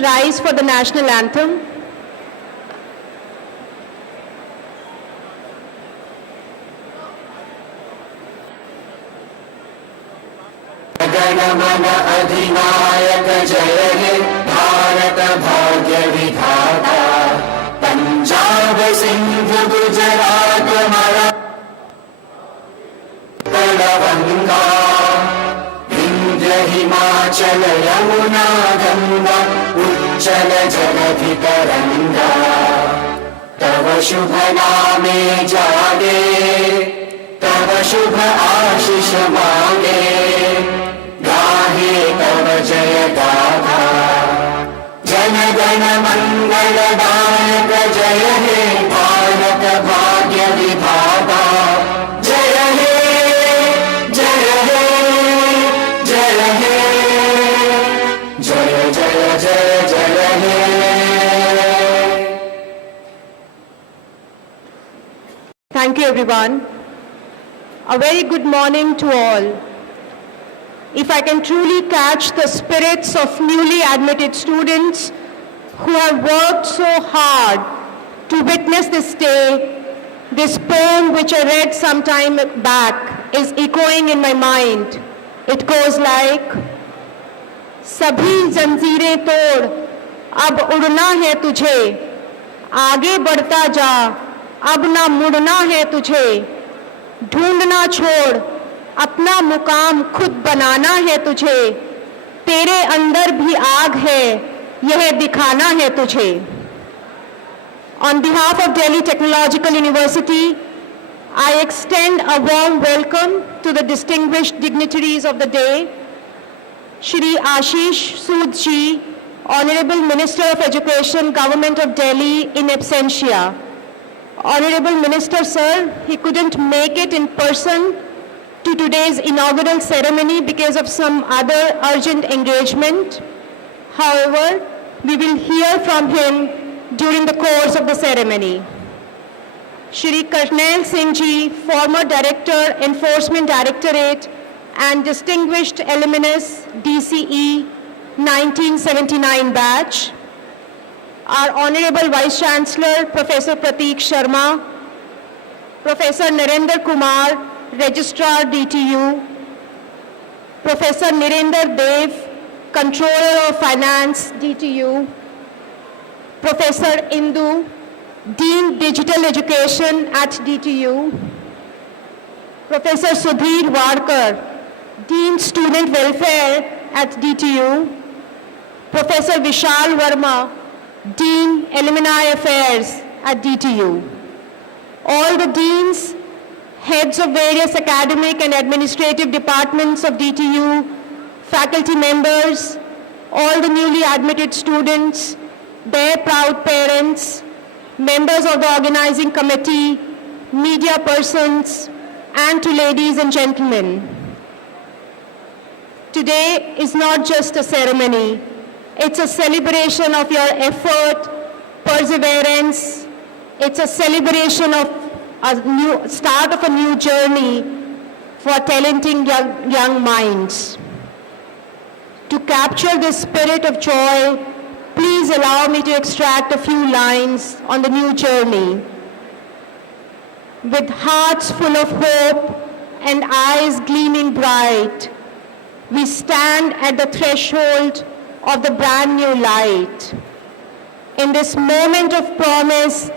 please rise for the national anthem. गणमन अधिनायक जय हे भारत भाग्य विधाता पंजाब सिंध गुजरात मराठा गंगा विंध्य हिमाचल यमुना गंगा उच्चल जलधि तरंगा तव शुभ नामे जागे तव शुभ आशीष मांगे गाहे तव जय गाथा जन गण मंगलदायक जय हे भारत भाग्य विधाता जय हे जय हे जय हे जय जय जय जय हे. Thank you, everyone. A very good morning to all. If I can truly catch the spirits of newly admitted students who have worked so hard to witness this day, this poem which I read some time back is echoing in my mind. It goes like, सभी जंजीरें तोड़, अब उड़ना है तुझे, आगे बढ़ता जा, अब ना मुड़ना है तुझे, ढूंढना छोड़, अपना मुकाम खुद बनाना है तुझे, तेरे अंदर भी आग है, यह दिखाना है तुझे. On behalf of Delhi Technological University, I extend a warm welcome to the distinguished dignitaries of the day, Shri Ashish Sood Ji, Honorable Minister of Education, Government of Delhi in absentia. Honorable Minister, sir, he couldn't make it in person to today's inaugural ceremony because of some other urgent engagement. However, we will hear from him during the course of the ceremony. Shri Karnail Singh Ji, former Director, Enforcement Directorate and distinguished alumnus DCE 1979 batch. Our Honorable Vice Chancellor, Professor Prateek Sharma, Professor Narendra Kumar, Registrar DTU, Professor Nirender Dev, Controller of Finance DTU, Professor Indu, Dean Digital Education at DTU, Professor Sudhir Warkar, Dean Student Welfare at DTU, Professor Vishal Verma, Dean Alumni Affairs at DTU. All the deans, heads of various academic and administrative departments of DTU, faculty members, all the newly admitted students, their proud parents, members of the organizing committee, media persons, and to ladies and gentlemen. Today is not just a ceremony. It's a celebration of your effort, perseverance. It's a celebration of a new start of a new journey for talented young minds. To capture this spirit of joy, please allow me to extract a few lines on the new journey. With hearts full of hope and eyes gleaming bright, we stand at the threshold of the brand new light. In this moment of promise,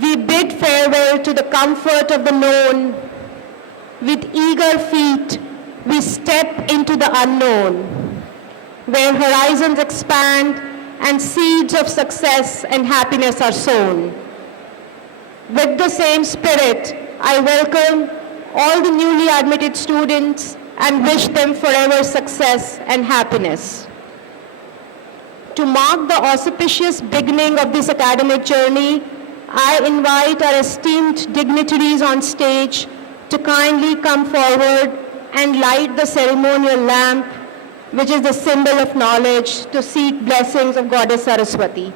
we bid farewell to the comfort of the known. With eager feet, we step into the unknown, where horizons expand and seeds of success and happiness are sown. With the same spirit, I welcome all the newly admitted students and wish them forever success and happiness. To mark the auspicious beginning of this academic journey, I invite our esteemed dignitaries on stage to kindly come forward and light the ceremonial lamp, which is the symbol of knowledge, to seek blessings of Goddess Saraswati.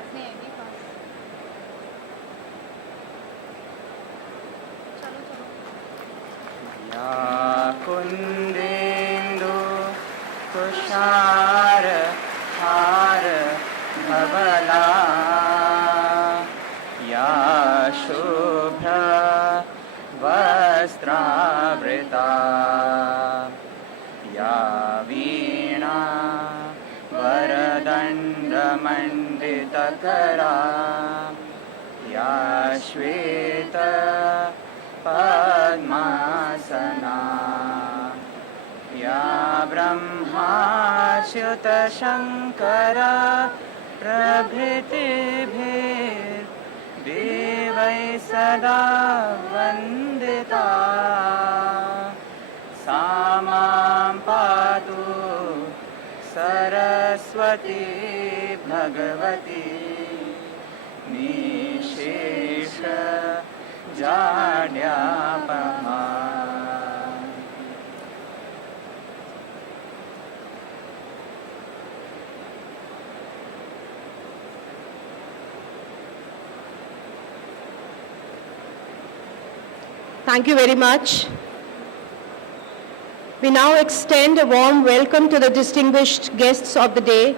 आवाज नहीं आएगी पास। चलो चलो। या कुन्देन्दु तुषार हार धवला या शुभ्र वस्त्रावृता या वीणा वरदण्डमण्डितकरा या श्वेत पद्मासना या ब्रह्माच्युतशङ्कर प्रभृतिभिर्देवैः सदा वन्दिता सा मां पातु Saraswati Bhagwati निशेष जाड्यापहा। Thank you very much. We now extend a warm welcome to the distinguished guests of the day,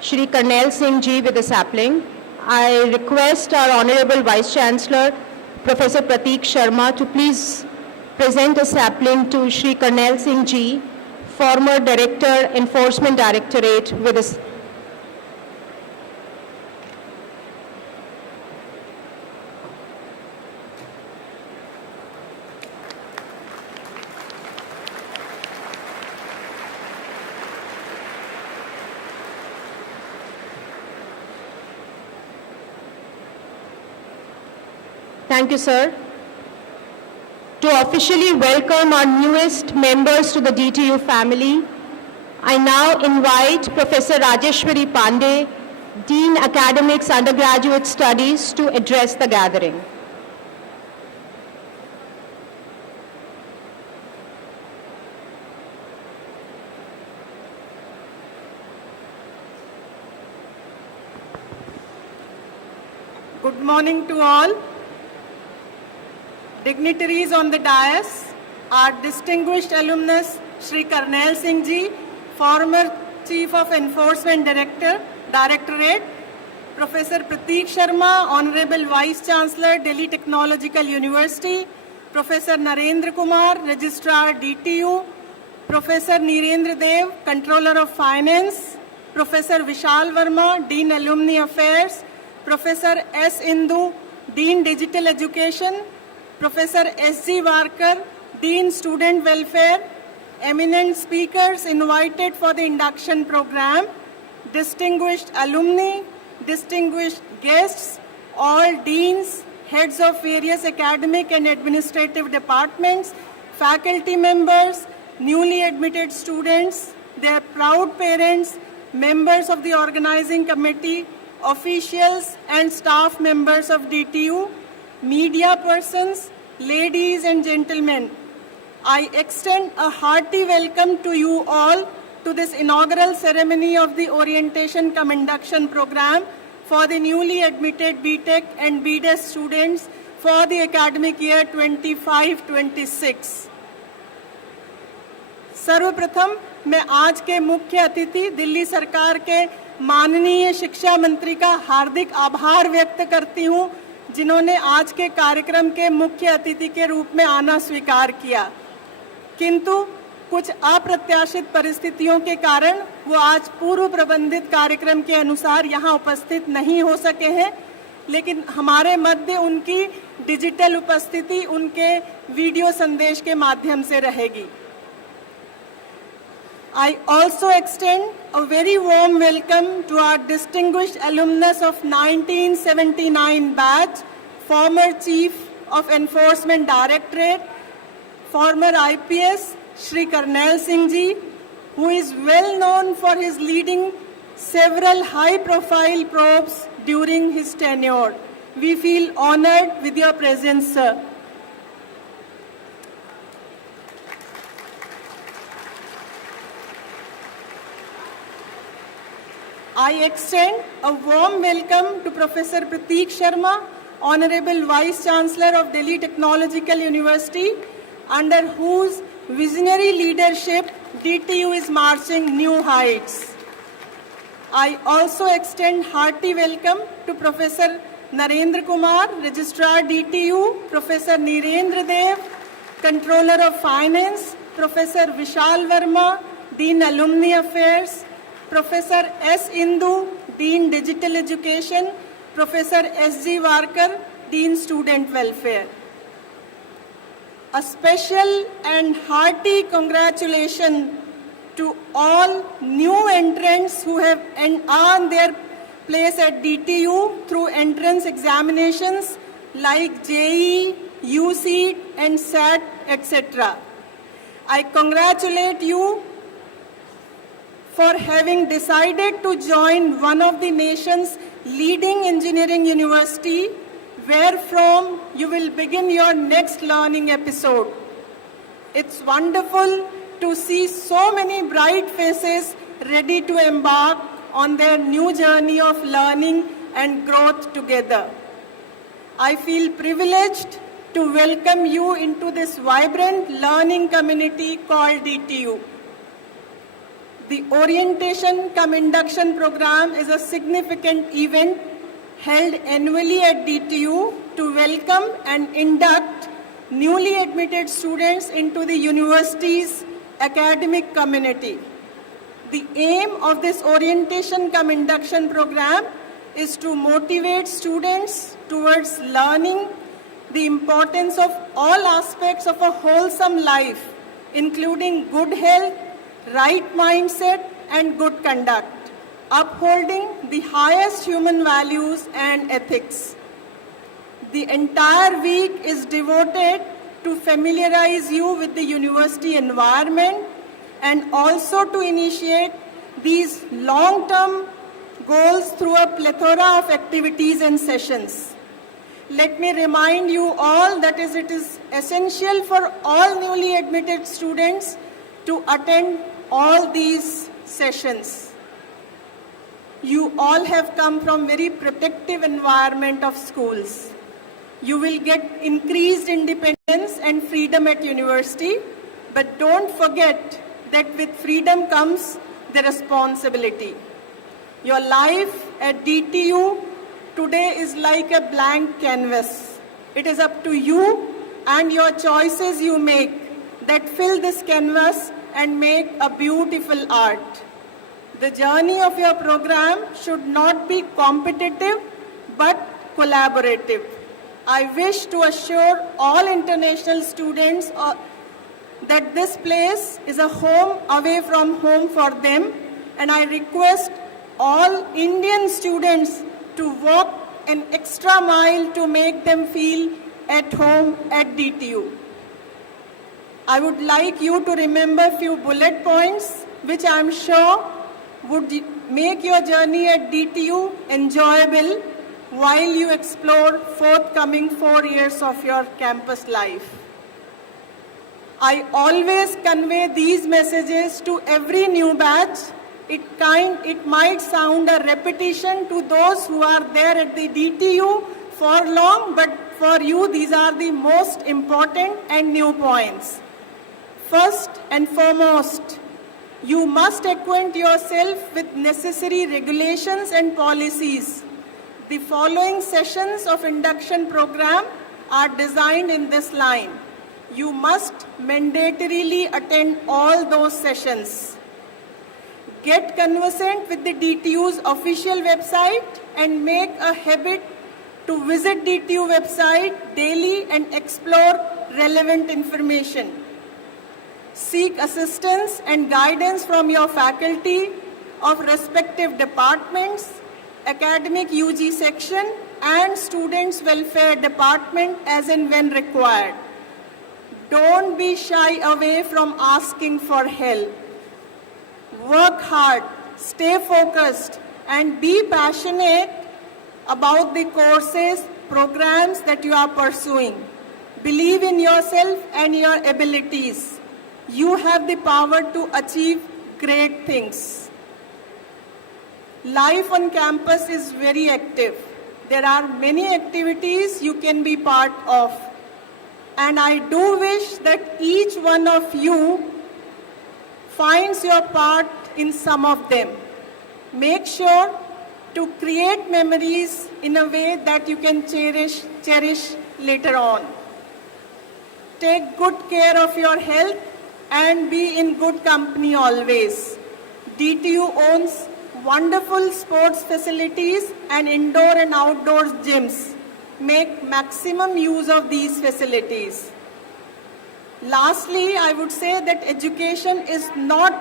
Shri Karnail Singh Ji with a sapling. I request our Honorable Vice Chancellor, Professor Prateek Sharma, to please present a sapling to Shri Karnail Singh Ji, former Director, Enforcement Directorate with a Thank you, sir. To officially welcome our newest members to the DTU family, I now invite Professor Rajeshwari Pandey, Dean Academics Undergraduate Studies, to address the gathering. Good morning to all. Dignitaries on the dais, our distinguished alumnus Shri Karnail Singh Ji, former Chief of Enforcement Directorate, Professor Prateek Sharma, Honorable Vice Chancellor, Delhi Technological University, Professor Narendra Kumar, Registrar DTU, Professor Nirendra Dev, Controller of Finance, Professor Vishal Verma, Dean Alumni Affairs, Professor S. Indu, Dean Digital Education, Professor S.G. Warkar, Dean Student Welfare, eminent speakers invited for the induction program, distinguished alumni, distinguished guests, all deans, heads of various academic and administrative departments, faculty members, newly admitted students, their proud parents, members of the organizing committee, officials and staff members of DTU, media persons, ladies and gentlemen, I extend a hearty welcome to you all to this inaugural ceremony of the Orientation cum Induction program for the newly admitted BTech and BDes students for the academic year 25-26. सर्वप्रथम मैं आज के मुख्य अतिथि दिल्ली सरकार के माननीय शिक्षा मंत्री का हार्दिक आभार व्यक्त करती हूं, जिन्होंने आज के कार्यक्रम के मुख्य अतिथि के रूप में आना स्वीकार किया, किंतु कुछ अप्रत्याशित परिस्थितियों के कारण वो आज पूर्व प्रबंधित कार्यक्रम के अनुसार यहाँ उपस्थित नहीं हो सके हैं, लेकिन हमारे मध्य उनकी डिजिटल उपस्थिति उनके वीडियो संदेश के माध्यम से रहेगी। I also extend a very warm welcome to our distinguished alumnus of 1979 batch, former Chief of Enforcement Directorate, former IPS, Shri Karnail Singh Ji, who is well known for his leading several high-profile probes during his tenure. We feel honored with your presence, sir. I extend a warm welcome to Professor Prateek Sharma, Honorable Vice Chancellor of Delhi Technological University, under whose visionary leadership DTU is marching new heights. I also extend hearty welcome to Professor Narendra Kumar, Registrar DTU, Professor Nirendra Dev, Controller of Finance, Professor Vishal Verma, Dean Alumni Affairs, Professor S. Indu, Dean Digital Education, Professor S.G. Warkar, Dean Student Welfare. A special and hearty congratulations to all new entrants who have earned their place at DTU through entrance examinations like JEE, UCET and SAT, etc. I congratulate you for having decided to join one of the nation's leading engineering university, where from you will begin your next learning episode. It's wonderful to see so many bright faces ready to embark on their new journey of learning and growth together. I feel privileged to welcome you into this vibrant learning community called DTU. The Orientation cum Induction program is a significant event held annually at DTU to welcome and induct newly admitted students into the university's academic community. The aim of this Orientation cum Induction program is to motivate students towards learning the importance of all aspects of a wholesome life, including good health, right mindset, and good conduct, upholding the highest human values and ethics. The entire week is devoted to familiarize you with the university environment and also to initiate these long-term goals through a plethora of activities and sessions. Let me remind you all that it is essential for all newly admitted students to attend all these sessions. You all have come from very protective environment of schools. You will get increased independence and freedom at university, but don't forget that with freedom comes the responsibility. Your life at DTU today is like a blank canvas. It is up to you and your choices you make that fill this canvas and make a beautiful art. The journey of your program should not be competitive but collaborative. I wish to assure all international students that this place is a home away from home for them, and I request all Indian students to walk an extra mile to make them feel at home at DTU. I would like you to remember a few bullet points which I am sure would make your journey at DTU enjoyable while you explore forthcoming 4 years of your campus life. I always convey these messages to every new batch. It might sound a repetition to those who are there at the DTU for long, but for you these are the most important and new points. First and foremost, you must acquaint yourself with necessary regulations and policies. The following sessions of induction program are designed in this line. You must mandatorily attend all those sessions. Get conversant with the DTU's official website and make a habit to visit DTU website daily and explore relevant information. Seek assistance and guidance from your faculty of respective departments, academic UG section, and students' welfare department as and when required. Don't be shy away from asking for help. Work hard, stay focused, and be passionate about the courses, programs that you are pursuing. Believe in yourself and your abilities. You have the power to achieve great things. Life on campus is very active. There are many activities you can be part of. And I do wish that each one of you finds your part in some of them. Make sure to create memories in a way that you can cherish later on. Take good care of your health and be in good company always. DTU owns wonderful sports facilities and indoor and outdoor gyms. Make maximum use of these facilities. Lastly, I would say that education is not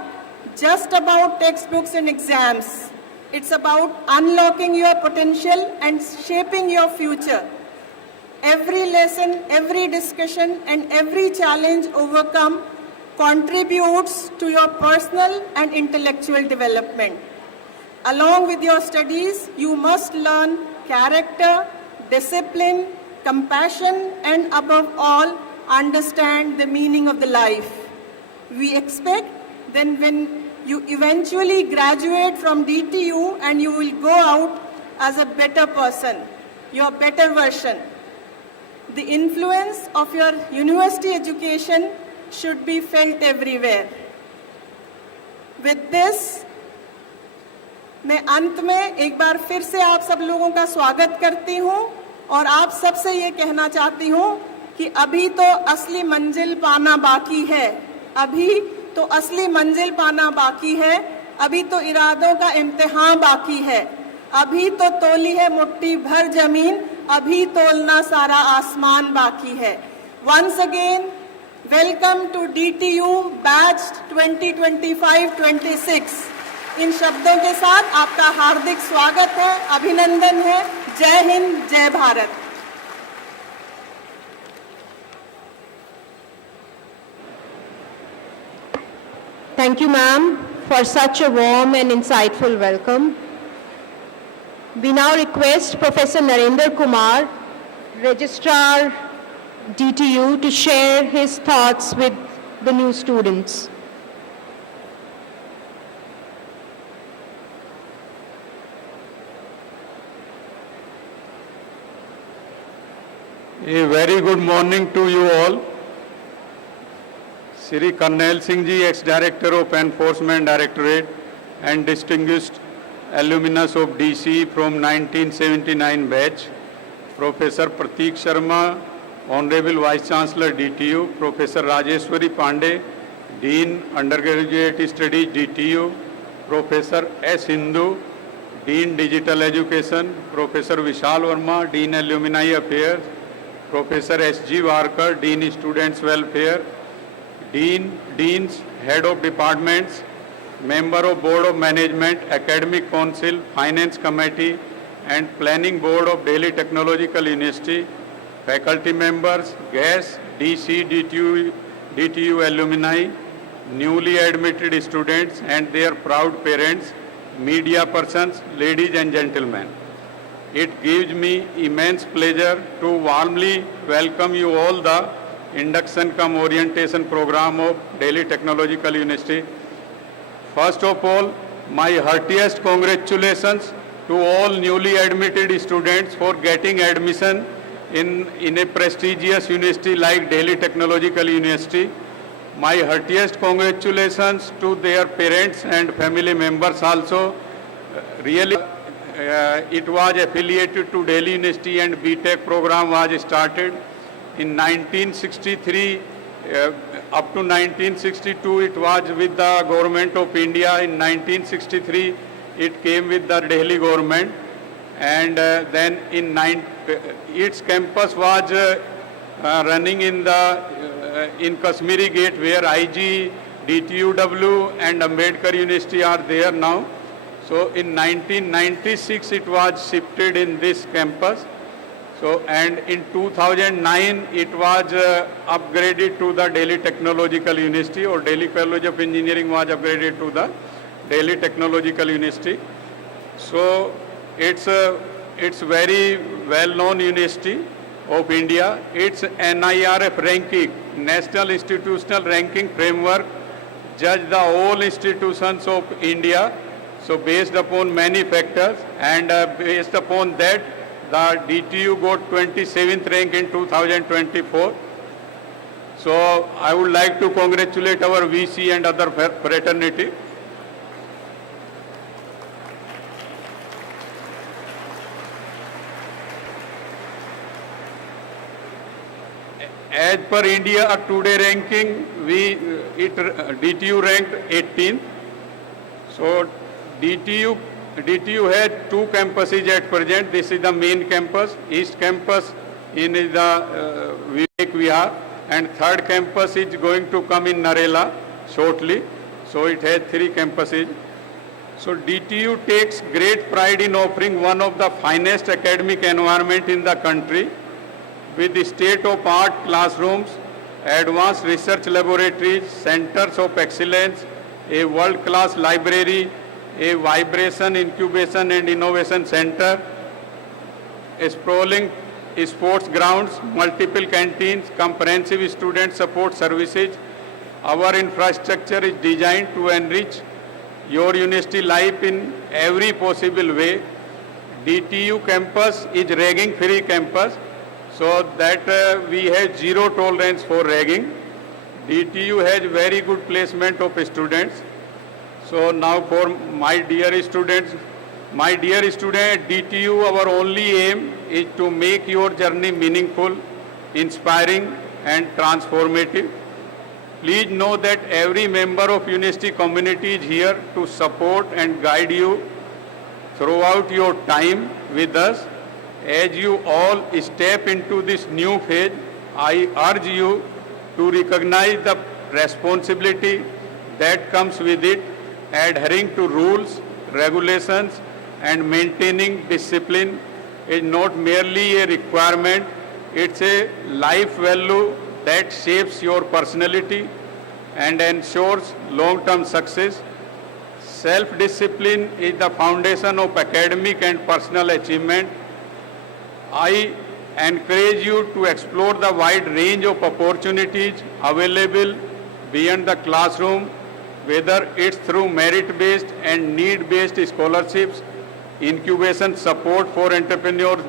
just about textbooks and exams. It's about unlocking your potential and shaping your future. Every lesson, every discussion, and every challenge overcome contributes to your personal and intellectual development. Along with your studies, you must learn character, discipline, compassion, and above all, understand the meaning of the life. We expect then when you eventually graduate from DTU and you will go out as a better person, your better version. The influence of your university education should be felt everywhere. With this, मैं अंत में एक बार फिर से आप सब लोगों का स्वागत करती हूँ और आप सबसे ये कहना चाहती हूँ कि अभी तो असली मंजिल पाना बाकी है, अभी तो असली मंजिल पाना बाकी है, अभी तो इरादों का इम्तिहान बाकी है, अभी तो तोली है मुट्ठी भर जमीन, अभी तोलना सारा आसमान बाकी है. Once again, welcome to DTU Batch 2025-26. इन शब्दों के साथ आपका हार्दिक स्वागत है, अभिनंदन है. जय हिंद, जय Bharat. Thank you, ma'am, for such a warm and insightful welcome. We now request Professor Narendra Kumar, Registrar, DTU, to share his thoughts with the new students. A very good morning to you all. Shri Karnail Singh Ji, ex-director of Enforcement Directorate and distinguished alumnus of DC from 1979 batch, Professor Prateek Sharma, Honorable Vice Chancellor DTU, Professor Rajeshwari Pandey, Dean Undergraduate Studies DTU, Professor S. Hindu, Dean Digital Education, Professor Vishal Verma, Dean Alumni Affairs, Professor S.G. Warkar, Dean Students Welfare, Deans, Head of Departments, Member of Board of Management, Academic Council, Finance Committee, and Planning Board of Delhi Technological University, faculty members, guests, DC, DTU alumni, newly admitted students and their proud parents, media persons, ladies and gentlemen. It gives me immense pleasure to warmly welcome you all the induction cum orientation program of Delhi Technological University. First of all, my heartiest congratulations to all newly admitted students for getting admission in a prestigious university like Delhi Technological University. My heartiest congratulations to their parents and family members also. Really, it was affiliated to Delhi University and BTech program was started in 1963. Up to 1962 it was with the government of India. In 1963 it came with the Delhi government, and then its campus was running in Kashmiri Gate, where IG, DTUW and Ambedkar University are there now. So in 1996 it was shifted in this campus. So, and in 2009 it was upgraded to the Delhi Technological University, or Delhi College of Engineering was upgraded to the Delhi Technological University. So it's very well-known university of India. Its NIRF ranking, National Institutional Ranking Framework, judge the all institutions of India. So based upon many factors and based upon that, the DTU got 27th rank in 2024. So I would like to congratulate our VC and other fraternity. As per India Today ranking, DTU ranked 18th. So DTU had two campuses at present. This is the main campus. East campus in the Vivek Vihar, and third campus is going to come in Narela shortly. So it has three campuses. So DTU takes great pride in offering one of the finest academic environment in the country, with state-of-art classrooms, advanced research laboratories, centers of excellence, a world-class library, a vibration, incubation and innovation center, a sprawling sports grounds, multiple canteens, comprehensive student support services. Our infrastructure is designed to enrich your university life in every possible way. DTU campus is ragging-free campus, so that we have zero tolerance for ragging. DTU has very good placement of students. So now for my dear students, at DTU, our only aim is to make your journey meaningful, inspiring and transformative. Please know that every member of university community is here to support and guide you throughout your time with us. As you all step into this new phase, I urge you to recognize the responsibility that comes with it. Adhering to rules, regulations, and maintaining discipline is not merely a requirement, it's a life value that shapes your personality and ensures long-term success. Self-discipline is the foundation of academic and personal achievement. I encourage you to explore the wide range of opportunities available beyond the classroom, whether it's through merit-based and need-based scholarships, incubation support for entrepreneurial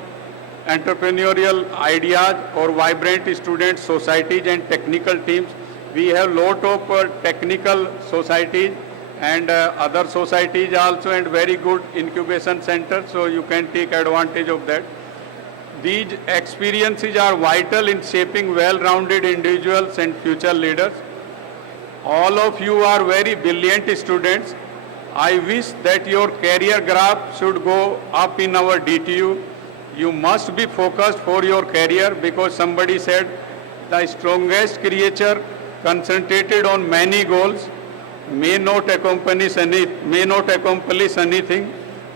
ideas, or vibrant student societies and technical teams. We have lot of technical societies and other societies also, and very good incubation centers, so you can take advantage of that. These experiences are vital in shaping well-rounded individuals and future leaders. All of you are very brilliant students. I wish that your career graph should go up in our DTU. You must be focused for your career, because somebody said the strongest creature concentrated on many goals may not accomplish anything,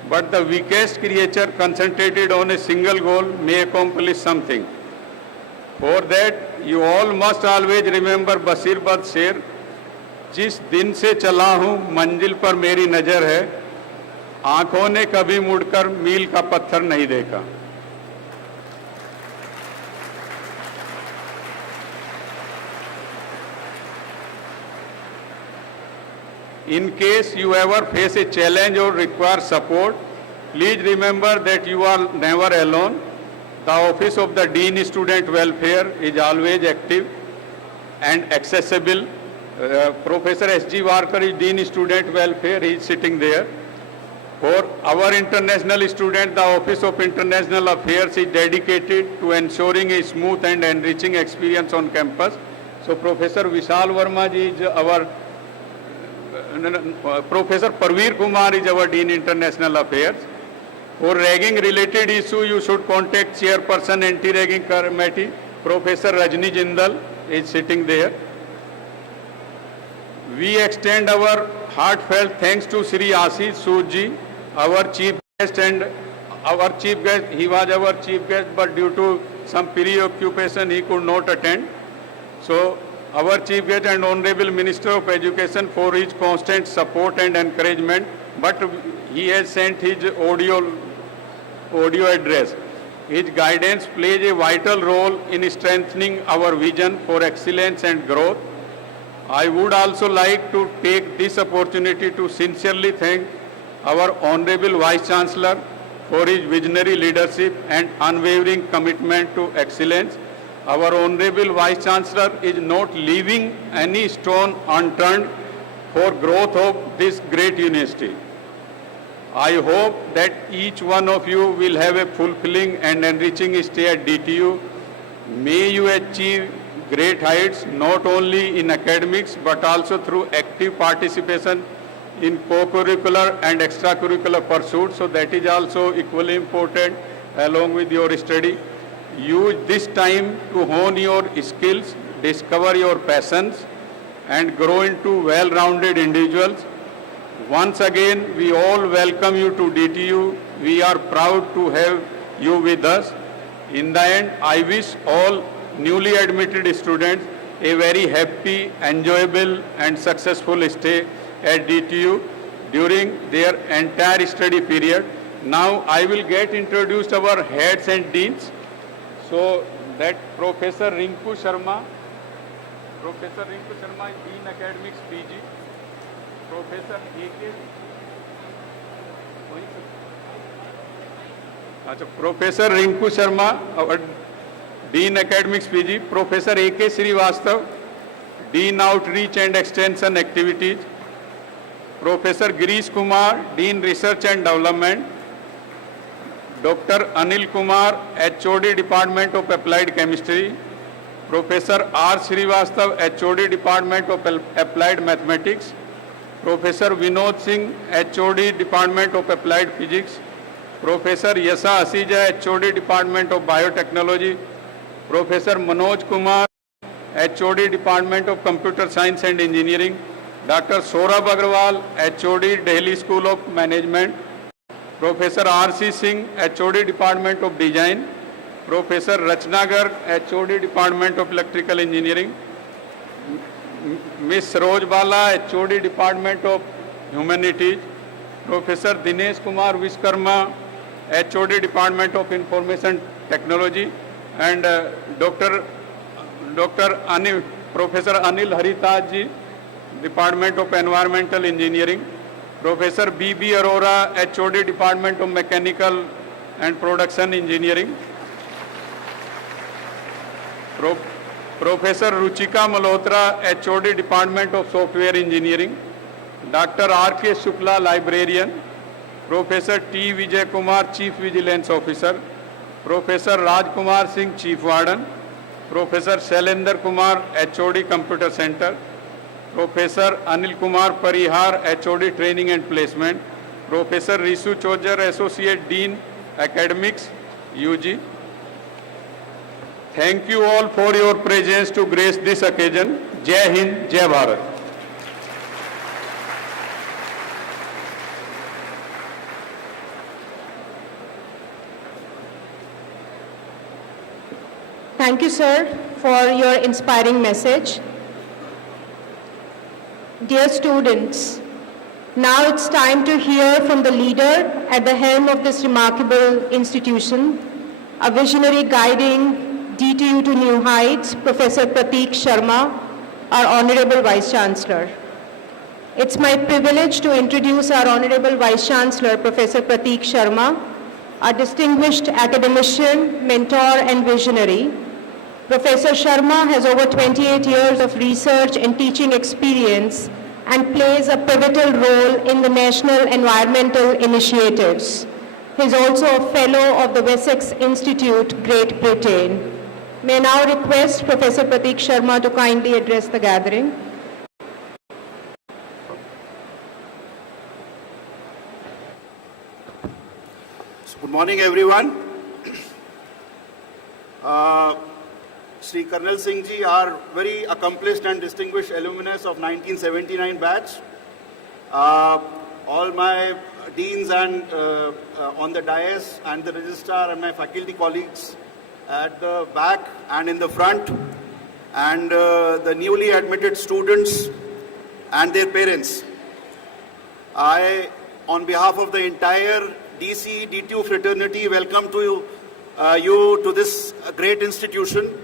but the weakest creature concentrated on a single goal may accomplish something. For that, you all must always remember Basir Bad Sher, जिस दिन से चला हूँ मंजिल पर मेरी नज़र है, आंखों ने कभी मुड़कर मील का पत्थर नहीं देखा. In case you ever face a challenge or require support, please remember that you are never alone. The Office of the Dean Student Welfare is always active and accessible. Professor S.G. Warker is Dean Student Welfare, he is sitting there. For our international students, the Office of International Affairs is dedicated to ensuring a smooth and enriching experience on campus. So Professor Vishal Verma ji is our, Professor Parveer Kumar is our Dean International Affairs. For ragging related issue, you should contact Chairperson Anti-Ragging Committee, Professor Rajni Jindal is sitting there. We extend our heartfelt thanks to Sri Ashish Sood ji, our chief guest, and our chief guest, he was our chief guest, but due to some preoccupation he could not attend. So our chief guest and Honorable Minister of Education for his constant support and encouragement, but he has sent his audio address. His guidance plays a vital role in strengthening our vision for excellence and growth. I would also like to take this opportunity to sincerely thank our Honorable Vice Chancellor for his visionary leadership and unwavering commitment to excellence. Our Honorable Vice Chancellor is not leaving any stone unturned for growth of this great university. I hope that each one of you will have a fulfilling and enriching stay at DTU. May you achieve great heights not only in academics but also through active participation in co-curricular and extracurricular pursuits. So that is also equally important along with your study. Use this time to hone your skills, discover your passions, and grow into well-rounded individuals. Once again, we all welcome you to DTU. We are proud to have you with us. In the end, I wish all newly admitted students a very happy, enjoyable, and successful stay at DTU during their entire study period. Now, I will get introduced our heads and deans. So, that Professor Rinku Sharma. Professor Rinku Sharma is Dean Academics PG. Professor A.K. Professor Rinku Sharma, our Dean Academics PG. Professor A.K. Srivastav, Dean Outreach and Extension Activities. Professor Girish Kumar, Dean Research and Development. Dr. Anil Kumar, HOD Department of Applied Chemistry. Professor R. Srivastav, HOD Department of Applied Mathematics. Professor Vinod Singh, HOD Department of Applied Physics. Professor Yasa Asija, HOD Department of Biotechnology. Professor Manoj Kumar, HOD Department of Computer Science and Engineering. Dr. Saurabh Agrawal, HOD Delhi School of Management. Professor R.C. Singh, HOD Department of Design. Professor Rachna Garg, HOD Department of Electrical Engineering. Ms. Roj Bala, HOD Department of Humanities. Professor Dinesh Kumar Vishkarma, HOD Department of Information Technology. And Professor Anil Haritaj ji, Department of Environmental Engineering. Professor B.B. Arora, HOD Department of Mechanical and Production Engineering. Professor Ruchika Malhotra, HOD Department of Software Engineering. Dr. R.K. Shukla, Librarian. Professor T. Vijay Kumar, Chief Vigilance Officer. Professor Raj Kumar Singh, Chief Warden. Professor Shailendra Kumar, HOD Computer Center. Professor Anil Kumar Parihar, HOD Training and Placement. Professor Risu Chojar, Associate Dean Academics, UG. Thank you all for your presence to grace this occasion. Jai Hind, Jai Bharat. Thank you, sir, for your inspiring message. Dear students, now it's time to hear from the leader at the helm of this remarkable institution, a visionary guiding DTU to new heights, Professor Prateek Sharma, our Honorable Vice Chancellor. It's my privilege to introduce our Honorable Vice Chancellor, Professor Prateek Sharma, a distinguished academician, mentor, and visionary. Professor Sharma has over 28 years of research and teaching experience and plays a pivotal role in the national environmental initiatives. He is also a fellow of the Wessex Institute, Great Britain. May I now request Professor Prateek Sharma to kindly address the gathering. Good morning, everyone. Sri Karnail Singh ji are very accomplished and distinguished alumnus of 1979 batch. All my deans and on the dais and the registrar and my faculty colleagues at the back and in the front, and the newly admitted students and their parents. I, on behalf of the entire DTU fraternity, welcome to you to this great institution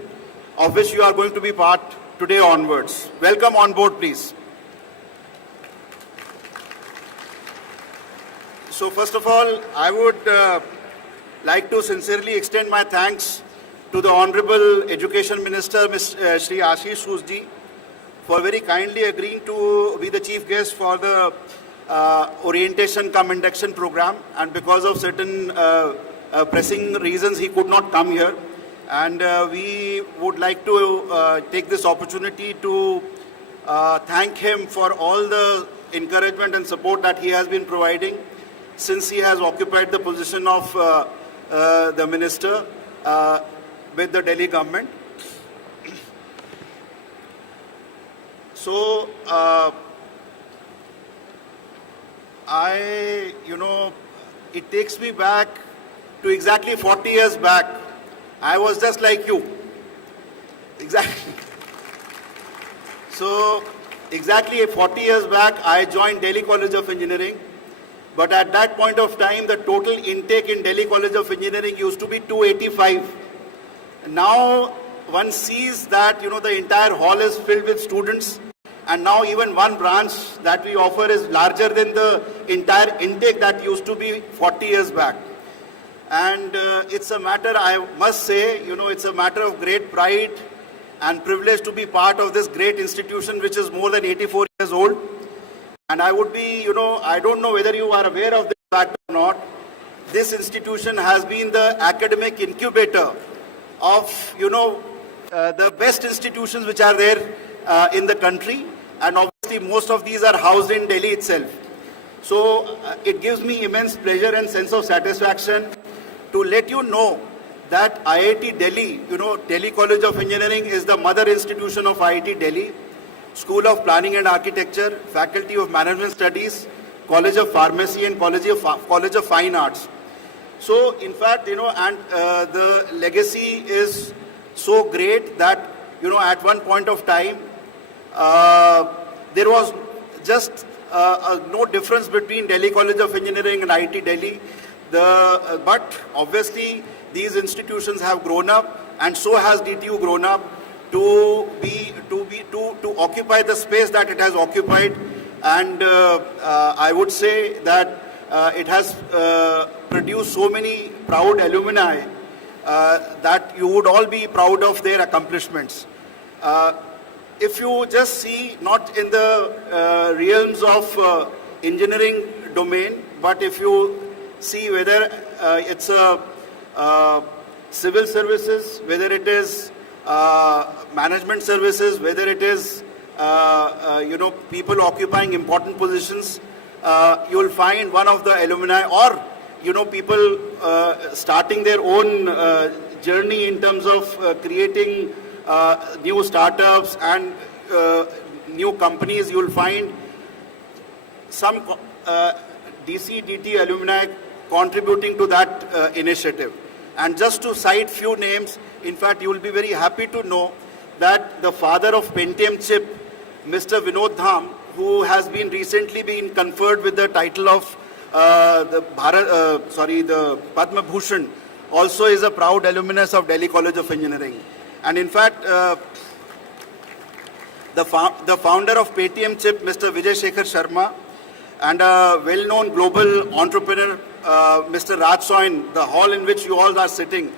of which you are going to be part today onwards. Welcome on board, please. So first of all, I would like to sincerely extend my thanks to the Honorable Education Minister, Shri Ashish Soosji, for very kindly agreeing to be the chief guest for the orientation cum induction program, and because of certain pressing reasons he could not come here, and we would like to take this opportunity to thank him for all the encouragement and support that he has been providing since he has occupied the position of the minister with the Delhi government. So it takes me back to exactly 40 years back. I was just like you. Exactly. So exactly 40 years back, I joined Delhi College of Engineering. But at that point of time, the total intake in Delhi College of Engineering used to be 285. Now one sees that, the entire hall is filled with students. And now even one branch that we offer is larger than the entire intake that used to be 40 years back. And it's a matter, I must say, it's a matter of great pride and privilege to be part of this great institution which is more than 84 years old. And I would be, I don't know whether you are aware of this fact or not. This institution has been the academic incubator of, the best institutions which are there in the country. And obviously most of these are housed in Delhi itself. So it gives me immense pleasure and sense of satisfaction to let you know that IIT Delhi, Delhi College of Engineering is the mother institution of IIT Delhi, School of Planning and Architecture, Faculty of Management Studies, College of Pharmacy and College of Fine Arts. So in fact, the legacy is so great that, at one point of time, there was just no difference between Delhi College of Engineering and IIT Delhi. But obviously these institutions have grown up, and so has DTU grown up to occupy the space that it has occupied. And I would say that it has produced so many proud alumni that you would all be proud of their accomplishments. If you just see, not in the realms of engineering domain, but if you see whether it's civil services, whether it is management services, whether it is people occupying important positions, you will find one of the alumni or people starting their own journey in terms of creating new startups and new companies. You will find some DTU alumni contributing to that initiative. And just to cite few names, in fact, you will be very happy to know that the father of Pentium chip, Mr. Vinod Dham, who has been recently been conferred with the title of the Padma Bhushan, also is a proud alumnus of Delhi College of Engineering. And in fact, the founder of Paytm chip, Mr. Vijay Shekhar Sharma, and a well-known global entrepreneur, Mr. Raj Soin, the hall in which you all are sitting,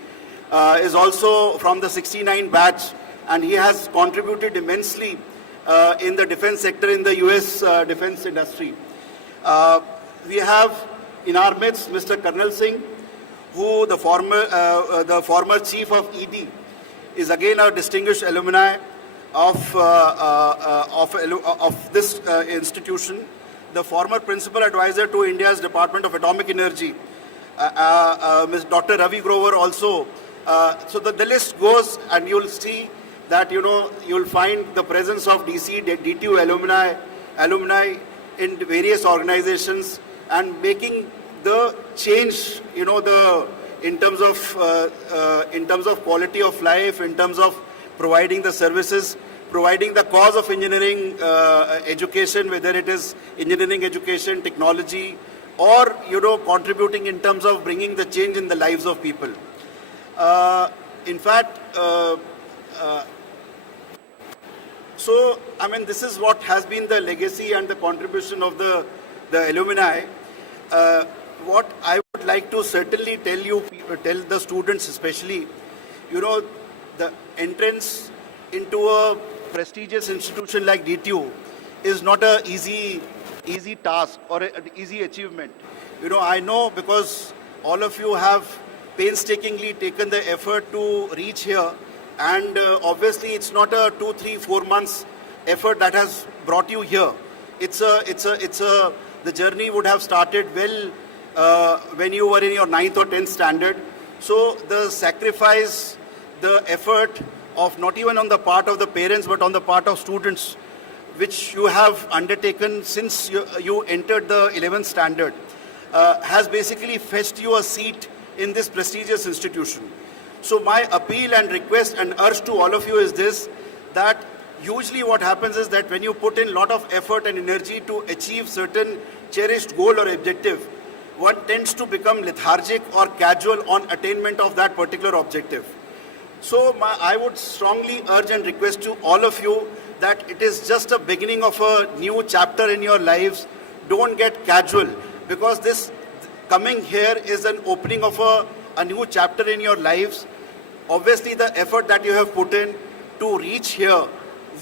is also from the 69 batch, and he has contributed immensely in the defense sector in the US defense industry. We have in our midst Mr. Karnal Singh, who the former chief of ED, is again a distinguished alumni of this institution. The former principal advisor to India's Department of Atomic Energy, Ms. Dr. Ravi Grover also. So the list goes, and you'll see that, you'll find the presence of DTU alumni in various organizations and making the change, in terms of quality of life, in terms of providing the services, providing the cause of engineering education, whether it is engineering education, technology, or contributing in terms of bringing the change in the lives of people. In fact, so I mean, this is what has been the legacy and the contribution of the alumni. what I would like to certainly tell the students especially, the entrance into a prestigious institution like DTU is not an easy task or an easy achievement. I know because all of you have painstakingly taken the effort to reach here, and obviously it's not a 2, 3, 4 months effort that has brought you here. The journey would have started well when you were in your 9th or 10th standard. So the sacrifice, the effort of not even on the part of the parents but on the part of students, which you have undertaken since you entered the 11th standard, has basically fetched you a seat in this prestigious institution. So my appeal and request and urge to all of you is this, that usually what happens is that when you put in a lot of effort and energy to achieve certain cherished goal or objective, one tends to become lethargic or casual on attainment of that particular objective. So I would strongly urge and request to all of you that it is just a beginning of a new chapter in your lives. Don't get casual, because this coming here is an opening of a new chapter in your lives. Obviously, the effort that you have put in to reach here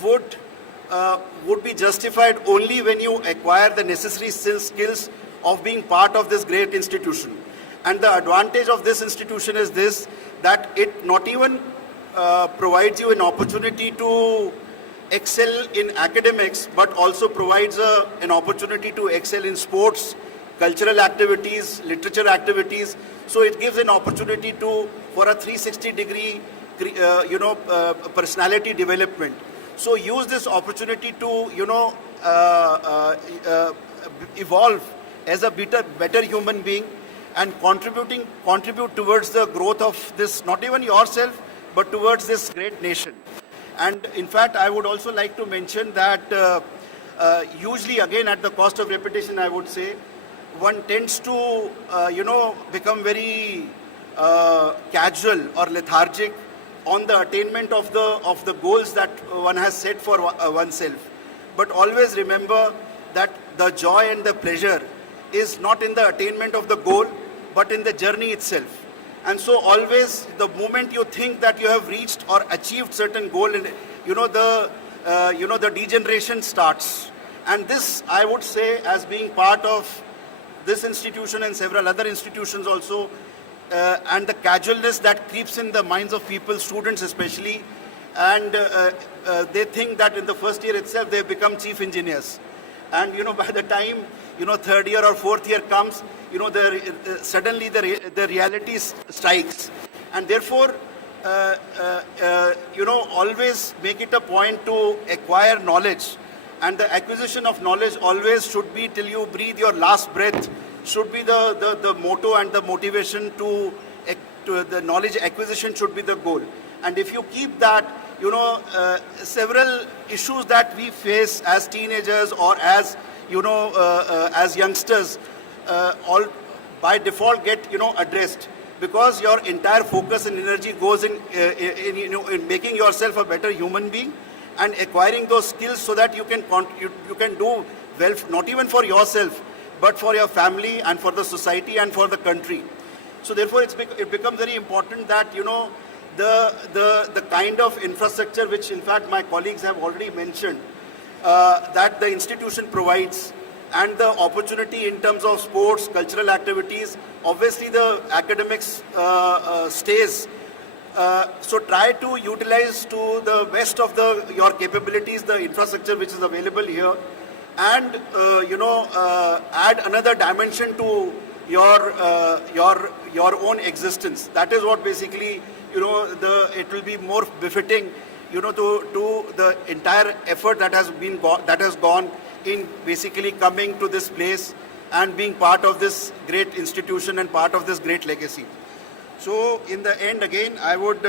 would be justified only when you acquire the necessary skills of being part of this great institution. And the advantage of this institution is this, that it not even provides you an opportunity to excel in academics, but also provides an opportunity to excel in sports, cultural activities, literature activities. So it gives an opportunity for a 360-degree, personality development. So use this opportunity to, evolve as a better human being and contribute towards the growth of this, not even yourself, but towards this great nation. And in fact, I would also like to mention that usually, again, at the cost of repetition, I would say, one tends to, become very casual or lethargic on the attainment of the goals that one has set for oneself. But always remember that the joy and the pleasure is not in the attainment of the goal, but in the journey itself. And so always, the moment you think that you have reached or achieved certain goal, the degeneration starts. And this, I would say, as being part of this institution and several other institutions also, and the casualness that creeps in the minds of people, students especially, and they think that in the first year itself they become chief engineers. And by the time third year or fourth year comes, suddenly the reality strikes. And therefore, always make it a point to acquire knowledge. And the acquisition of knowledge always should be, till you breathe your last breath, should be the motto and the motivation to the knowledge acquisition should be the goal. And if you keep that, several issues that we face as teenagers or as youngsters, all by default get addressed, because your entire focus and energy goes in making yourself a better human being and acquiring those skills so that you can do well, not even for yourself, but for your family and for the society and for the country. So therefore, it becomes very important that the kind of infrastructure which in fact my colleagues have already mentioned, that the institution provides, and the opportunity in terms of sports, cultural activities, obviously the academics stays. So try to utilize to the best of your capabilities the infrastructure which is available here, and add another dimension to your own existence. That is what basically it will be more befitting to the entire effort that has gone in basically coming to this place and being part of this great institution and part of this great legacy. So in the end, again, I would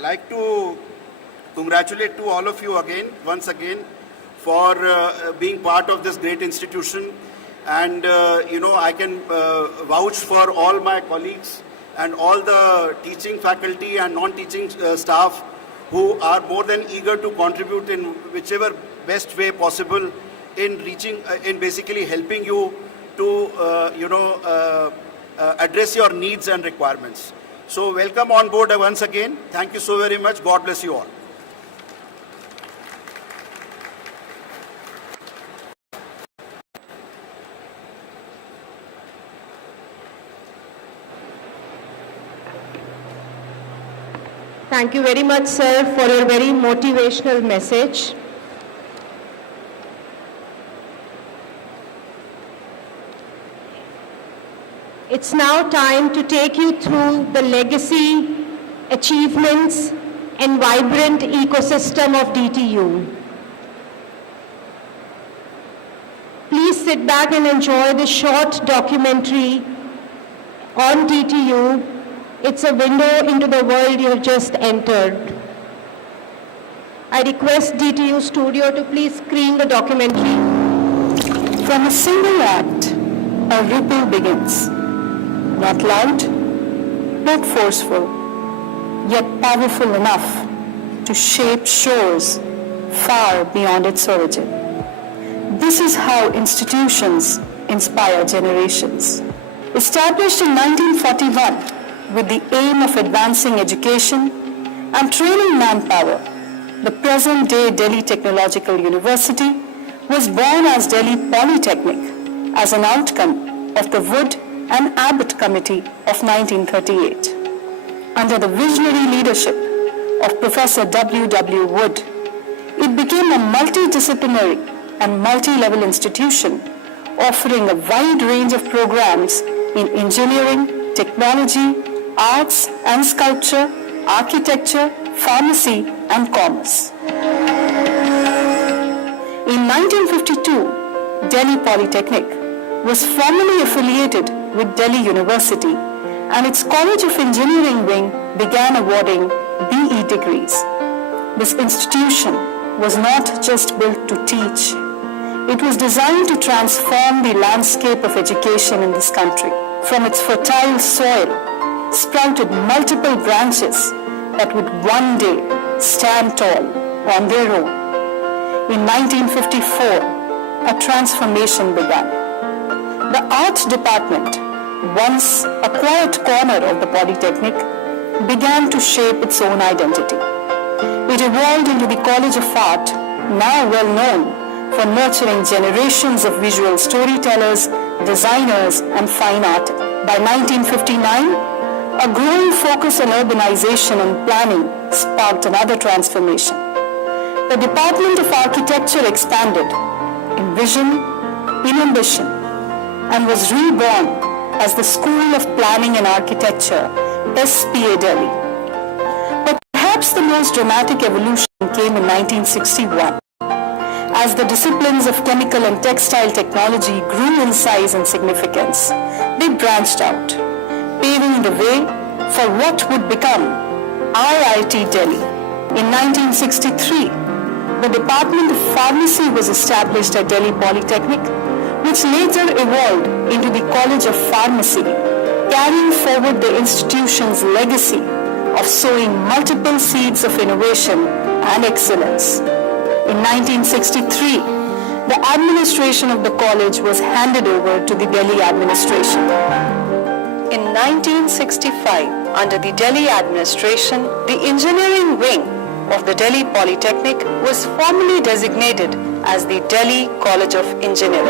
like to congratulate to all of you once again, for being part of this great institution. And, I can vouch for all my colleagues and all the teaching faculty and non-teaching staff who are more than eager to contribute in whichever best way possible in basically helping you to address your needs and requirements. So welcome on board once again. Thank you so very much. God bless you all. Thank you very much, sir, for your very motivational message. It's now time to take you through the legacy, achievements, and vibrant ecosystem of DTU. Please sit back and enjoy this short documentary on DTU. It's a window into the world you have just entered. I request DTU Studio to please screen the documentary. From a single act, a ripple begins. Not loud, not forceful, yet powerful enough to shape shores far beyond its origin. This is how institutions inspire generations. Established in 1941, with the aim of advancing education and training manpower, the present-day Delhi Technological University was born as Delhi Polytechnic as an outcome of the Wood and Abbott Committee of 1938. Under the visionary leadership of Professor W. Wood, it became a multidisciplinary and multi-level institution offering a wide range of programs in engineering, technology, arts and sculpture, architecture, pharmacy, and commerce. In 1952, Delhi Polytechnic was formally affiliated with Delhi University, and its College of Engineering wing began awarding BE degrees. This institution was not just built to teach. It was designed to transform the landscape of education in this country. From its fertile soil sprouted multiple branches that would one day stand tall on their own. In 1954, a transformation began. The art department, once a quiet corner of the Polytechnic, began to shape its own identity. It evolved into the College of Art, now well known for nurturing generations of visual storytellers, designers, and fine art. By 1959, a growing focus on urbanization and planning sparked another transformation. The Department of Architecture expanded in vision, in ambition, and was reborn as the School of Planning and Architecture, SPA Delhi. But perhaps the most dramatic evolution came in 1961. As the disciplines of chemical and textile technology grew in size and significance, they branched out, paving the way for what would become IIT Delhi. In 1963, the Department of Pharmacy was established at Delhi Polytechnic, which later evolved into the College of Pharmacy, carrying forward the institution's legacy of sowing multiple seeds of innovation and excellence. In 1963, the administration of the college was handed over to the Delhi administration. In 1965, under the Delhi administration, the engineering wing of the Delhi Polytechnic was formally designated as the Delhi College of Engineering.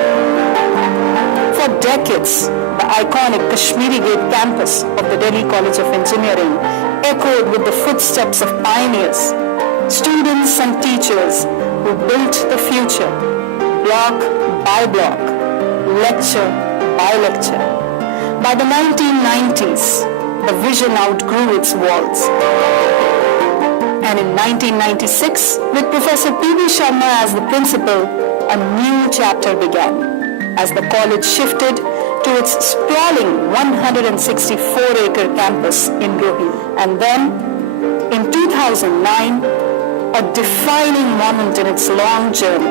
For decades, the iconic Kashmiri Gate campus of the Delhi College of Engineering echoed with the footsteps of pioneers, students and teachers who built the future, block by block, lecture by lecture. By the 1990s, the vision outgrew its walls. And in 1996, with Professor P.V. Sharma as the principal, a new chapter began, as the college shifted to its sprawling 164-acre campus in Rohini. And then, in 2009, a defining moment in its long journey,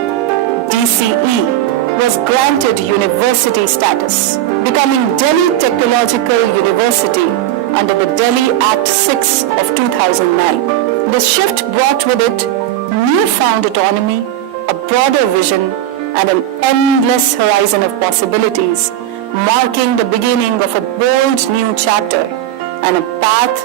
DCE was granted university status, becoming Delhi Technological University under the Delhi Act 6 of 2009. This shift brought with it newfound autonomy, a broader vision, and an endless horizon of possibilities marking the beginning of a bold new chapter and a path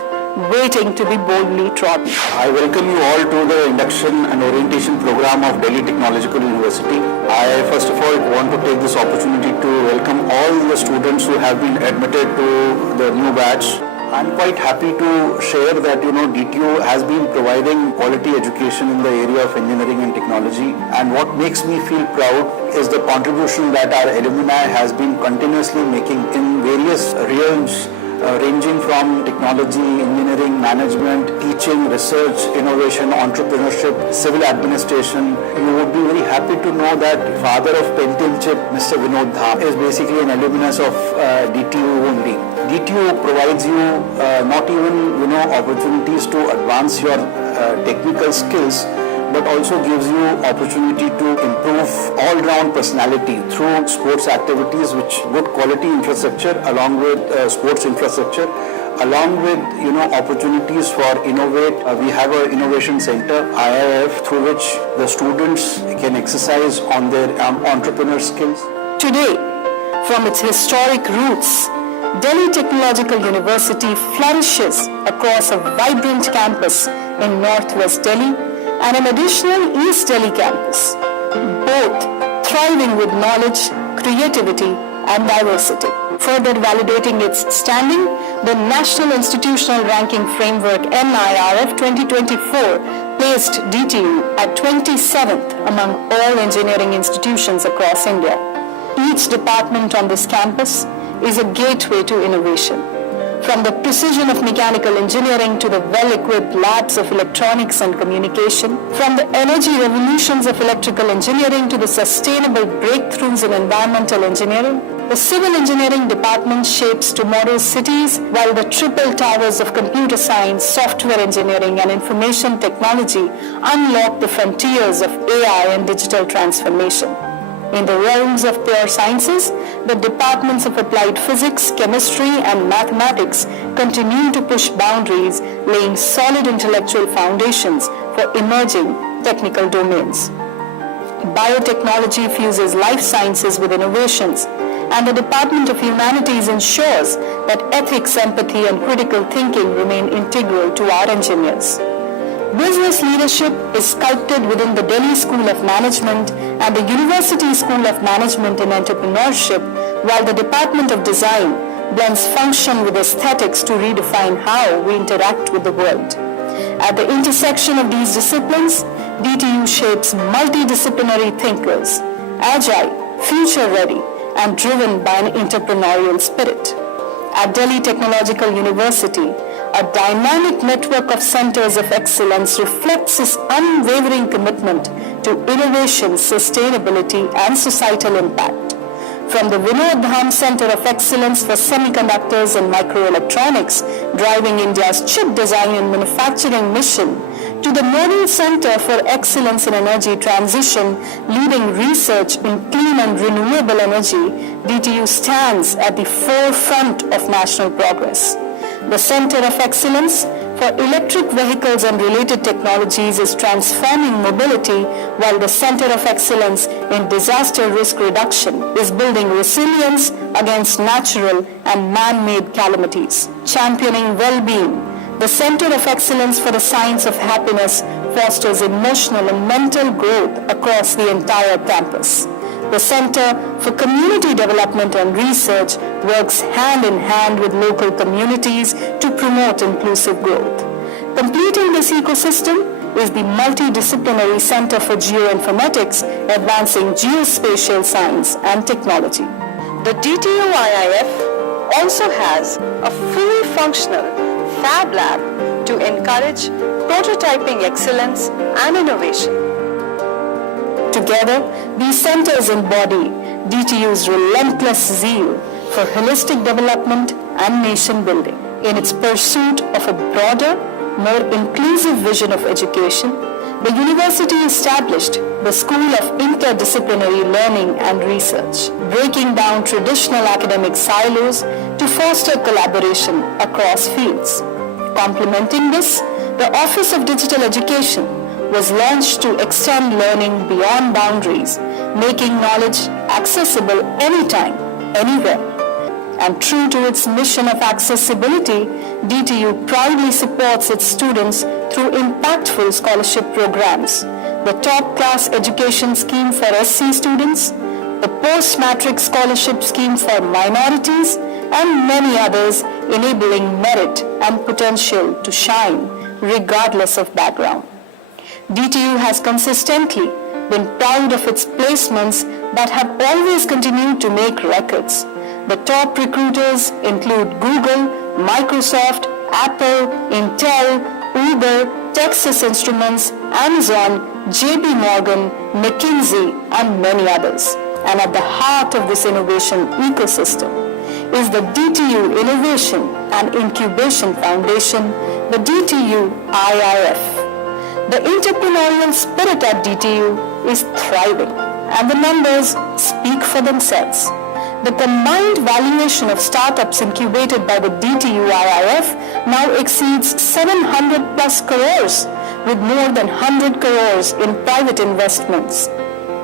waiting to be boldly trodden. I welcome you all to the induction and orientation program of Delhi Technological University. I first of all want to take this opportunity to welcome all the students who have been admitted to the new batch. I'm quite happy to share that DTU has been providing quality education in the area of engineering and technology, and what makes me feel proud is the contribution that our alumni has been continuously making in various realms ranging from technology, engineering, management, teaching, research, innovation, entrepreneurship, civil administration. You would be very happy to know that father of Pentium chip, Mr. Vinod Dham, is basically an alumnus of DTU only. DTU provides you not even opportunities to advance your technical skills, but also gives you opportunity to improve all-round personality through sports activities, which good quality infrastructure along with sports infrastructure, along with opportunities for innovate. We have an innovation center, IIF, through which the students can exercise on their entrepreneur skills. Today, from its historic roots, Delhi Technological University flourishes across a vibrant campus in Northwest Delhi and an additional East Delhi campus, both thriving with knowledge, creativity, and diversity. Further validating its standing, the National Institutional Ranking Framework NIRF 2024 placed DTU at 27th among all engineering institutions across India. Each department on this campus is a gateway to innovation. From the precision of mechanical engineering to the well-equipped labs of electronics and communication, from the energy revolutions of electrical engineering to the sustainable breakthroughs in environmental engineering, the civil engineering department shapes tomorrow's cities, while the triple towers of computer science, software engineering, and information technology unlock the frontiers of AI and digital transformation. In the realms of pure sciences, the departments of applied physics, chemistry, and mathematics continue to push boundaries, laying solid intellectual foundations for emerging technical domains. Biotechnology fuses life sciences with innovations, and the Department of Humanities ensures that ethics, empathy, and critical thinking remain integral to our engineers. Business leadership is sculpted within the Delhi School of Management and the University School of Management and Entrepreneurship, while the Department of Design blends function with aesthetics to redefine how we interact with the world. At the intersection of these disciplines, DTU shapes multidisciplinary thinkers, agile, future-ready, and driven by an entrepreneurial spirit. At Delhi Technological University, a dynamic network of centers of excellence reflects its unwavering commitment to innovation, sustainability, and societal impact. From the Vinod Dham Center of Excellence for Semiconductors and Microelectronics, driving India's chip design and manufacturing mission, to the Nodal Center for Excellence in Energy Transition, leading research in clean and renewable energy, DTU stands at the forefront of national progress. The Center of Excellence for Electric Vehicles and Related Technologies is transforming mobility, while the Center of Excellence in Disaster Risk Reduction is building resilience against natural and man-made calamities. Championing well-being, the Center of Excellence for the Science of Happiness fosters emotional and mental growth across the entire campus. The Center for Community Development and Research works hand in hand with local communities to promote inclusive growth. Completing this ecosystem is the Multidisciplinary Center for Geoinformatics, advancing geospatial science and technology. The DTU IIF also has a fully functional Fab Lab to encourage prototyping excellence and innovation. Together, these centers embody DTU's relentless zeal for holistic development and nation building. In its pursuit of a broader, more inclusive vision of education, the university established the School of Interdisciplinary Learning and Research, breaking down traditional academic silos to foster collaboration across fields. Complementing this, the Office of Digital Education was launched to extend learning beyond boundaries, making knowledge accessible anytime, anywhere. And true to its mission of accessibility, DTU proudly supports its students through impactful scholarship programs. The Top Class Education Scheme for SC students, the Post-Matric Scholarship Scheme for minorities, and many others, enabling merit and potential to shine regardless of background. DTU has consistently been proud of its placements that have always continued to make records. The top recruiters include Google, Microsoft, Apple, Intel, Uber, Texas Instruments, Amazon, JP Morgan, McKinsey, and many others. And at the heart of this innovation ecosystem is the DTU Innovation and Incubation Foundation, the DTU IIF. The entrepreneurial spirit at DTU is thriving, and the numbers speak for themselves. The combined valuation of startups incubated by the DTU IIF now exceeds 700 plus crores, with more than 100 crores in private investments.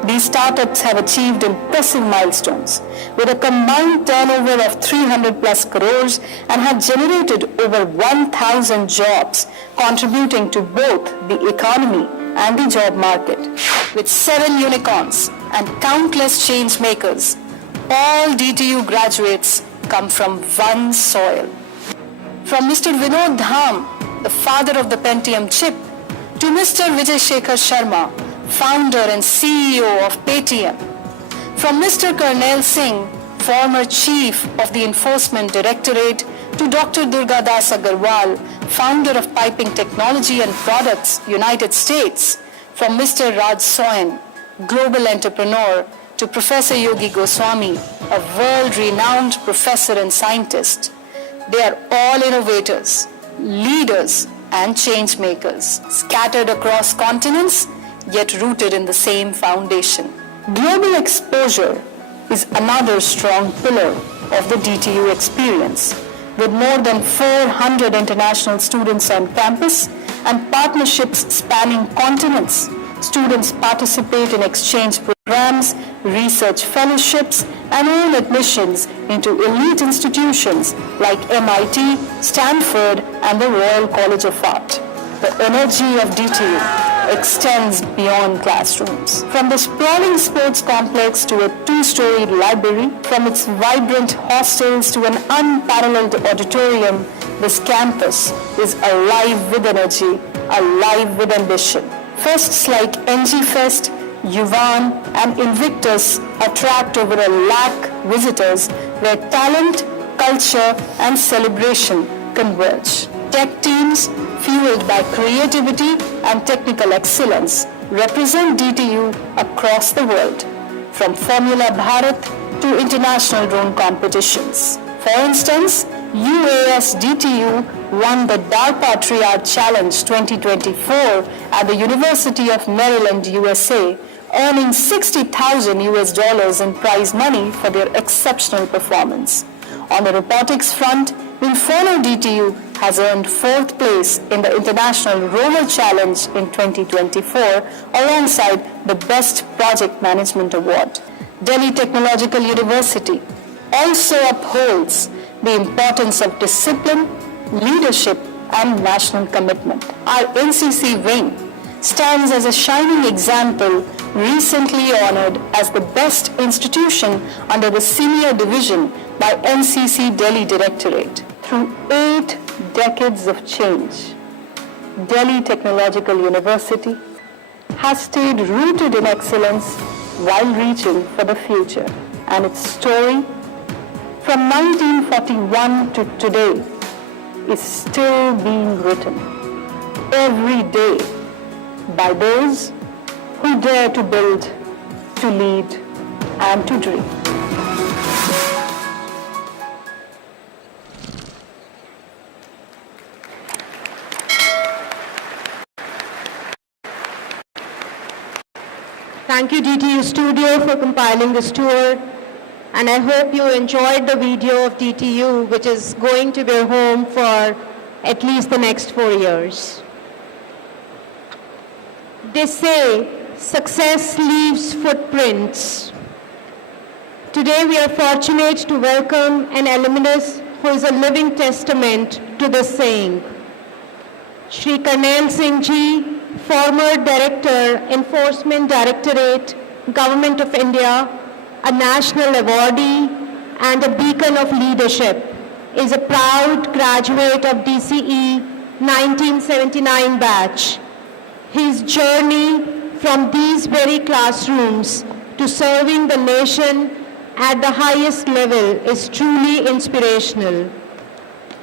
These startups have achieved impressive milestones, with a combined turnover of 300 plus crores and have generated over 1,000 jobs, contributing to both the economy and the job market. With 7 unicorns and countless change makers, all DTU graduates come from one soil. From Mr. Vinod Dham, the father of the Pentium chip, to Mr. Vijay Shekhar Sharma, founder and CEO of Paytm. From Mr. Karnail Singh, former chief of the Enforcement Directorate, to Dr. Durga Das Agarwal, founder of Piping Technology and Products, United States. From Mr. Raj Soin, global entrepreneur, to Professor Yogi Goswami, a world-renowned professor and scientist. They are all innovators, leaders, and change makers, scattered across continents, yet rooted in the same foundation. Global exposure is another strong pillar of the DTU experience. With more than 400 international students on campus and partnerships spanning continents, students participate in exchange programs, research fellowships, and earn admissions into elite institutions like MIT, Stanford, and the Royal College of Art. The energy of DTU extends beyond classrooms. From the sprawling sports complex to a 2-story library, from its vibrant hostels to an unparalleled auditorium, this campus is alive with energy, alive with ambition. Fests like NG Fest, Yuvan, and Invictus attract over 1 lakh visitors where talent, culture, and celebration converge. Tech teams, fueled by creativity and technical excellence, represent DTU across the world, from Formula Bharat to international drone competitions. For instance, UAS DTU won the DARPA Triad Challenge 2024 at the University of Maryland, USA, earning $60,000 in prize money for their exceptional performance. On the robotics front, Inferno DTU has earned 4th place in the International Rover Challenge in 2024 alongside the Best Project Management Award. Delhi Technological University also upholds the importance of discipline, leadership, and national commitment. Our NCC wing stands as a shining example, recently honored as the best institution under the senior division by NCC Delhi Directorate. Through 8 decades of change, Delhi Technological University has stayed rooted in excellence while reaching for the future. And its story, from 1941 to today, is still being written every day by those who dare to build, to lead, and to dream. Thank you, DTU Studio, for compiling this tour. And I hope you enjoyed the video of DTU, which is going to be a home for at least the next 4 years. They say success leaves footprints. Today we are fortunate to welcome an alumnus who is a living testament to this saying. Shri Karnail Singh Ji, former Director, Enforcement Directorate, Government of India, a national awardee and a beacon of leadership, is a proud graduate of DCE 1979 batch. His journey from these very classrooms to serving the nation at the highest level is truly inspirational.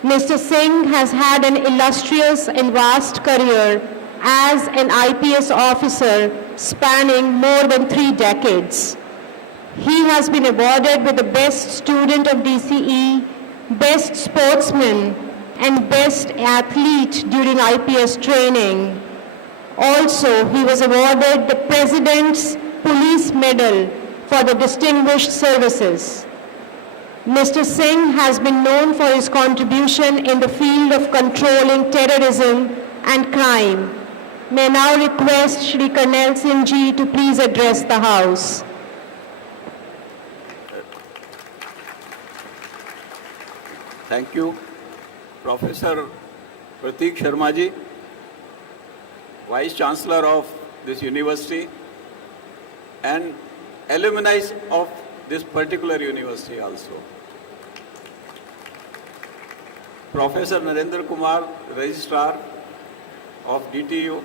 Mr. Singh has had an illustrious and vast career as an IPS officer spanning more than 3 decades. He has been awarded with the Best Student of DCE, Best Sportsman, and Best Athlete during IPS training. Also, he was awarded the President's Police Medal for the distinguished services. Mr. Singh has been known for his contribution in the field of controlling terrorism and crime. May I now request Shri Karnail Singh Ji to please address the House. Thank you, Professor Prateek Sharma Ji, Vice Chancellor of this university and alumni of this particular university also. Professor Narendra Kumar, Registrar of DTU,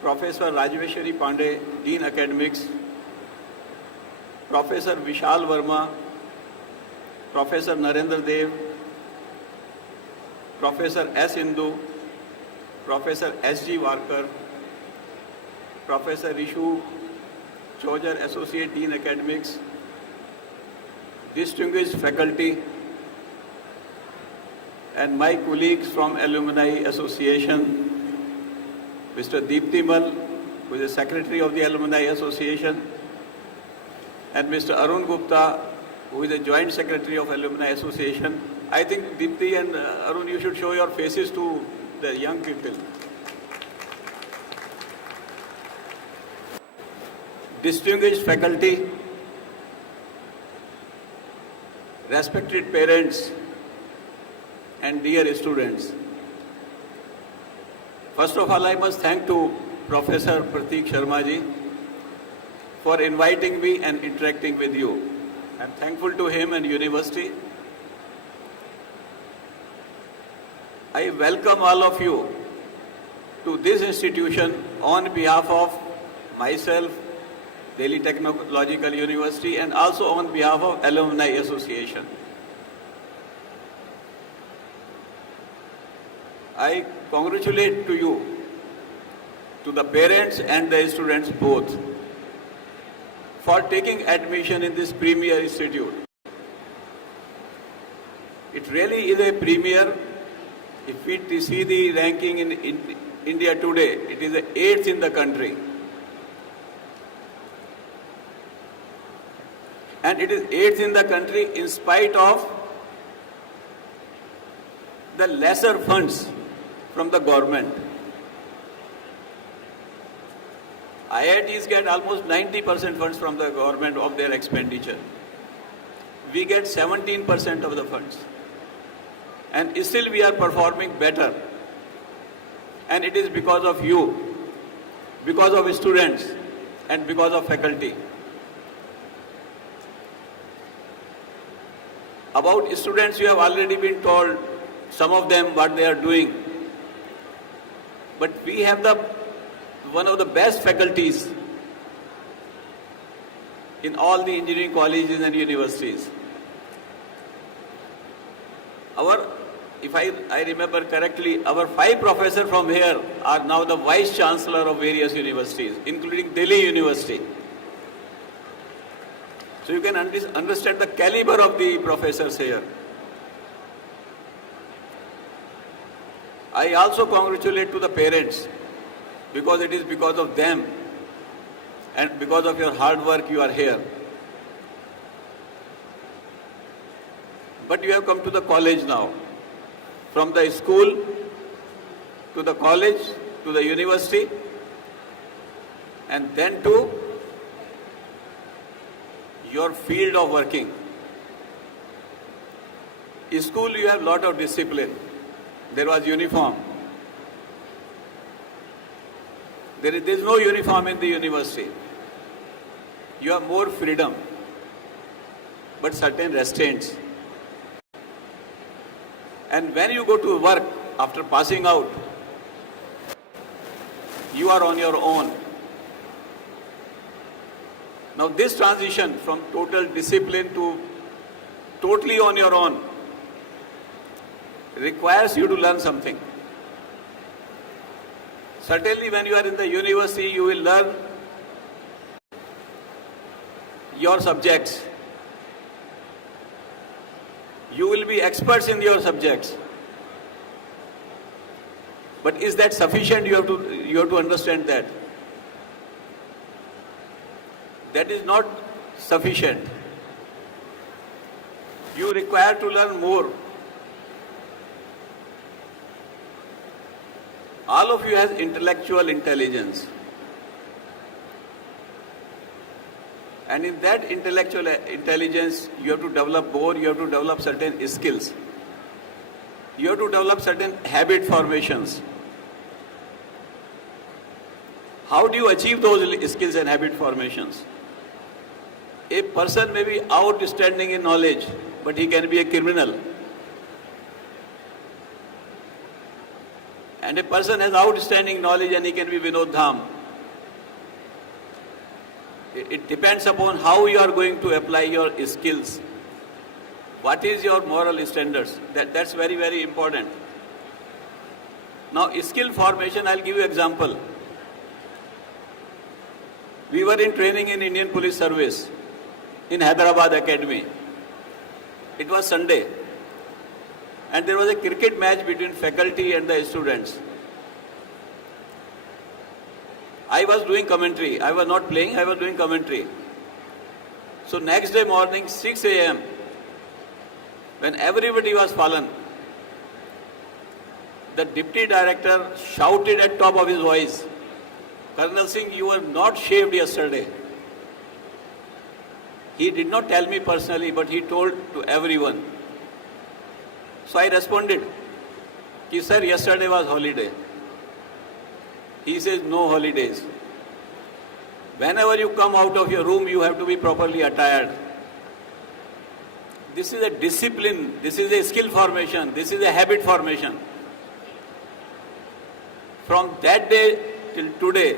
Professor Rajveshwari Pandey, Dean Academics, Professor Vishal Verma, Professor Narendra Dev, Professor S. Indu, Professor S.G. Warkar, Professor Rishu Chojar, Associate Dean Academics, distinguished faculty, and my colleagues from Alumni Association, Mr. Deepti Mal, who is the Secretary of the Alumni Association, and Mr. Arun Gupta, who is the Joint Secretary of Alumni Association. I think Deepti and Arun, you should show your faces to the young people. Distinguished faculty, respected parents, and dear students. First of all, I must thank to Professor Prateek Sharma Ji for inviting me and interacting with you. I'm thankful to him and university. I welcome all of you to this institution on behalf of myself, Delhi Technological University, and also on behalf of Alumni Association. I congratulate to you, to the parents and the students both, for taking admission in this premier institute. It really is a premier. If we see the ranking in India today, it is the 8th in the country. And it is 8th in the country in spite of the lesser funds from the government. IITs get almost 90% funds from the government of their expenditure. We get 17% of the funds. And still we are performing better. And it is because of you, because of students, and because of faculty. About students, you have already been told, some of them, what they are doing. But we have one of the best faculties in all the engineering colleges and universities. If I remember correctly, our 5 professors from here are now the Vice Chancellor of various universities, including Delhi University. So you can understand the caliber of the professors here. I also congratulate to the parents, because it is because of them and because of your hard work you are here. But you have come to the college now. From the school to the college to the university and then to your field of working. In school, you have a lot of discipline. There was uniform. There is no uniform in the university. You have more freedom, but certain restraints. And when you go to work after passing out, you are on your own. Now this transition from total discipline to totally on your own requires you to learn something. Certainly when you are in the university, you will learn your subjects. You will be experts in your subjects. But is that sufficient? You have to understand that. That is not sufficient. You require to learn more. All of you has intellectual intelligence. And in that intellectual intelligence, you have to develop more, you have to develop certain skills. You have to develop certain habit formations. How do you achieve those skills and habit formations? A person may be outstanding in knowledge, but he can be a criminal. And a person has outstanding knowledge and he can be Vinod Dham. It depends upon how you are going to apply your skills. What is your moral standards? That's very, very important. Now, skill formation, I'll give you an example. We were in training in Indian Police Service in Hyderabad Academy. It was Sunday. And there was a cricket match between faculty and the students. I was doing commentary. I was not playing, I was doing commentary. So next day morning, 6 a.m., when everybody was fallen, the deputy director shouted at top of his voice, "Colonel Singh, you were not shaved yesterday." He did not tell me personally, but he told to everyone. So I responded, "Sir, yesterday was holiday." He says, "No holidays. Whenever you come out of your room, you have to be properly attired." This is a discipline, this is a skill formation, this is a habit formation. From that day till today,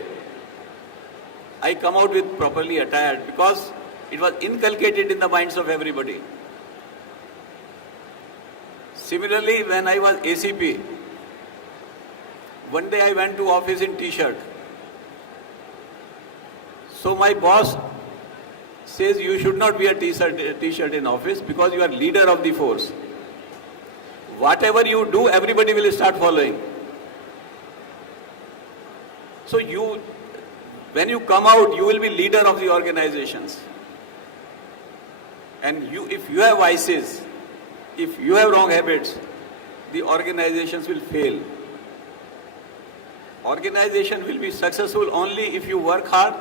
I come out with properly attired because it was inculcated in the minds of everybody. Similarly, when I was ACP, one day I went to office in T-shirt. So my boss says you should not wear T-shirt in office because you are leader of the force. Whatever you do, everybody will start following. So when you come out, you will be leader of the organizations. And if you have vices, if you have wrong habits, the organizations will fail. Organization will be successful only if you work hard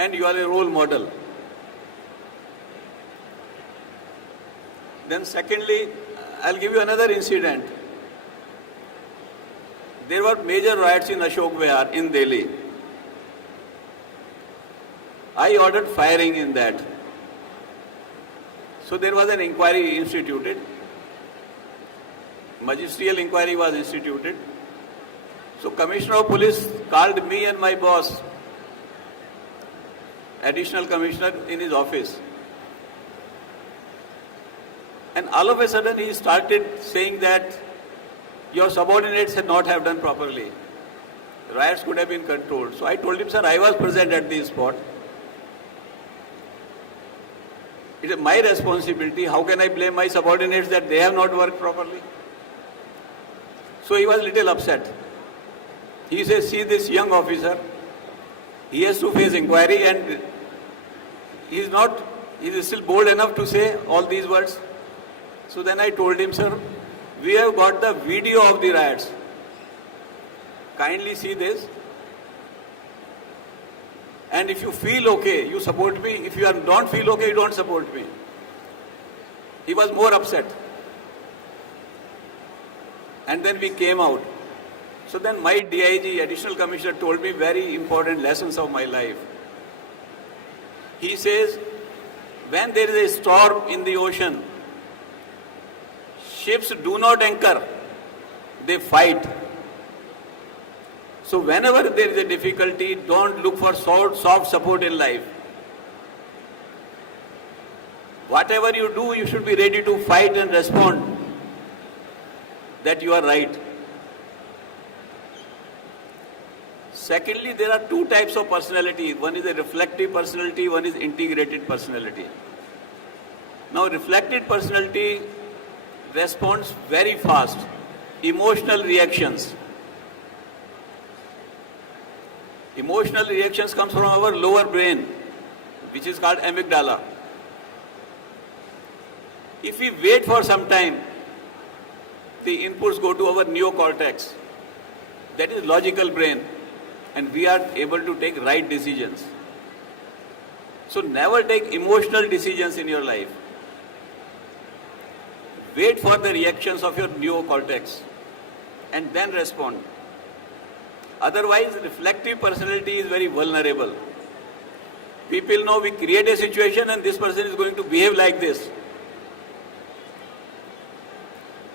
and you are a role model. Then secondly, I'll give you another incident. There were major riots in Ashok Vihar in Delhi. I ordered firing in that. So there was an inquiry instituted. Magisterial inquiry was instituted. So Commissioner of Police called me and my boss, Additional Commissioner, in his office. And all of a sudden he started saying that your subordinates had not have done properly. Riots could have been controlled. So I told him, "Sir, I was present at the spot. It is my responsibility. How can I blame my subordinates that they have not worked properly?" So he was a little upset. He says, "See this young officer, he has to face inquiry and he is still bold enough to say all these words." So then I told him, "Sir, we have got the video of the riots. Kindly see this." And if you feel okay, you support me. If you don't feel okay, you don't support me. He was more upset. And then we came out. So then my DIG, Additional Commissioner, told me very important lessons of my life. He says, when there is a storm in the ocean, ships do not anchor, they fight. So whenever there is a difficulty, don't look for soft support in life. Whatever you do, you should be ready to fight and respond that you are right. Secondly, there are two types of personality. One is a reflective personality, one is integrated personality. Now, reflective personality responds very fast. Emotional reactions. Emotional reactions comes from our lower brain, which is called amygdala. If we wait for some time, the inputs go to our neocortex. That is logical brain. And we are able to take right decisions. So never take emotional decisions in your life. Wait for the reactions of your neocortex and then respond. Otherwise, reflective personality is very vulnerable. People know we create a situation and this person is going to behave like this.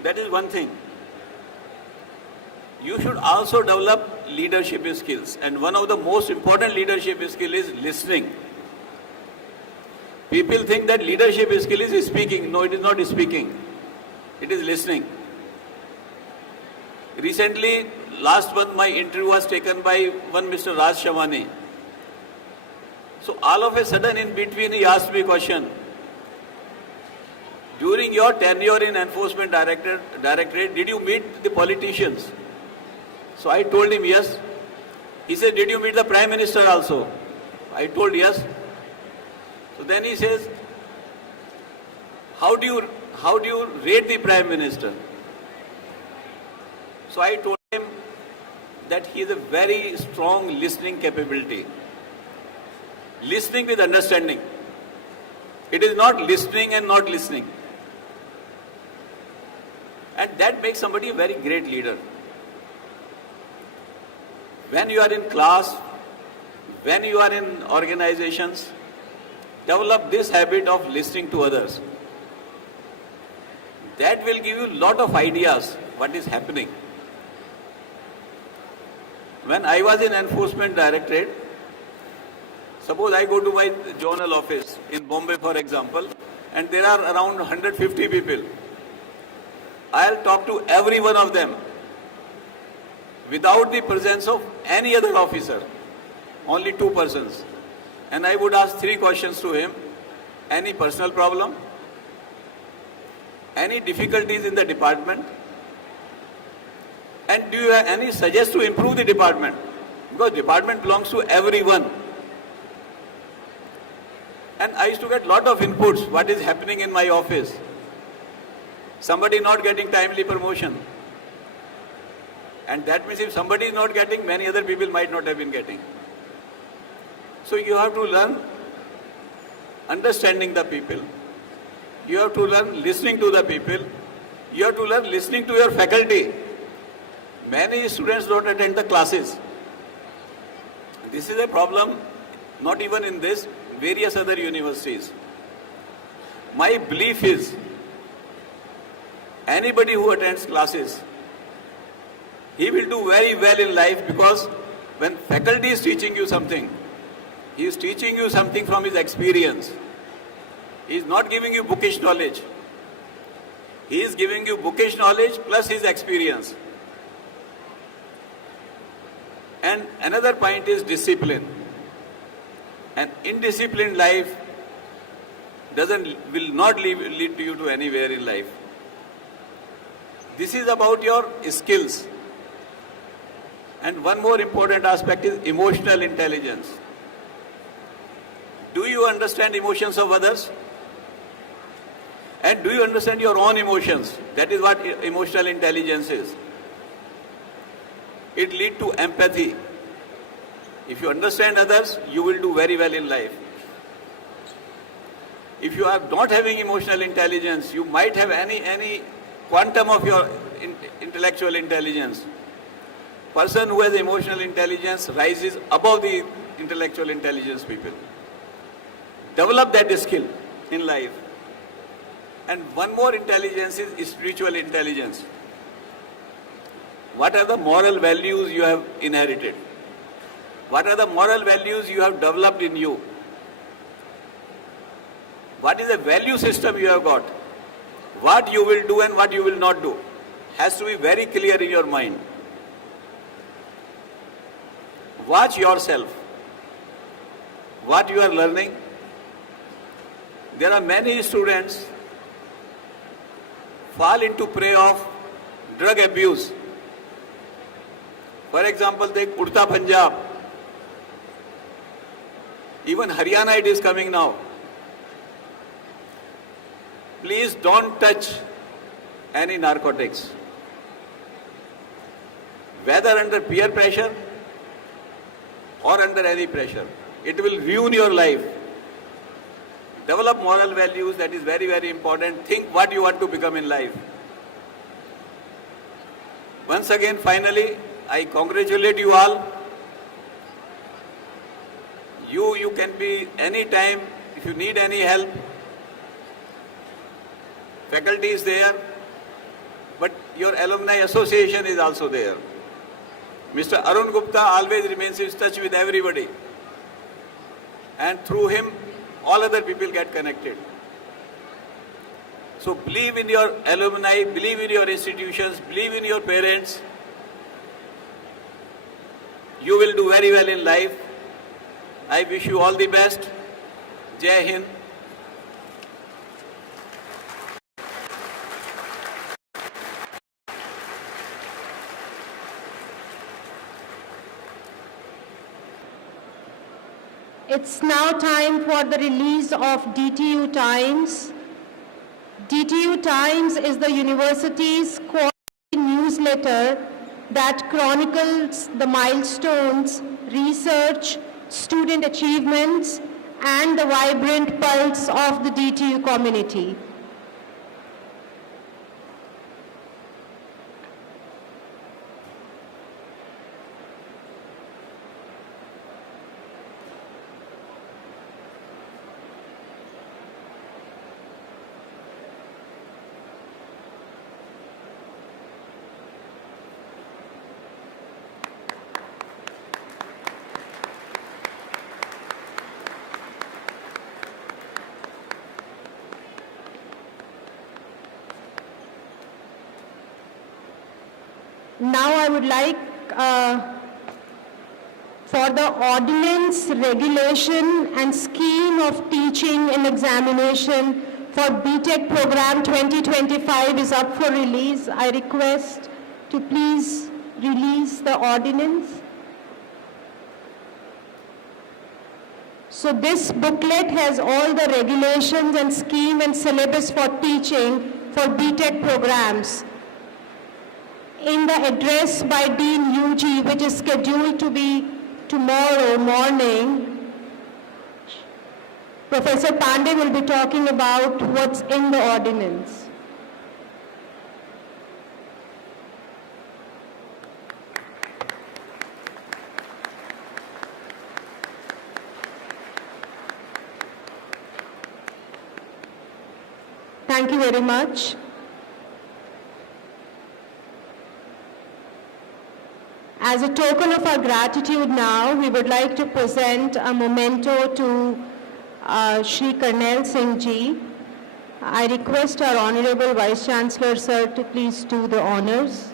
That is one thing. You should also develop leadership skills. And one of the most important leadership skills is listening. People think that leadership skill is speaking. No, it is not speaking. It is listening. Recently, last month, my interview was taken by one Mr. Raj Shamani. So all of a sudden, in between, he asked me a question. During your tenure in Enforcement Directorate, did you meet the politicians? So I told him yes. He said, did you meet the Prime Minister also? I told yes. So then he says, how do you rate the Prime Minister? So I told him that he has a very strong listening capability. Listening with understanding. It is not listening and not listening. And that makes somebody a very great leader. When you are in class, when you are in organizations, develop this habit of listening to others. That will give you a lot of ideas what is happening. When I was in Enforcement Directorate, suppose I go to my zonal office in Bombay, for example, and there are around 150 people. I'll talk to every one of them without the presence of any other officer, only two persons. And I would ask three questions to him. Any personal problem? Any difficulties in the department? And do you have any suggest to improve the department? Because department belongs to everyone. And I used to get lot of inputs, what is happening in my office. Somebody not getting timely promotion. And that means if somebody is not getting, many other people might not have been getting. So you have to learn understanding the people. You have to learn listening to the people. You have to learn listening to your faculty. Many students don't attend the classes. This is a problem, not even in this, various other universities. My belief is, anybody who attends classes, he will do very well in life, because when faculty is teaching you something, he is teaching you something from his experience. He is not giving you bookish knowledge. He is giving you bookish knowledge plus his experience. And another point is discipline. An indisciplined life will not lead to you to anywhere in life. This is about your skills. And one more important aspect is emotional intelligence. Do you understand emotions of others? And do you understand your own emotions? That is what emotional intelligence is. It leads to empathy. If you understand others, you will do very well in life. If you are not having emotional intelligence, you might have any quantum of your intellectual intelligence. Person who has emotional intelligence rises above the intellectual intelligence people. Develop that skill in life. And one more intelligence is spiritual intelligence. What are the moral values you have inherited? What are the moral values you have developed in you? What is the value system you have got? What you will do and what you will not do has to be very clear in your mind. Watch yourself. What you are learning. There are many students fall into prey of drug abuse. For example, take Udta Punjab. Even Haryana it is coming now. Please don't touch any narcotics. Whether under peer pressure or under any pressure. It will ruin your life. Develop moral values, that is very, very important. Think what you want to become in life. Once again, finally, I congratulate you all. You can be any time, if you need any help. Faculty is there, but your alumni association is also there. Mr. Arun Gupta always remains in touch with everybody. And through him, all other people get connected. So believe in your alumni, believe in your institutions, believe in your parents. You will do very well in life. I wish you all the best. Jai Hind. It's now time for the release of DTU Times. DTU Times is the university's quarterly newsletter that chronicles the milestones, research, student achievements, and the vibrant pulse of the DTU community. Now I would like for the ordinance, regulation and scheme of teaching and examination for BTech program 2025 is up for release. I request to please release the ordinance. So this booklet has all the regulations and scheme and syllabus for teaching for BTech programs. In the address by Dean UG, which is scheduled to be tomorrow morning, Professor Pandey will be talking about what's in the ordinance. Thank you very much. As a token of our gratitude now, we would like to present a memento to Shri Karnail Singh Ji. I request our Honorable Vice Chancellor, sir, to please do the honors.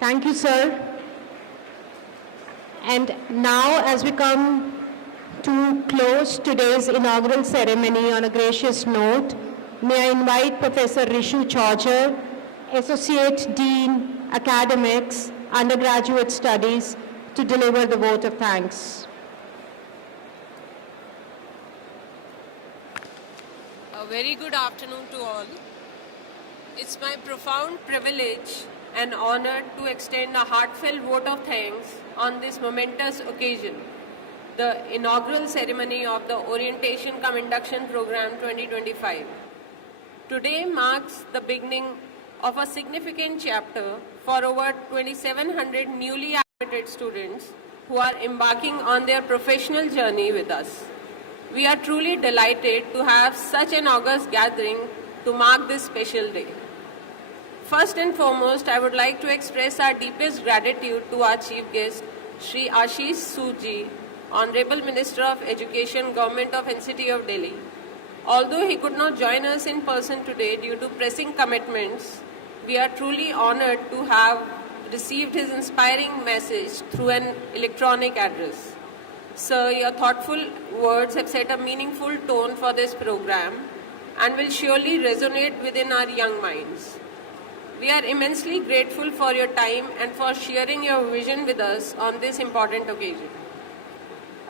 Thank you, sir. And now, as we come to close today's inaugural ceremony on a gracious note, may I invite Professor Rishu Chaucher, Associate Dean, Academics, Undergraduate Studies, to deliver the vote of thanks. A very good afternoon to all. It's my profound privilege and honor to extend a heartfelt vote of thanks on this momentous occasion, the inaugural ceremony of the Orientation cum Induction Program 2025. Today marks the beginning of a significant chapter for over 2,700 newly admitted students who are embarking on their professional journey with us. We are truly delighted to have such an august gathering to mark this special day. First and foremost, I would like to express our deepest gratitude to our chief guest, Shri Ashish Sood, Honorable Minister of Education, Government of NCT of Delhi. Although he could not join us in person today due to pressing commitments, we are truly honored to have received his inspiring message through an electronic address. Sir, your thoughtful words have set a meaningful tone for this program and will surely resonate within our young minds. We are immensely grateful for your time and for sharing your vision with us on this important occasion.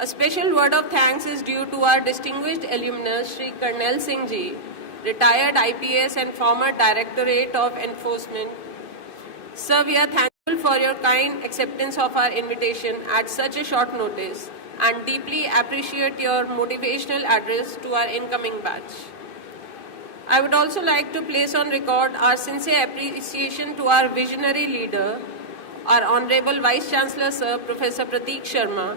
A special word of thanks is due to our distinguished alumnus, Shri Karnail Singh Ji, retired IPS and former Directorate of Enforcement. Sir, we are thankful for your kind acceptance of our invitation at such a short notice and deeply appreciate your motivational address to our incoming batch. I would also like to place on record our sincere appreciation to our visionary leader, our Honorable Vice Chancellor, Sir, Professor Prateek Sharma.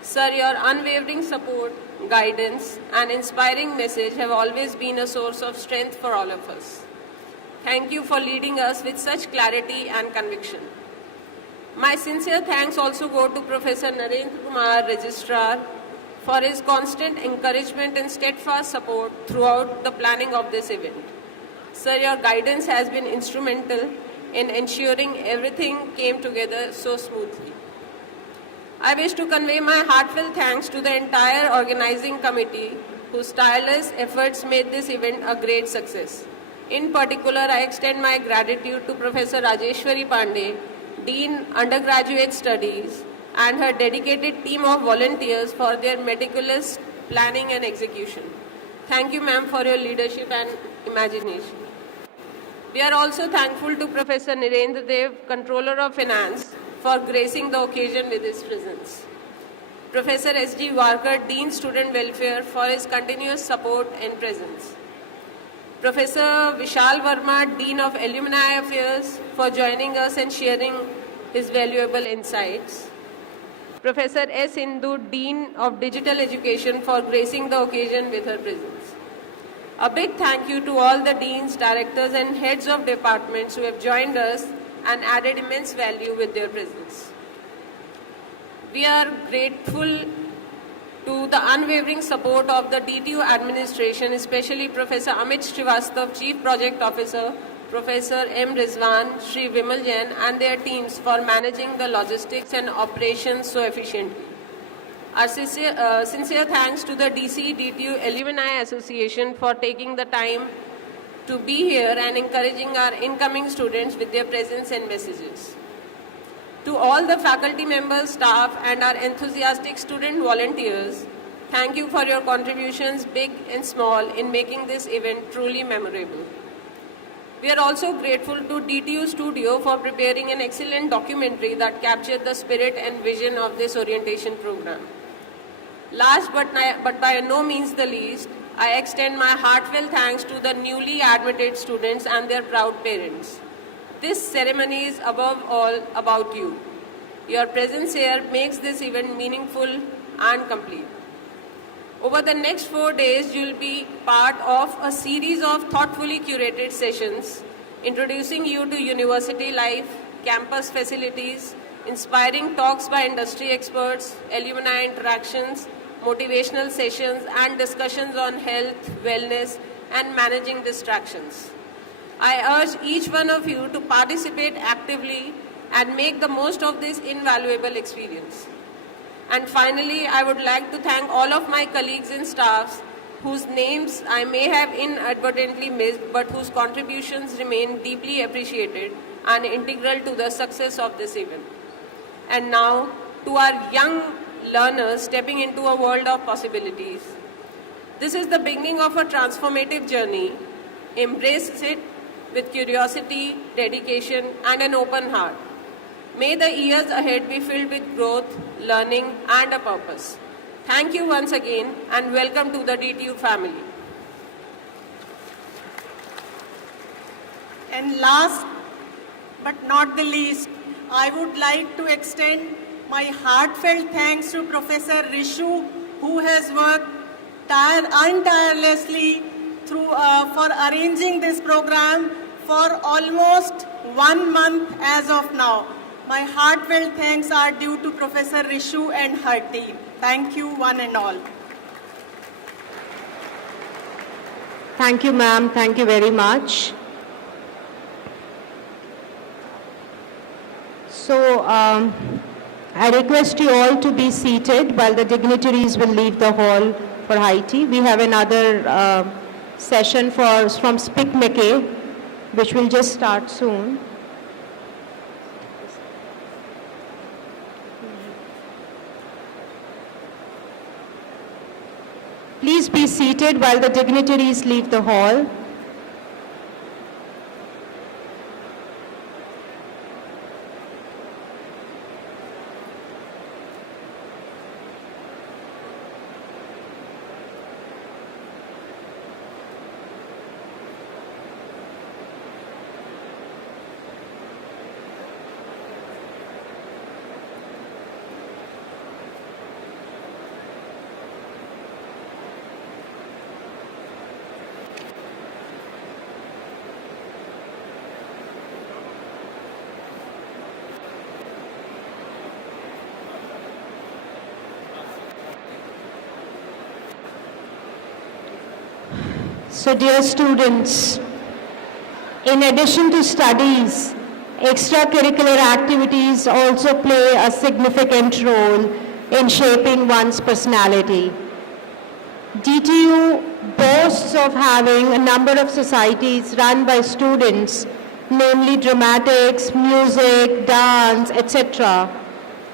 Sir, your unwavering support, guidance, and inspiring message have always been a source of strength for all of us. Thank you for leading us with such clarity and conviction. My sincere thanks also go to Professor Narendra Kumar, Registrar, for his constant encouragement and steadfast support throughout the planning of this event. Sir, your guidance has been instrumental in ensuring everything came together so smoothly. I wish to convey my heartfelt thanks to the entire organizing committee whose tireless efforts made this event a great success. In particular, I extend my gratitude to Professor Rajeshwari Pandey, Dean, Undergraduate Studies, and her dedicated team of volunteers for their meticulous planning and execution. Thank you, ma'am, for your leadership and imagination. We are also thankful to Professor Nirendra Dev, Controller of Finance, for gracing the occasion with his presence. Professor S.G. Warkar, Dean Student Welfare, for his continuous support and presence. Professor Vishal Verma, Dean of Alumni Affairs, for joining us and sharing his valuable insights. Professor S. Indu, Dean of Digital Education, for gracing the occasion with her presence. A big thank you to all the deans, directors, and heads of departments who have joined us and added immense value with their presence. We are grateful to the unwavering support of the DTU administration, especially Professor Amit Srivastav, Chief Project Officer, Professor M. Rizwan, Shri Vimal Jain, and their teams for managing the logistics and operations so efficiently. Our sincere thanks to the DC DTU Alumni Association for taking the time to be here and encouraging our incoming students with their presence and messages. To all the faculty members, staff, and our enthusiastic student volunteers, thank you for your contributions, big and small, in making this event truly memorable. We are also grateful to DTU Studio for preparing an excellent documentary that captured the spirit and vision of this orientation program. Last but by no means the least, I extend my heartfelt thanks to the newly admitted students and their proud parents. This ceremony is above all about you. Your presence here makes this event meaningful and complete. Over the next 4 days, you will be part of a series of thoughtfully curated sessions introducing you to university life, campus facilities, inspiring talks by industry experts, alumni interactions, motivational sessions, and discussions on health, wellness, and managing distractions. I urge each one of you to participate actively and make the most of this invaluable experience. And finally, I would like to thank all of my colleagues and staffs whose names I may have inadvertently missed, but whose contributions remain deeply appreciated and integral to the success of this event. And now, to our young learners stepping into a world of possibilities. This is the beginning of a transformative journey. Embrace it with curiosity, dedication, and an open heart. May the years ahead be filled with growth, learning, and a purpose. Thank you once again, and welcome to the DTU family. And last but not the least, I would like to extend my heartfelt thanks to Professor Rishu, who has worked tirelessly for arranging this program for almost 1 month as of now. My heartfelt thanks are due to Professor Rishu and her team. Thank you, one and all. Thank you, ma'am. Thank you very much. So, I request you all to be seated while the dignitaries will leave the hall for high tea. We have another session from Spic Macay, which will just start soon. Please be seated while the dignitaries leave the hall. So dear students, in addition to studies, extracurricular activities also play a significant role in shaping one's personality. DTU boasts of having a number of societies run by students, namely dramatics, music, dance, etc.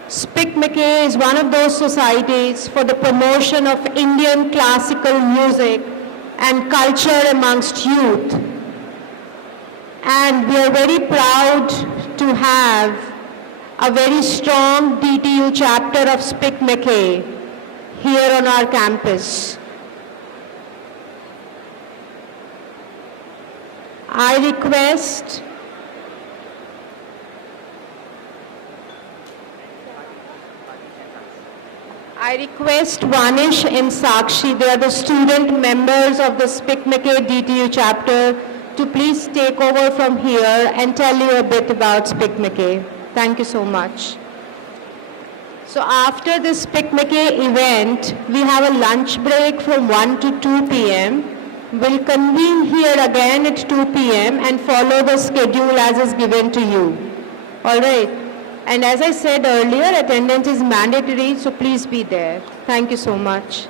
Spic Macay is one of those societies for the promotion of Indian classical music and culture amongst youth. And we are very proud to have a very strong DTU chapter of Spic Macay here on our campus. I request Vanish and Sakshi, they are the student members of the Spic Macay DTU chapter, to please take over from here and tell you a bit about Spic Macay. Thank you so much. So after this Spic Macay event, we have a lunch break from 1 to 2 p.m. We'll convene here again at 2 p.m. and follow the schedule as is given to you. All right. And as I said earlier, attendance is mandatory, so please be there. Thank you so much.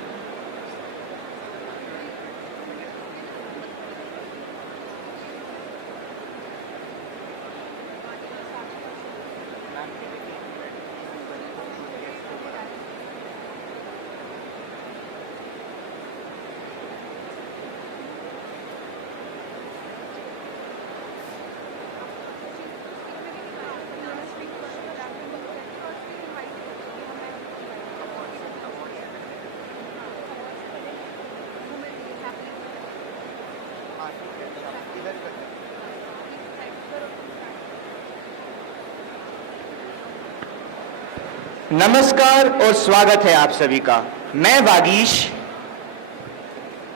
नमस्कार और स्वागत है आप सभी का। मैं वागीश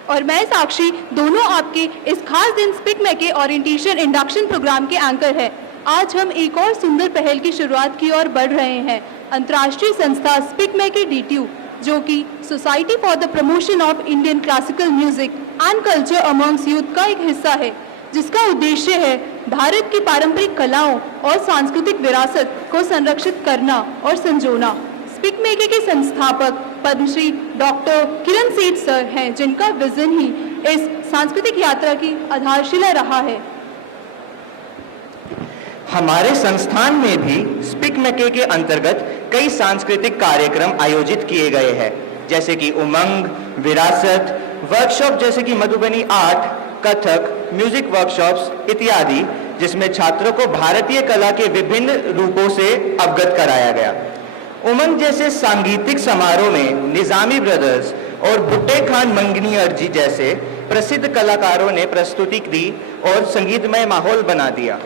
और मैं साक्षी दोनों आपके इस खास दिन स्पिक मैके ओरिएंटेशन इंडक्शन प्रोग्राम के एंकर हैं। आज हम एक और सुंदर पहल की शुरुआत की ओर बढ़ रहे हैं। अंतर्राष्ट्रीय संस्था स्पिक मैके DTU, जो कि society for the promotion of Indian classical music and culture amongst youth का एक हिस्सा है, जिसका उद्देश्य है भारत की पारंपरिक कलाओं और सांस्कृतिक विरासत को संरक्षित करना और संजोना। स्पिक मेके के संस्थापक पद्मश्री डॉक्टर किरण सेठ सर हैं, जिनका विजन ही इस सांस्कृतिक यात्रा की आधारशिला रहा है। हमारे संस्थान में भी स्पिक मैके के अंतर्गत कई सांस्कृतिक कार्यक्रम आयोजित किए गए हैं, जैसे कि उमंग, विरासत, वर्कशॉप जैसे कि Madhubani art, Kathak, music workshops इत्यादि, जिसमें छात्रों को भारतीय कला के विभिन्न रूपों से अवगत कराया गया। उमंग जैसे सांगीतिक समारोह में निजामी ब्रदर्स और भुट्टे खान मंगनियर जी जैसे प्रसिद्ध कलाकारों ने प्रस्तुति दी और संगीतमय माहौल बना दिया।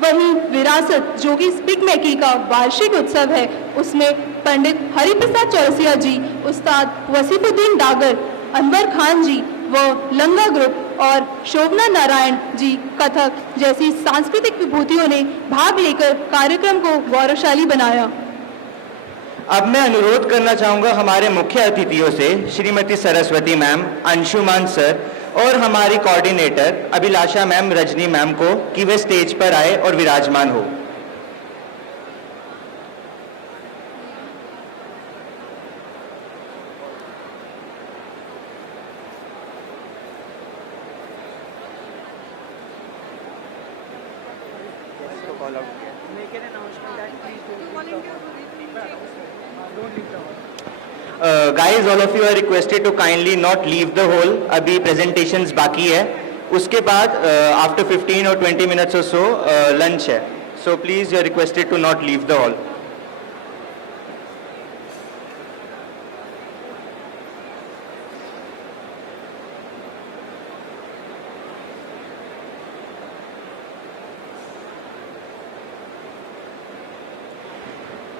वहीं विरासत, जो कि स्पिक मैके का वार्षिक उत्सव है, उसमें पंडित हरिप्रसाद चौरसिया जी, उस्ताद वसीफुद्दीन डागर, अनवर खान जी व लंगा ग्रुप और शोभना नारायण जी कथक जैसी सांस्कृतिक विभूतियों ने भाग लेकर कार्यक्रम को गौरवशाली बनाया। अब मैं अनुरोध करना चाहूंगा हमारे मुख्य अतिथियों से, श्रीमती सरस्वती मैम, अंशुमान सर और हमारी कोऑर्डिनेटर अभिलाषा मैम, रजनी मैम को, कि वे स्टेज पर आए और विराजमान हो। Guys, all of you are requested to kindly not leave the hall. अभी presentations बाकी है, उसके बाद after 15 or 20 minutes or so lunch है, so please you are requested to not leave the hall.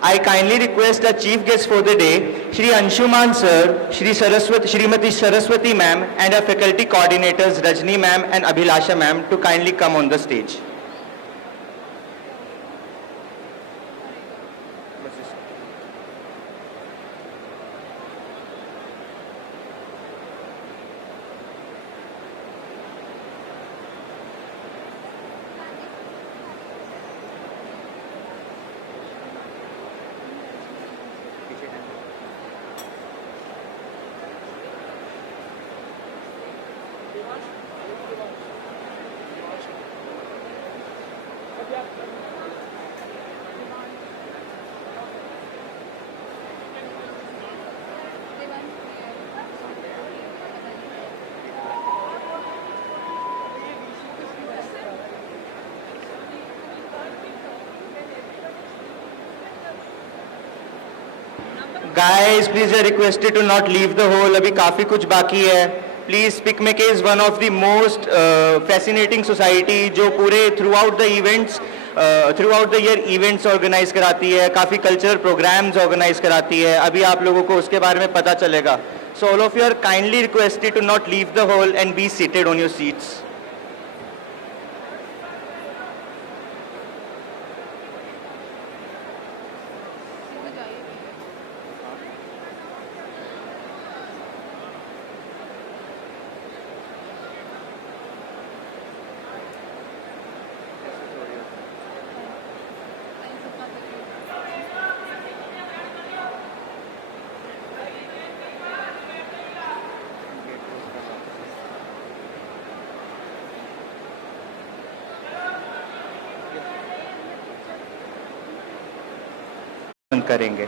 I kindly request our chief guest for the day, Shri Anshuman sir, Shrimati Saraswati ma'am and our faculty coordinators Rajni ma'am and Abhilasha ma'am to kindly come on the stage. Guys, please are requested to not leave the hall. अभी काफी कुछ बाकी है. Please, Spic Macay is one of the most fascinating society जो पूरे throughout the events, throughout the year events organize कराती है, काफी cultural programs organize कराती है. अभी आप लोगों को उसके बारे में पता चलेगा. So all of you are kindly requested to not leave the hall and be seated on your seats. करेंगे।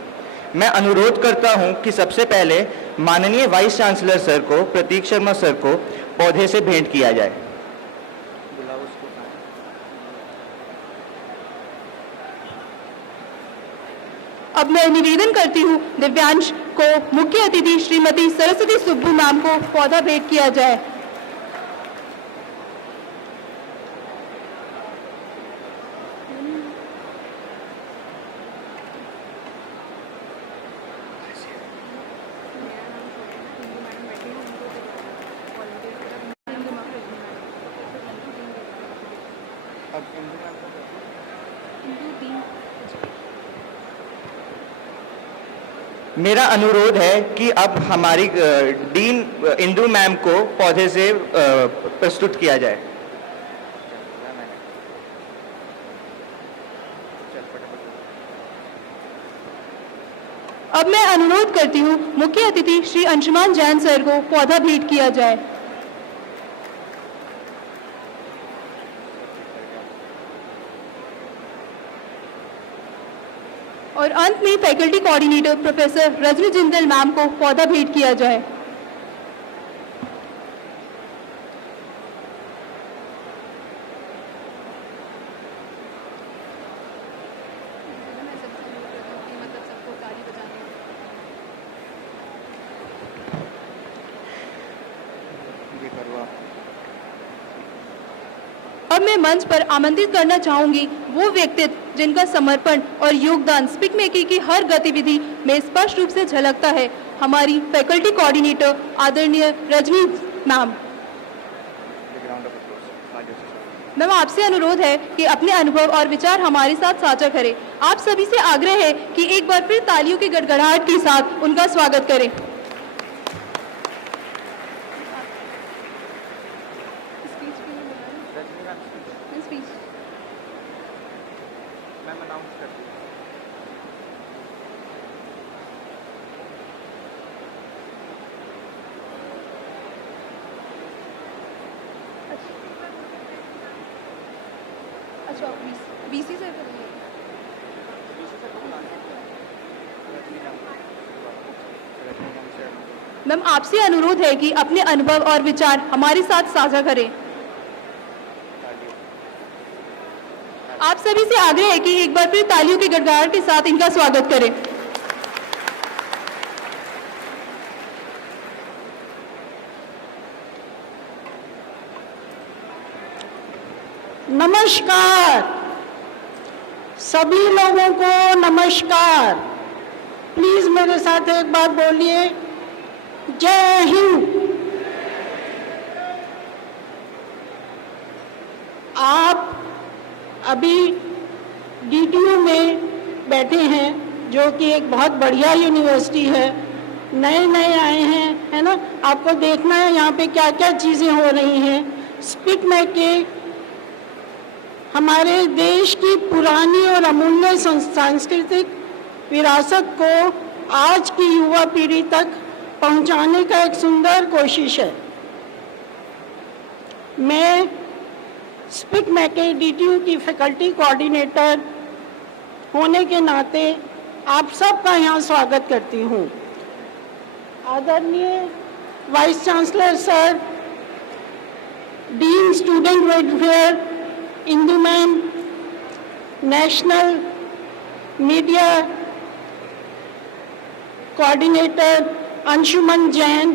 मैं अनुरोध करता हूं कि सबसे पहले माननीय वाइस चांसलर सर को, प्रतीक शर्मा सर को पौधे से भेंट किया जाए। अब मैं निवेदन करती हूं दिव्यांश को मुख्य अतिथि श्रीमती सरस्वती सुब्बू मैम को पौधा भेंट किया जाए। मेरा अनुरोध है कि अब हमारी डीन इंदु मैम को पौधे से प्रस्तुत किया जाए। अब मैं अनुरोध करती हूँ मुख्य अतिथि श्री अंशुमान जैन सर को पौधा भेंट किया जाए। और अंत में faculty coordinator professor Rajni Jindal ma'am को पौधा भेंट किया जाए। अब मैं मंच पर आमंत्रित करना चाहूंगी वो व्यक्तित्व जिनका समर्पण और योगदान स्पिक मेकी की हर गतिविधि में स्पष्ट रूप से झलकता है। हमारी फैकल्टी कोऑर्डिनेटर आदरणीय रजनी मैम। मैम, आपसे अनुरोध है कि अपने अनुभव और विचार हमारे साथ साझा करें। आप सभी से आग्रह है कि एक बार फिर तालियों की गड़गड़ाहट के साथ उनका स्वागत करें। अच्छा, बीसी से मैम, आपसे अनुरोध है कि अपने अनुभव और विचार हमारे साथ साझा करें। आप सभी से आग्रह है कि एक बार फिर तालियों की गड़गड़ाहट के साथ इनका स्वागत करें। नमस्कार सभी लोगों को, नमस्कार। प्लीज मेरे साथ एक बार बोलिए, जय हिंद। आप अभी DTU में बैठे हैं, जो कि एक बहुत बढ़िया यूनिवर्सिटी है। नए नए आए हैं, है ना। आपको देखना है यहाँ पे क्या क्या चीज़ें हो रही हैं। स्पिक मैके हमारे देश की पुरानी और अमूल्य सांस्कृतिक विरासत को आज की युवा पीढ़ी तक पहुंचाने का एक सुंदर कोशिश है। मैं स्पिक मैके DTU की फैकल्टी कोऑर्डिनेटर होने के नाते आप सबका यहाँ स्वागत करती हूँ। आदरणीय vice chancellor sir, dean student welfare Induman, national media coordinator Anshuman Jain,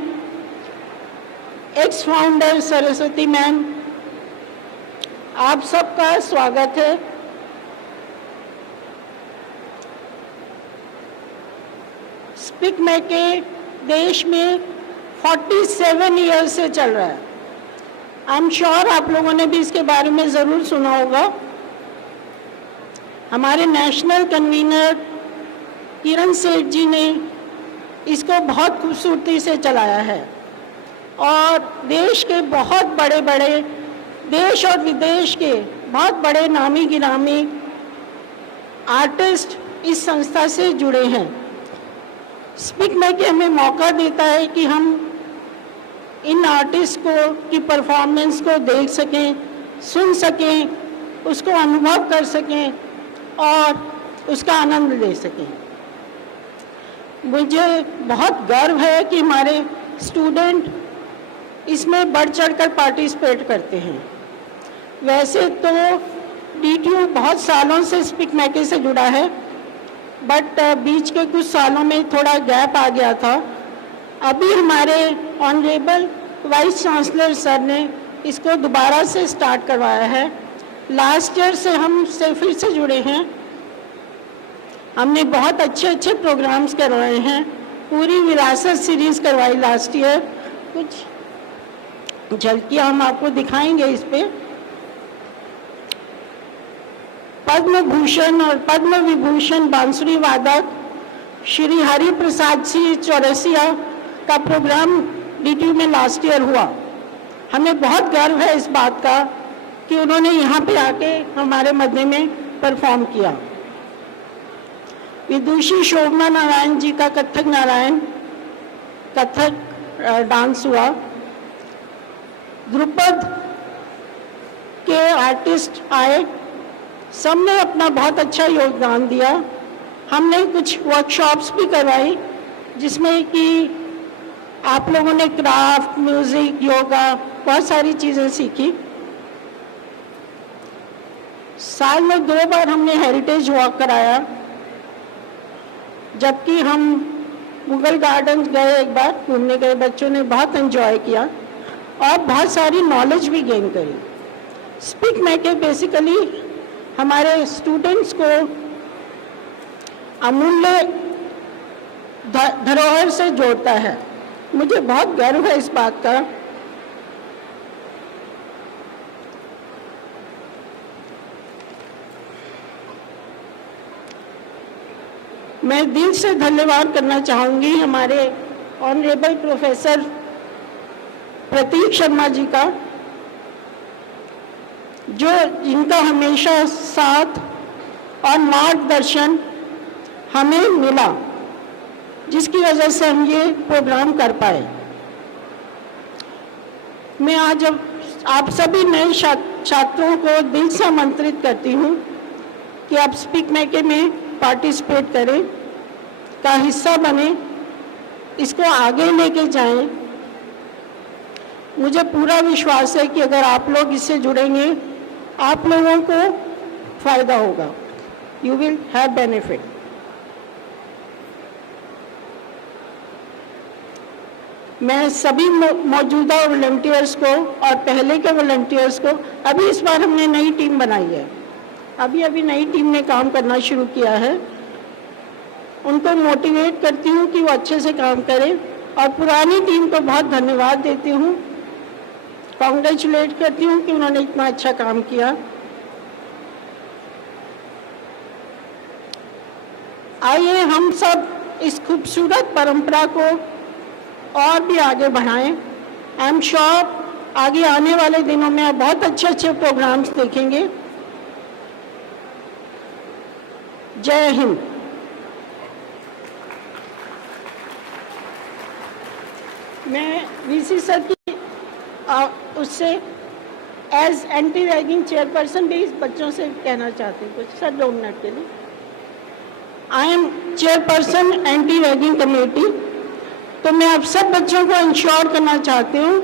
ex founder Saraswati ma'am, आप सबका स्वागत है। स्पिक मैके देश में 47 ईयर्स से चल रहा है। आई एम श्योर आप लोगों ने भी इसके बारे में ज़रूर सुना होगा। हमारे नेशनल कन्वीनर किरण सेठ जी ने इसको बहुत खूबसूरती से चलाया है और देश के बहुत बड़े बड़े, देश और विदेश के बहुत बड़े नामी गिरामी आर्टिस्ट इस संस्था से जुड़े हैं। स्पिक मैके हमें मौका देता है कि हम इन आर्टिस्ट को की परफॉर्मेंस को देख सकें, सुन सकें, उसको अनुभव कर सकें और उसका आनंद ले सकें। मुझे बहुत गर्व है कि हमारे स्टूडेंट इसमें बढ़ चढ़कर पार्टिसिपेट करते हैं। वैसे तो DTU बहुत सालों से स्पिक मैके से जुड़ा है, बट बीच के कुछ सालों में थोड़ा गैप आ गया था। अभी हमारे ऑनरेबल वाइस चांसलर सर ने इसको दोबारा से स्टार्ट करवाया है। लास्ट ईयर से हम फिर से जुड़े हैं। हमने बहुत अच्छे अच्छे प्रोग्राम्स करवाए हैं। पूरी विरासत सीरीज करवाई लास्ट ईयर। कुछ झलकियाँ हम आपको दिखाएंगे इस पे। पद्म भूषण और पद्म विभूषण बांसुरी वादक श्री हरि प्रसाद सिंह चौरसिया का प्रोग्राम DTU में लास्ट ईयर हुआ। हमें बहुत गर्व है इस बात का कि उन्होंने यहाँ पे आके हमारे मध्य में परफॉर्म किया। विदुषी शोभना नारायण जी का कथक डांस हुआ। ध्रुपद के आर्टिस्ट आए, सबने अपना बहुत अच्छा योगदान दिया। हमने कुछ वर्कशॉप्स भी करवाई जिसमें कि आप लोगों ने क्राफ्ट, म्यूजिक, योगा, बहुत सारी चीज़ें सीखी। साल में 2 बार हमने हेरिटेज वॉक कराया, जबकि हम मुगल गार्डन गए, एक बार घूमने गए, बच्चों ने बहुत एंजॉय किया और बहुत सारी नॉलेज भी गेन करी। स्पिक मैके बेसिकली हमारे स्टूडेंट्स को अमूल्य धरोहर से जोड़ता है। मुझे बहुत गर्व है इस बात का। मैं दिल से धन्यवाद करना चाहूँगी हमारे ऑनरेबल प्रोफेसर प्रतीक शर्मा जी का, जिनका हमेशा साथ और मार्गदर्शन हमें मिला, जिसकी वजह से हम ये प्रोग्राम कर पाए। मैं आज आप सभी नए छात्रों को दिल से आमंत्रित करती हूँ कि आप स्पीक मैके में पार्टिसिपेट करें, का हिस्सा बने, इसको आगे लेके जाएं। मुझे पूरा विश्वास है कि अगर आप लोग इससे जुड़ेंगे, आप लोगों को फायदा होगा। You will have benefit. मैं सभी मौजूदा वॉलंटियर्स को और पहले के वॉलंटियर्स को, अभी इस बार हमने नई टीम बनाई है, अभी नई टीम ने काम करना शुरू किया है, उनको मोटिवेट करती हूँ कि वो अच्छे से काम करें और पुरानी टीम को बहुत धन्यवाद देती हूँ, कॉन्ग्रेचुलेट करती हूँ कि उन्होंने इतना अच्छा काम किया। आइए हम सब इस खूबसूरत परंपरा को और भी आगे बढ़ाएं। आई एम श्योर आगे आने वाले दिनों में आप बहुत अच्छे प्रोग्राम्स देखेंगे। जय हिंद। मैं वीसी सर की उससे एज एंटी रैगिंग चेयरपर्सन भी इस बच्चों से कहना चाहती हूँ कुछ, सर 2 मिनट के लिए। I am chairperson anti ragging committee, तो मैं आप सब बच्चों को इंश्योर करना चाहती हूँ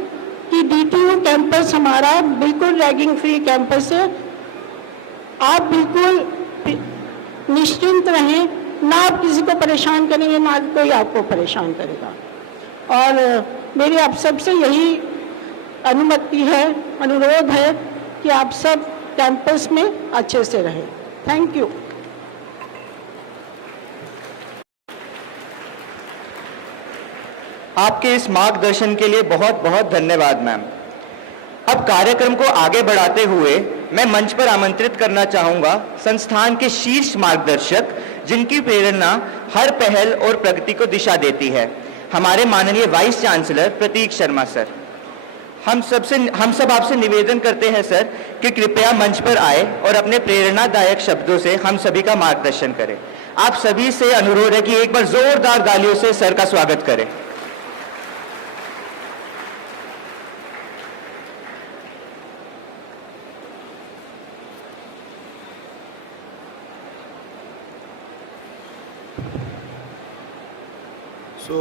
कि DTU कैंपस हमारा बिल्कुल रैगिंग फ्री कैंपस है। आप बिल्कुल निश्चिंत रहें, ना आप किसी को परेशान करेंगे, ना कोई आपको परेशान करेगा। और मेरी आप सबसे यही अनुमति है, अनुरोध है कि आप सब कैंपस में अच्छे से रहें। Thank you. आपके इस मार्गदर्शन के लिए बहुत बहुत धन्यवाद मैम। अब कार्यक्रम को आगे बढ़ाते हुए मैं मंच पर आमंत्रित करना चाहूंगा संस्थान के शीर्ष मार्गदर्शक, जिनकी प्रेरणा हर पहल और प्रगति को दिशा देती है, हमारे माननीय वाइस चांसलर प्रतीक शर्मा सर। हम सब आपसे निवेदन करते हैं सर कि कृपया मंच पर आए और अपने प्रेरणादायक शब्दों से हम सभी का मार्गदर्शन करें। आप सभी से अनुरोध है कि एक बार जोरदार तालियों से सर का स्वागत करें। So,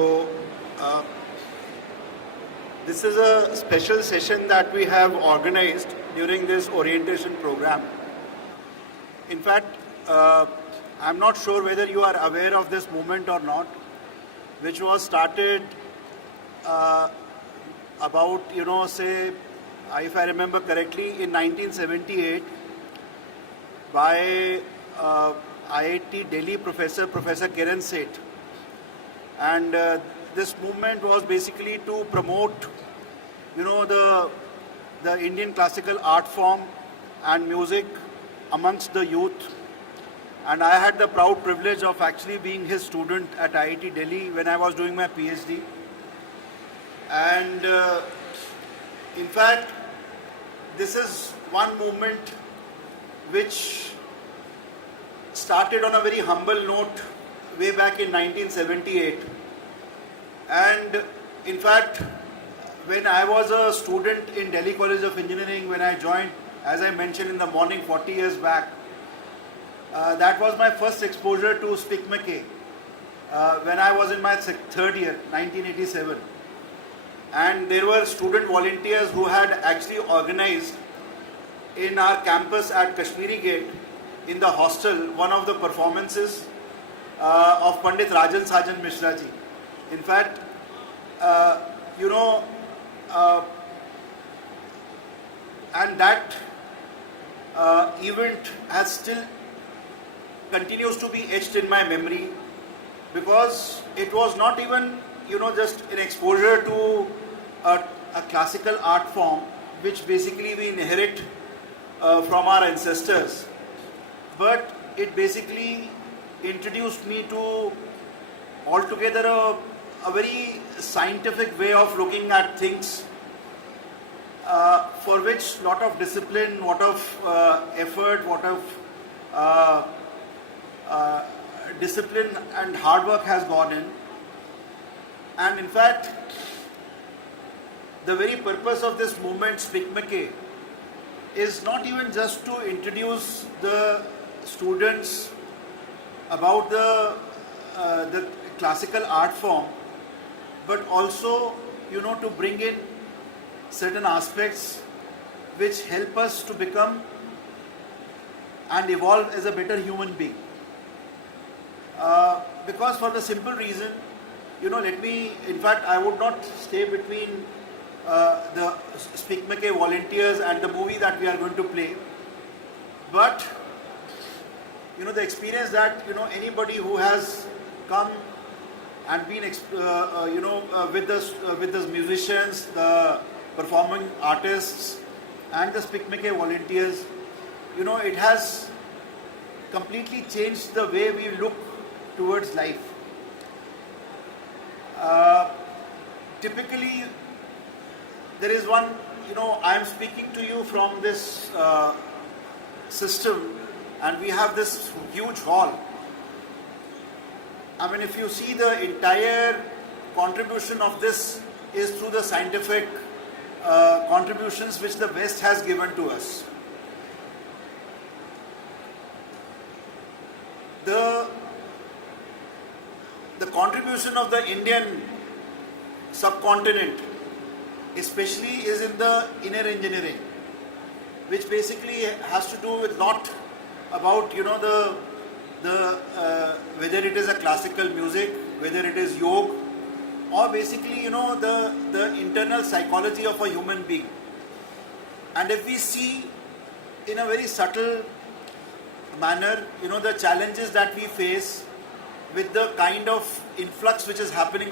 this is a special session that we have organized during this orientation program. In fact, I'm not sure whether you are aware of this movement or not, which was started about, say, if I remember correctly, in 1978 by IIT Delhi Professor Kiran Seth. And this movement was basically to promote, the Indian classical art form and music amongst the youth. And I had the proud privilege of actually being his student at IIT Delhi when I was doing my PhD. And in fact, this is one movement which started on a very humble note way back in 1978. And in fact, when I was a student in Delhi College of Engineering, when I joined, as I mentioned in the morning 40 years back, that was my first exposure to Spic Macay when I was in my third year, 1987. And there were student volunteers who had actually organized in our campus at Kashmiri Gate, in the hostel, one of the performances of Pandit Rajan Sajan Mishra ji. In fact, and that event has still continues to be etched in my memory, because it was not even just an exposure to a classical art form which basically we inherit from our ancestors, but it basically introduced me to altogether a very scientific way of looking at things, for which lot of discipline, lot of effort, lot of discipline and hard work has gone in. And in fact, the very purpose of this movement, Spic Macay, is not even just to introduce the students about the classical art form, but also to bring in certain aspects which help us to become and evolve as a better human being. Because for the simple reason, in fact, I would not stay between the Spic Macay volunteers and the movie that we are going to play, but the experience that anybody who has come and been with the musicians, the performing artists and the Spic Macay volunteers, it has completely changed the way we look towards life. Typically, there is one, I am speaking to you from this system, and we have this huge hall. I mean, if you see, the entire contribution of this is through the scientific contributions which the West has given to us. The contribution of the Indian subcontinent especially is in the inner engineering, which basically has to do with not about whether it is a classical music, whether it is yoga, or basically the internal psychology of a human being. And if we see in a very subtle manner the challenges that we face with the kind of influx which is happening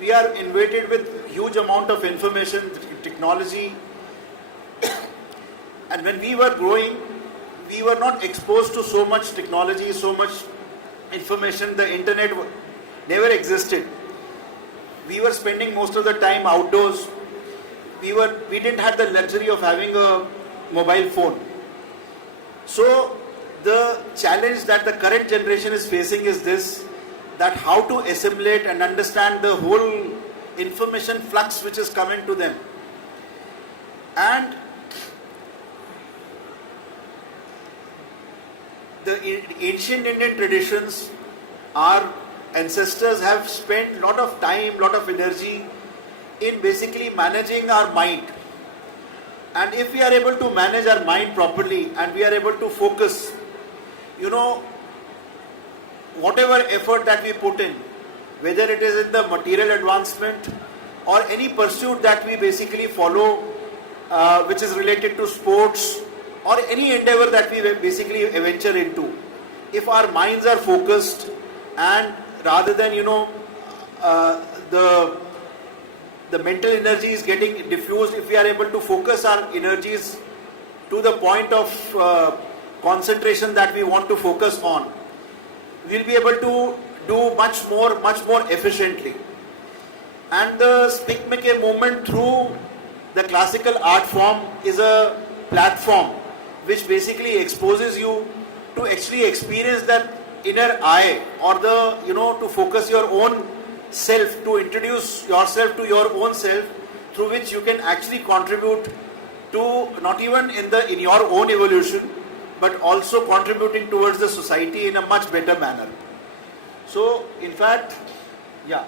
we are invaded with huge amount of information, technology, and when we were growing, we were not exposed to so much technology, so much information. The internet never existed. We were spending most of the time outdoors. We didn't have the luxury of having a mobile phone. So the challenge that the current generation is facing is this, that how to assimilate and understand the whole information flux which is coming to them. And the ancient Indian traditions, our ancestors have spent a lot of time, lot of energy in basically managing our mind. And if we are able to manage our mind properly and we are able to focus, whatever effort that we put in, whether it is in the material advancement or any pursuit that we basically follow, which is related to sports or any endeavor that we basically venture into, if our minds are focused and rather than the mental energy is getting diffused, if we are able to focus our energies to the point of concentration that we want to focus on, we'll be able to do much more efficiently. And the Spic Macay movement, through the classical art form is a platform which basically exposes you to actually experience that inner eye, or the, to focus your own self, to introduce yourself to your own self, through which you can actually contribute to not even in your own evolution, but also contributing towards the society in a much better manner. So, in fact, yeah.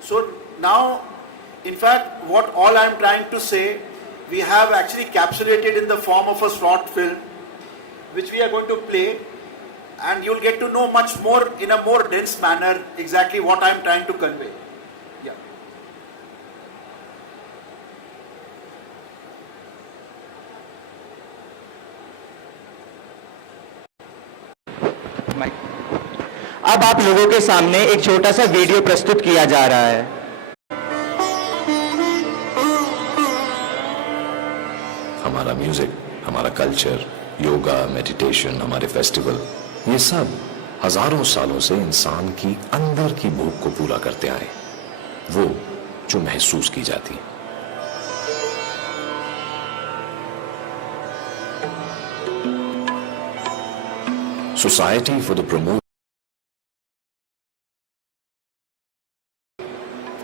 So now, in fact, what all I am trying to say, we have actually encapsulated in the form of a short film, which we are going to play, and you'll get to know much more in a more dense manner exactly what I am trying to convey. Yeah. अब आप लोगों के सामने एक छोटा सा video प्रस्तुत किया जा रहा है। हमारा म्यूजिक, हमारा कल्चर, योगा, मेडिटेशन, हमारे फेस्टिवल, ये सब हजारों सालों से इंसान की अंदर की भूख को पूरा करते आए, वो जो महसूस की जाती है। सोसाइटी फॉर द प्रमोट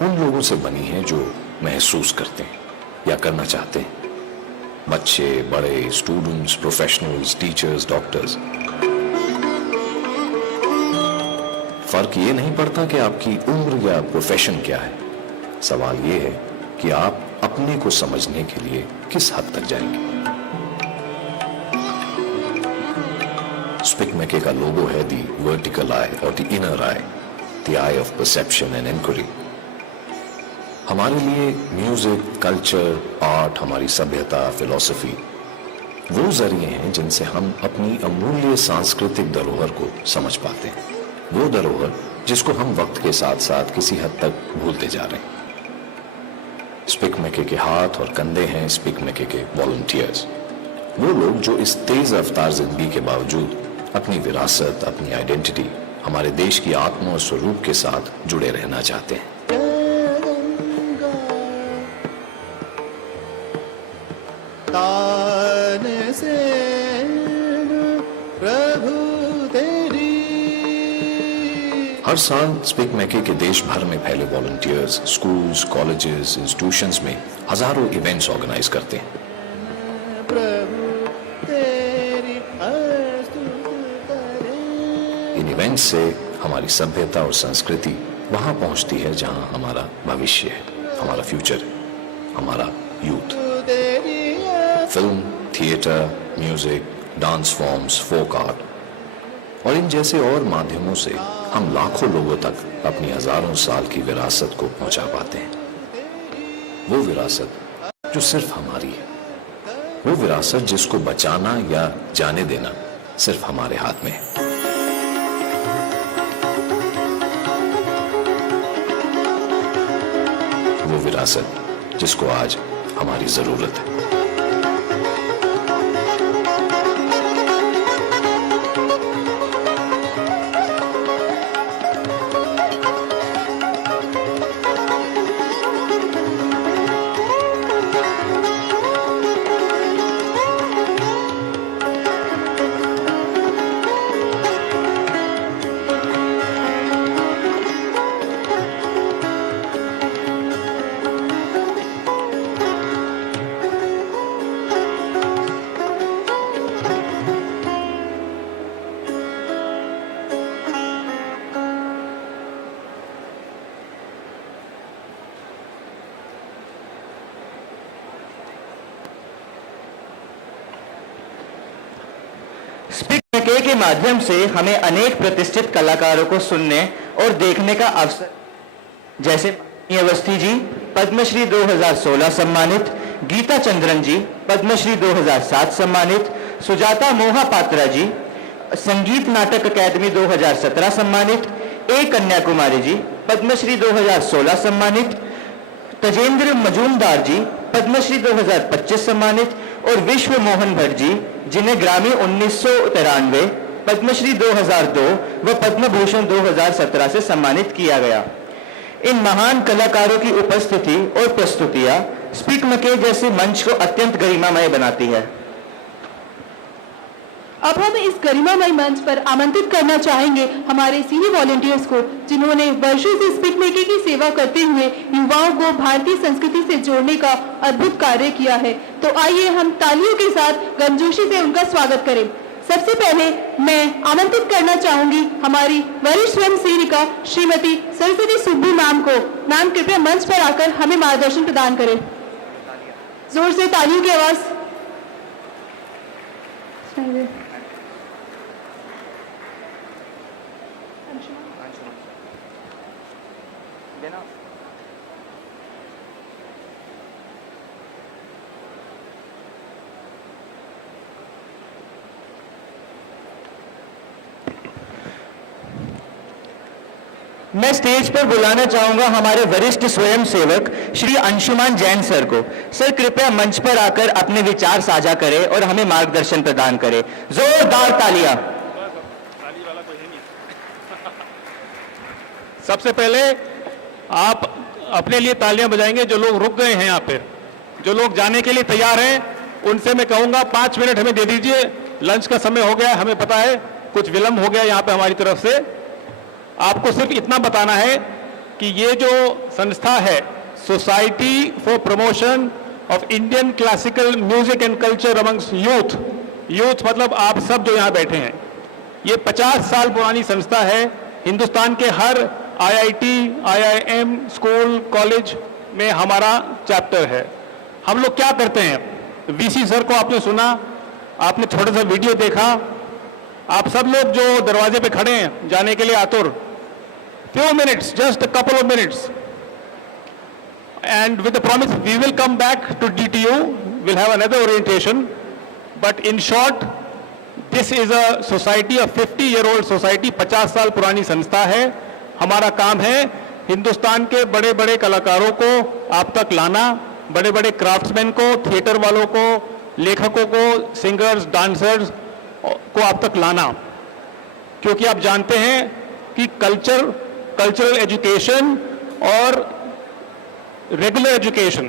उन लोगों से बनी है जो महसूस करते हैं या करना चाहते हैं। बच्चे, बड़े, स्टूडेंट्स, प्रोफेशनल्स, टीचर्स, डॉक्टर्स। फर्क ये नहीं पड़ता कि आपकी उम्र या प्रोफेशन क्या है, सवाल ये है कि आप अपने को समझने के लिए किस हद तक जाएंगे। स्पिक मैके का लोगो है द वर्टिकल आई और the inner eye, the eye of perception and inquiry. हमारे लिए म्यूजिक, कल्चर, आर्ट, हमारी सभ्यता, फिलॉसफी वो जरिए हैं जिनसे हम अपनी अमूल्य सांस्कृतिक धरोहर को समझ पाते हैं, वो धरोहर जिसको हम वक्त के साथ साथ किसी हद तक भूलते जा रहे हैं। स्पिक मैके के हाथ और कंधे हैं स्पिक मैके के वॉलंटियर्स, वो लोग जो इस तेज रफ्तार जिंदगी के बावजूद अपनी विरासत, अपनी आइडेंटिटी, हमारे देश की आत्मा और स्वरूप के साथ जुड़े रहना चाहते हैं। हर साल स्पिक मैके के देश भर में फैले वॉलंटियर्स स्कूल्स, कॉलेजेस, इंस्टीट्यूशंस में हजारों इवेंट्स ऑर्गेनाइज करते हैं। इन इवेंट्स से हमारी सभ्यता और संस्कृति वहां पहुंचती है जहां हमारा भविष्य है, हमारा फ्यूचर है, हमारा youth. Film, theatre, music, dance forms, folk art और इन जैसे और माध्यमों से हम लाखों लोगों तक अपनी हजारों साल की विरासत को पहुंचा पाते हैं। वो विरासत जो सिर्फ हमारी है, वो विरासत जिसको बचाना या जाने देना सिर्फ हमारे हाथ में है। वो विरासत जिसको आज हमारी जरूरत है। स्पिक मैके के माध्यम से हमें अनेक प्रतिष्ठित कलाकारों को सुनने और देखने का अवसर, जैसे अवस्थी जी पद्मश्री 2016 सम्मानित, गीता चंद्रन जी पद्मश्री 2007 सम्मानित, सुजाता मोहापात्रा जी संगीत नाटक अकादमी 2017 सम्मानित, ए कन्याकुमारी जी पद्मश्री 2016 सम्मानित, तजेंद्र मजूमदार जी पद्मश्री 2025 सम्मानित और विश्व मोहन भट्ट जी जिन्हें ग्रामी 1993, पद्मश्री 2002 व पद्म भूषण 2017 से सम्मानित किया गया। इन महान कलाकारों की उपस्थिति और प्रस्तुतियां स्पीक मके जैसे मंच को अत्यंत गरिमामय बनाती है। अब हम इस गरिमामय मंच पर आमंत्रित करना चाहेंगे हमारे सीनियर वॉलंटियर्स को, जिन्होंने वर्षों से स्पीक मेके की सेवा करते हुए युवाओं को भारतीय संस्कृति से जोड़ने का अद्भुत कार्य किया है। तो आइए हम तालियों के साथ गर्मजोशी से उनका स्वागत करें। सबसे पहले मैं आमंत्रित करना चाहूंगी हमारी वरिष्ठ स्वयं सेविका श्रीमती सरस्वती सुब्बू मैम को। मैम कृपया मंच पर आकर हमें मार्गदर्शन प्रदान करें। जोर से तालियों की आवाज। मैं स्टेज पर बुलाना चाहूंगा हमारे वरिष्ठ स्वयं सेवक श्री अंशुमान जैन सर को। सर कृपया मंच पर आकर अपने विचार साझा करें और हमें मार्गदर्शन प्रदान करें। जोरदार तालियां। सबसे पहले आप अपने लिए तालियां बजाएंगे जो लोग रुक गए हैं यहाँ पे, जो लोग जाने के लिए तैयार हैं, उनसे मैं कहूंगा 5 मिनट हमें दे दीजिए। लंच का समय हो गया, हमें पता है कुछ विलंब हो गया यहाँ पे हमारी तरफ से। आपको सिर्फ इतना बताना है कि ये जो संस्था है society for promotion of Indian classical music and culture amongst youth, youth मतलब आप सब जो यहाँ बैठे हैं, ये 50 साल पुरानी संस्था है। हिंदुस्तान के हर आईआईटी, आईआईएम, स्कूल, कॉलेज में हमारा चैप्टर है। हम लोग क्या करते हैं, वीसी सर को आपने सुना, आपने थोड़ा सा वीडियो देखा, आप सब लोग जो दरवाजे पे खड़े हैं जाने के लिए आतुर, few minutes, just a couple of minutes, and with the promise we will come back to DTU, we'll have another orientation, but in short this is a society, a 50-year-old society, 50 साल पुरानी संस्था है। हमारा काम है हिंदुस्तान के बड़े बड़े कलाकारों को आप तक लाना, बड़े बड़े क्राफ्ट्समैन को, थिएटर वालों को, लेखकों को, सिंगर्स, डांसर्स को आप तक लाना, क्योंकि आप जानते हैं कि कल्चरल एजुकेशन और regular education,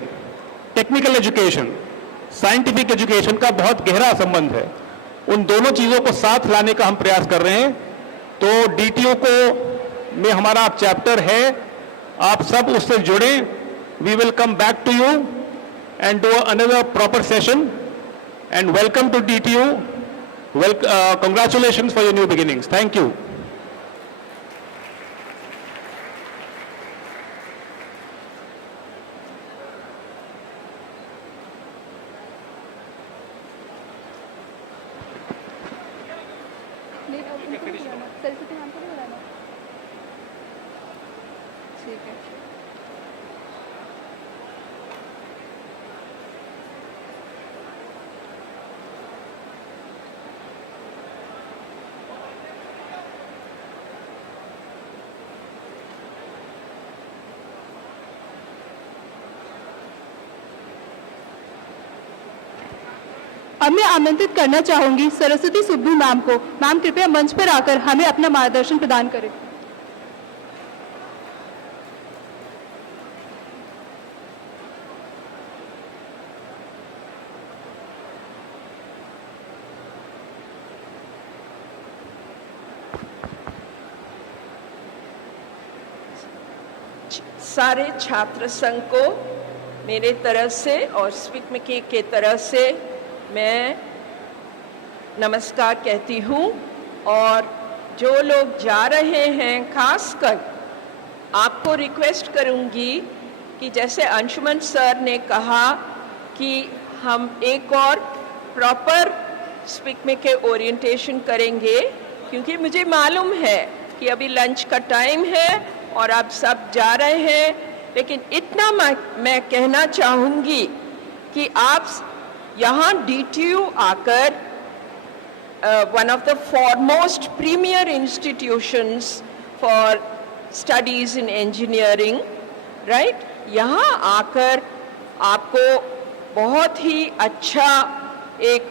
technical education, scientific education का बहुत गहरा संबंध है। उन दोनों चीज़ों को साथ लाने का हम प्रयास कर रहे हैं। तो डीटीयू को में हमारा चैप्टर है, आप सब उससे जुड़ें। We will come back to you and do another proper session and welcome to DTU. Congratulations for your new beginnings. Thank you. अब मैं आमंत्रित करना चाहूंगी सरस्वती सुब्बू मैम को। मैम कृपया मंच पर आकर हमें अपना मार्गदर्शन प्रदान करें। सारे छात्र संघ को मेरे तरफ से और स्पिक मके के तरफ से मैं नमस्कार कहती हूँ। और जो लोग जा रहे हैं, खासकर आपको रिक्वेस्ट करूँगी कि जैसे अंशुमन सर ने कहा कि हम एक और प्रॉपर स्पिक मके ओरिएंटेशन करेंगे, क्योंकि मुझे मालूम है कि अभी लंच का टाइम है और आप सब जा रहे हैं। लेकिन इतना मैं कहना चाहूँगी कि आप यहाँ DTU आकर one of the foremost premier institutions for studies in engineering, right? यहाँ आकर आपको बहुत ही अच्छा एक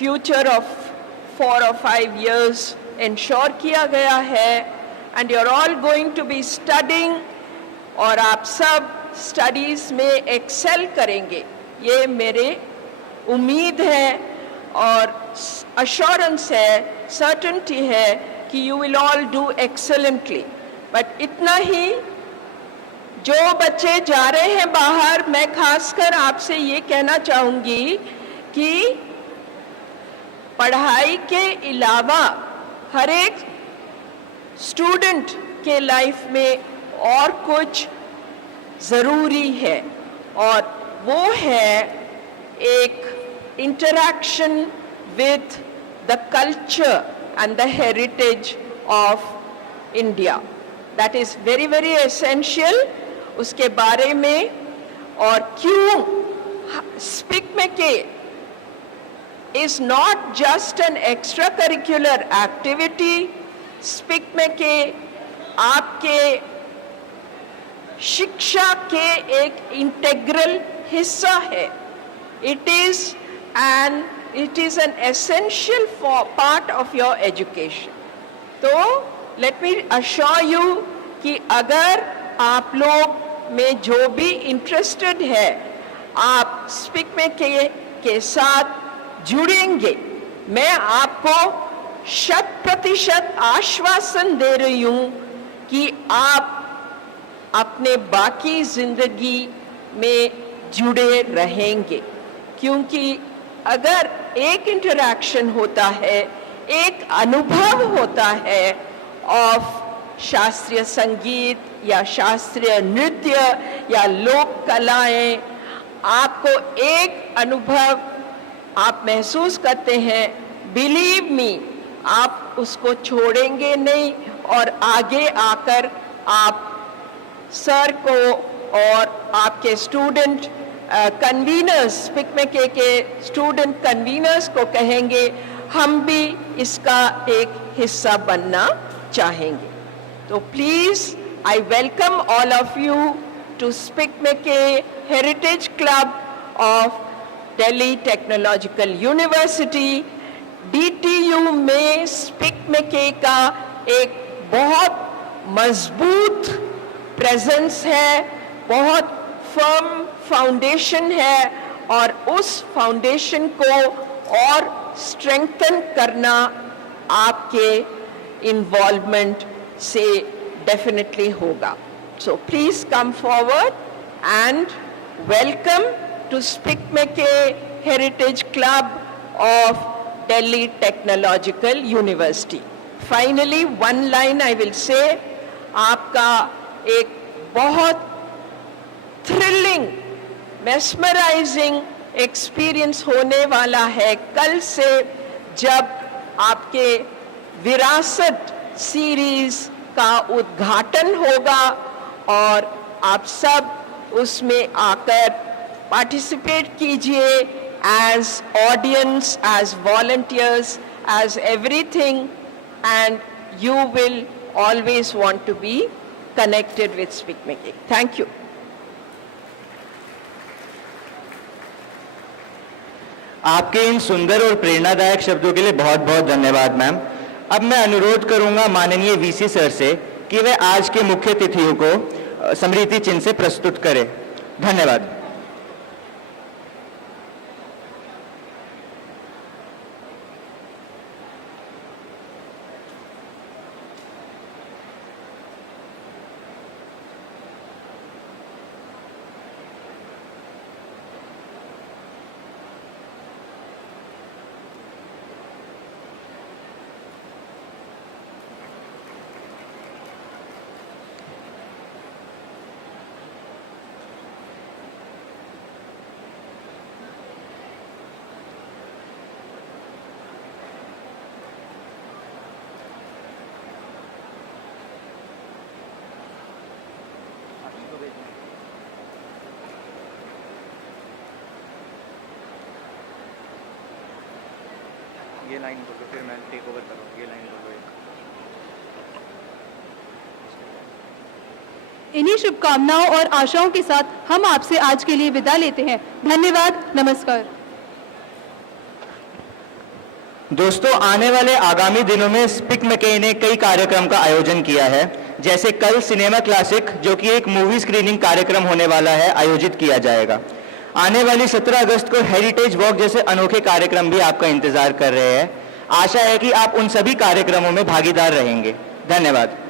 future of 4 or 5 years ensure किया गया है, and you're all going to be studying और आप सब स्टडीज़ में एक्सेल करेंगे, ये मेरे उम्मीद है और अश्योरेंस है, सर्टेनिटी है कि you will all do excellently. But इतना ही, जो बच्चे जा रहे हैं बाहर, मैं खासकर आपसे ये कहना चाहूँगी कि पढ़ाई के अलावा हर एक स्टूडेंट के लाइफ में और कुछ ज़रूरी है, और वो है एक interaction with the culture and the heritage of India. That is very very essential. उसके बारे में और क्यों स्पिक मैके is not just an extracurricular activity. SPIC MACAY आपके शिक्षा के एक इंटेग्रल हिस्सा है। It is an essential part of your education. तो let me assure you कि अगर आप लोग में जो भी इंटरेस्टेड है, आप स्पिक मैके के साथ जुड़ेंगे, मैं आपको 100% आश्वासन दे रही हूँ कि आप अपने बाकी जिंदगी में जुड़े रहेंगे। क्योंकि अगर एक इंटरैक्शन होता है, एक अनुभव होता है ऑफ शास्त्रीय संगीत या शास्त्रीय नृत्य या लोक कलाएं, आपको एक अनुभव आप महसूस करते हैं, बिलीव मी, आप उसको छोड़ेंगे नहीं और आगे आकर आप सर को और आपके स्टूडेंट कन्वीनर्स, स्पिक मैके के स्टूडेंट कन्वीनर्स को कहेंगे, हम भी इसका एक हिस्सा बनना चाहेंगे। तो please, I welcome all of you to SPIC MACAY heritage club of Delhi technological university. DTU में स्पिक मैके का एक बहुत मजबूत प्रेजेंस है, बहुत फर्म फाउंडेशन है, और उस फाउंडेशन को और स्ट्रेंथन करना आपके इन्वॉल्वमेंट से डेफिनेटली होगा। So please come forward and welcome to Spic Macay Heritage Club of Delhi Technological University. Finally, one line I will say, आपका एक बहुत thrilling, mesmerizing experience होने वाला है कल से, जब आपके विरासत सीरीज का उद्घाटन होगा और आप सब उसमें आकर participate कीजिए as audience, as volunteers, as everything, and you will always want to be connected with Spic Macay. Thank you. आपके इन सुंदर और प्रेरणादायक शब्दों के लिए बहुत बहुत धन्यवाद मैम। अब मैं अनुरोध करूंगा माननीय वीसी सर से कि वे आज के मुख्य अतिथियों को स्मृति चिन्ह से प्रस्तुत करें। धन्यवाद। ये लाइन बोलो, फिर मैं टेक ओवर करूँ। ये लाइन बोलो एक। इन्हीं शुभकामनाओं और आशाओं के साथ हम आपसे आज के लिए विदा लेते हैं। धन्यवाद, नमस्कार। दोस्तों, आने वाले आगामी दिनों में स्पिक मैके ने कई कार्यक्रम का आयोजन किया है, जैसे कल सिनेमा क्लासिक, जो कि एक मूवी स्क्रीनिंग कार्यक्रम होने वाला है, आयोजित किया जाएगा। आने वाली 17 अगस्त को हेरिटेज वॉक जैसे अनोखे कार्यक्रम भी आपका इंतजार कर रहे हैं। आशा है कि आप उन सभी कार्यक्रमों में भागीदार रहेंगे। धन्यवाद।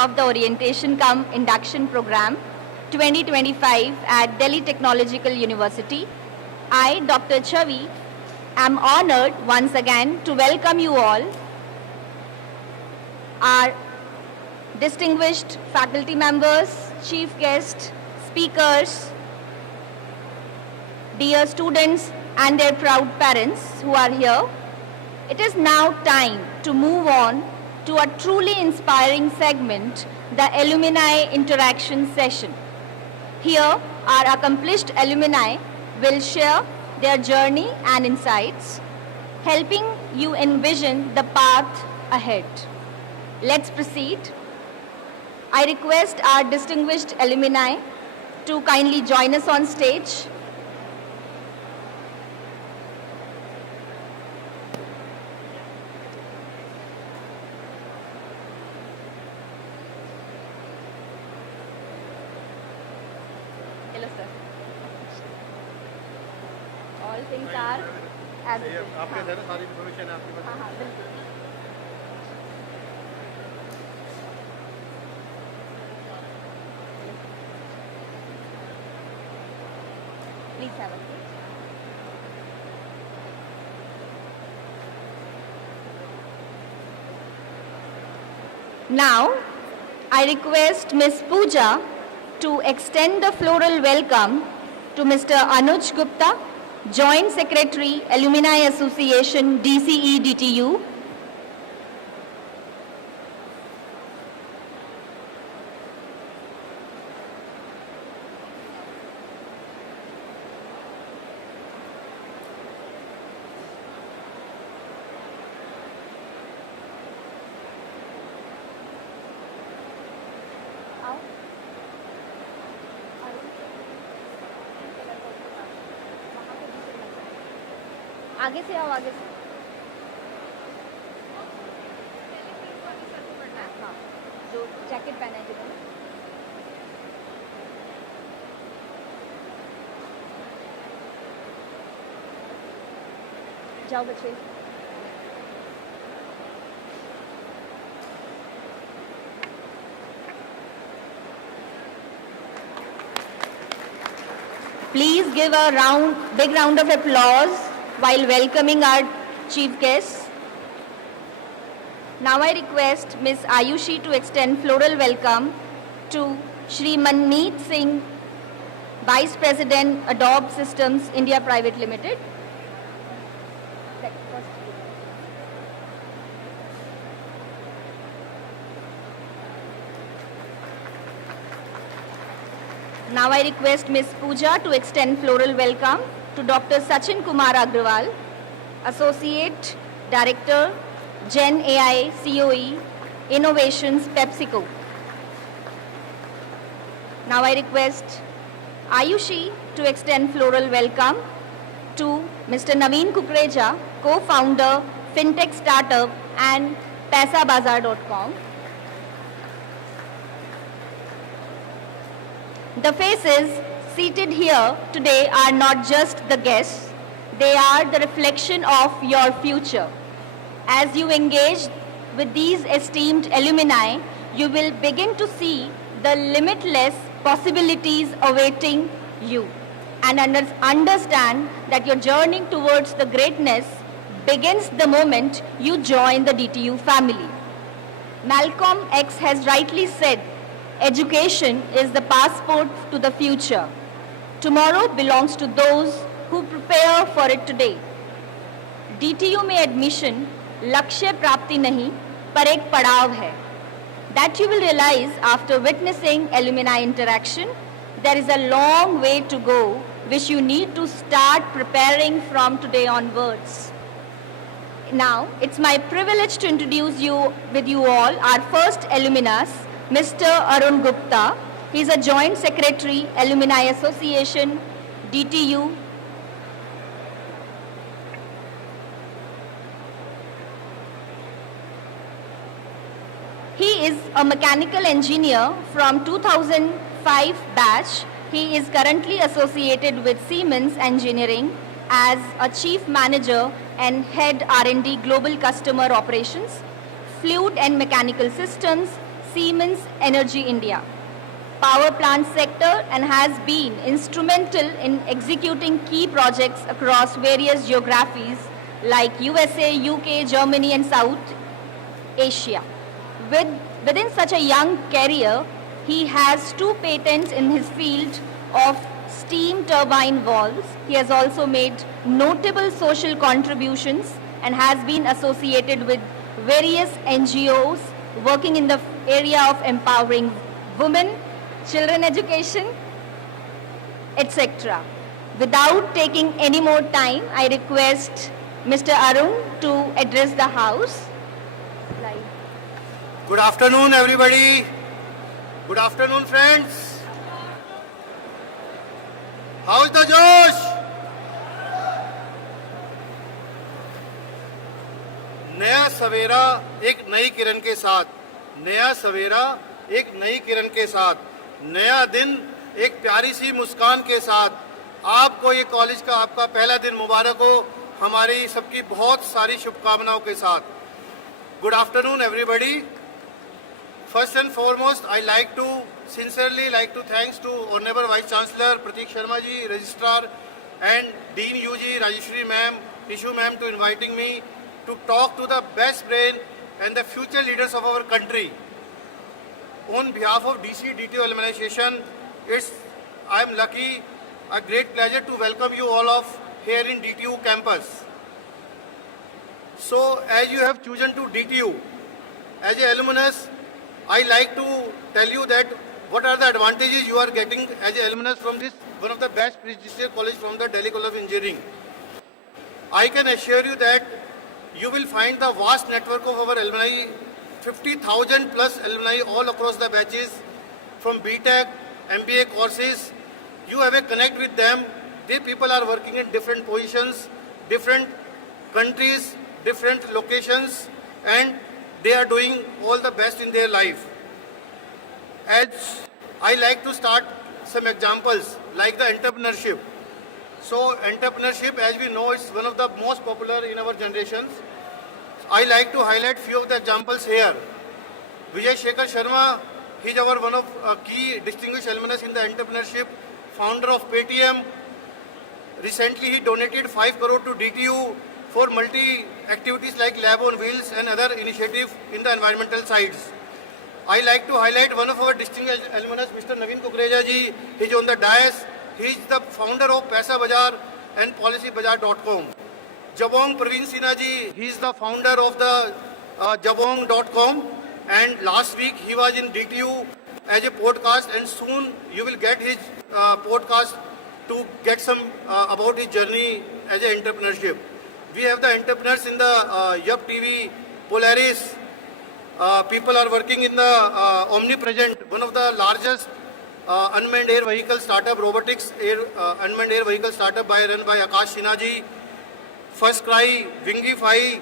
Of the Orientation cum Induction Program 2025 at Delhi Technological University, I, Dr. Chavi, am honored once again to welcome you all, our distinguished faculty members, chief guests, speakers, dear students and their proud parents who are here. It is now time to move on to a truly inspiring segment, the Alumni Interaction Session. Here, our accomplished alumni will share their journey and insights, helping you envision the path ahead. Let's proceed. I request our distinguished alumni to kindly join us on stage. Hello, sir. All things are as it is. आपके सारे सारी information है आपके पास? हाँ, हाँ, बिल्कुल. Please have a seat. Now, I request Ms. Pooja to extend the floral welcome to Mr. Anuj Gupta, Joint Secretary, Alumni Association, DCE DTU. आगे से आओ, आगे से. हाँ, जो जैकेट पहना है जिन्होंने. जाओ बच्चे. Please give a big round of applause while welcoming our chief guests. Now I request Ms. Ayushi to extend floral welcome to Shri Manmeet Singh, Vice President, Adobe Systems India Private Limited. Now I request Ms. Pooja to extend floral welcome to Dr. Sachin Kumar Agrawal, Associate Director, Gen AI COE, Innovations, PepsiCo. Now I request Ayushi to extend floral welcome to Mr. Naveen Kukreja, co-founder, fintech startup and PaisaBazaar.com. The faces seated here today are not just the guests, they are the reflection of your future. As you engage with these esteemed alumni, you will begin to see the limitless possibilities awaiting you and understand that your journey towards the greatness begins the moment you join the DTU family. Malcolm X has rightly said, education is the passport to the future. Tomorrow belongs to those who prepare for it today. DTU में admission लक्ष्य प्राप्ति नहीं पर एक पड़ाव है. That you will realize after witnessing alumni interaction, there is a long way to go which you need to start preparing from today onwards. Now, it's my privilege to introduce you with you all our first alumnus, Mr. Arun Gupta. He is a Joint Secretary, Alumni Association, DTU. He is a mechanical engineer from 2005 batch. He is currently associated with Siemens Engineering as a Chief Manager and Head R&D Global Customer Operations, Fluid and Mechanical Systems, Siemens Energy India, power plant sector, and has been instrumental in executing key projects across various geographies like USA, UK, Germany, and South Asia. Within such a young career, he has 2 patents in his field of steam turbine valves. He has also made notable social contributions and has been associated with various NGOs working in the area of empowering women, children education, etc. Without taking any more time, I request Mr. Arun to address the House. Good afternoon, everybody. Good afternoon, friends. How's the Josh? नया सवेरा एक नई किरण के साथ, नया सवेरा एक नई किरण के साथ, नया दिन एक प्यारी सी मुस्कान के साथ, आपको ये कॉलेज का आपका पहला दिन मुबारक हो, हमारी सबकी बहुत सारी शुभकामनाओं के साथ. Good afternoon, everybody. First and foremost, I sincerely like to thanks to Honorable Vice Chancellor Pratik Sharma ji, Registrar, and Dean UG Rajeshri ma'am, Tishu ma'am to inviting me to talk to the best brain and the future leaders of our country. On behalf of DC DTU Alumni Association, I am lucky, a great pleasure to welcome you all of here in DTU campus. So, as you have chosen to DTU, as an alumnus, I like to tell you that what are the advantages you are getting as an alumnus from this, one of the best prestigious college from the Delhi College of Engineering. I can assure you that you will find the vast network of our alumni, 50,000 plus alumni all across the batches, from BTech, MBA courses. You have a connect with them. They people are working in different positions, different countries, different locations, and they are doing all the best in their life. As I like to start some examples like the entrepreneurship. So entrepreneurship, as we know, is one of the most popular in our generations. I like to highlight few of the examples here. Vijay Shekhar Sharma, he is our one of key distinguished alumnus in the entrepreneurship, founder of Paytm, recently he donated 5 crore to DTU for multi-activities like lab on wheels and other initiatives in the environmental sides. I like to highlight one of our distinguished alumnus, Mr. Naveen Kukreja ji. He is on the dais. He is the founder of Paisa Bazaar and PolicyBazaar.com. Jabong Praveen Sinha ji, he is the founder of the Jabong.com, and last week he was in DTU as a podcast, and soon you will get his podcast to get some about his journey as an entrepreneurship. We have the entrepreneurs in the Yup TV, Polaris. People are working in the Omnipresent, one of the largest unmanned air vehicle startup, robotics unmanned air vehicle startup run by Akash Sinha ji. First Cry, Wingify,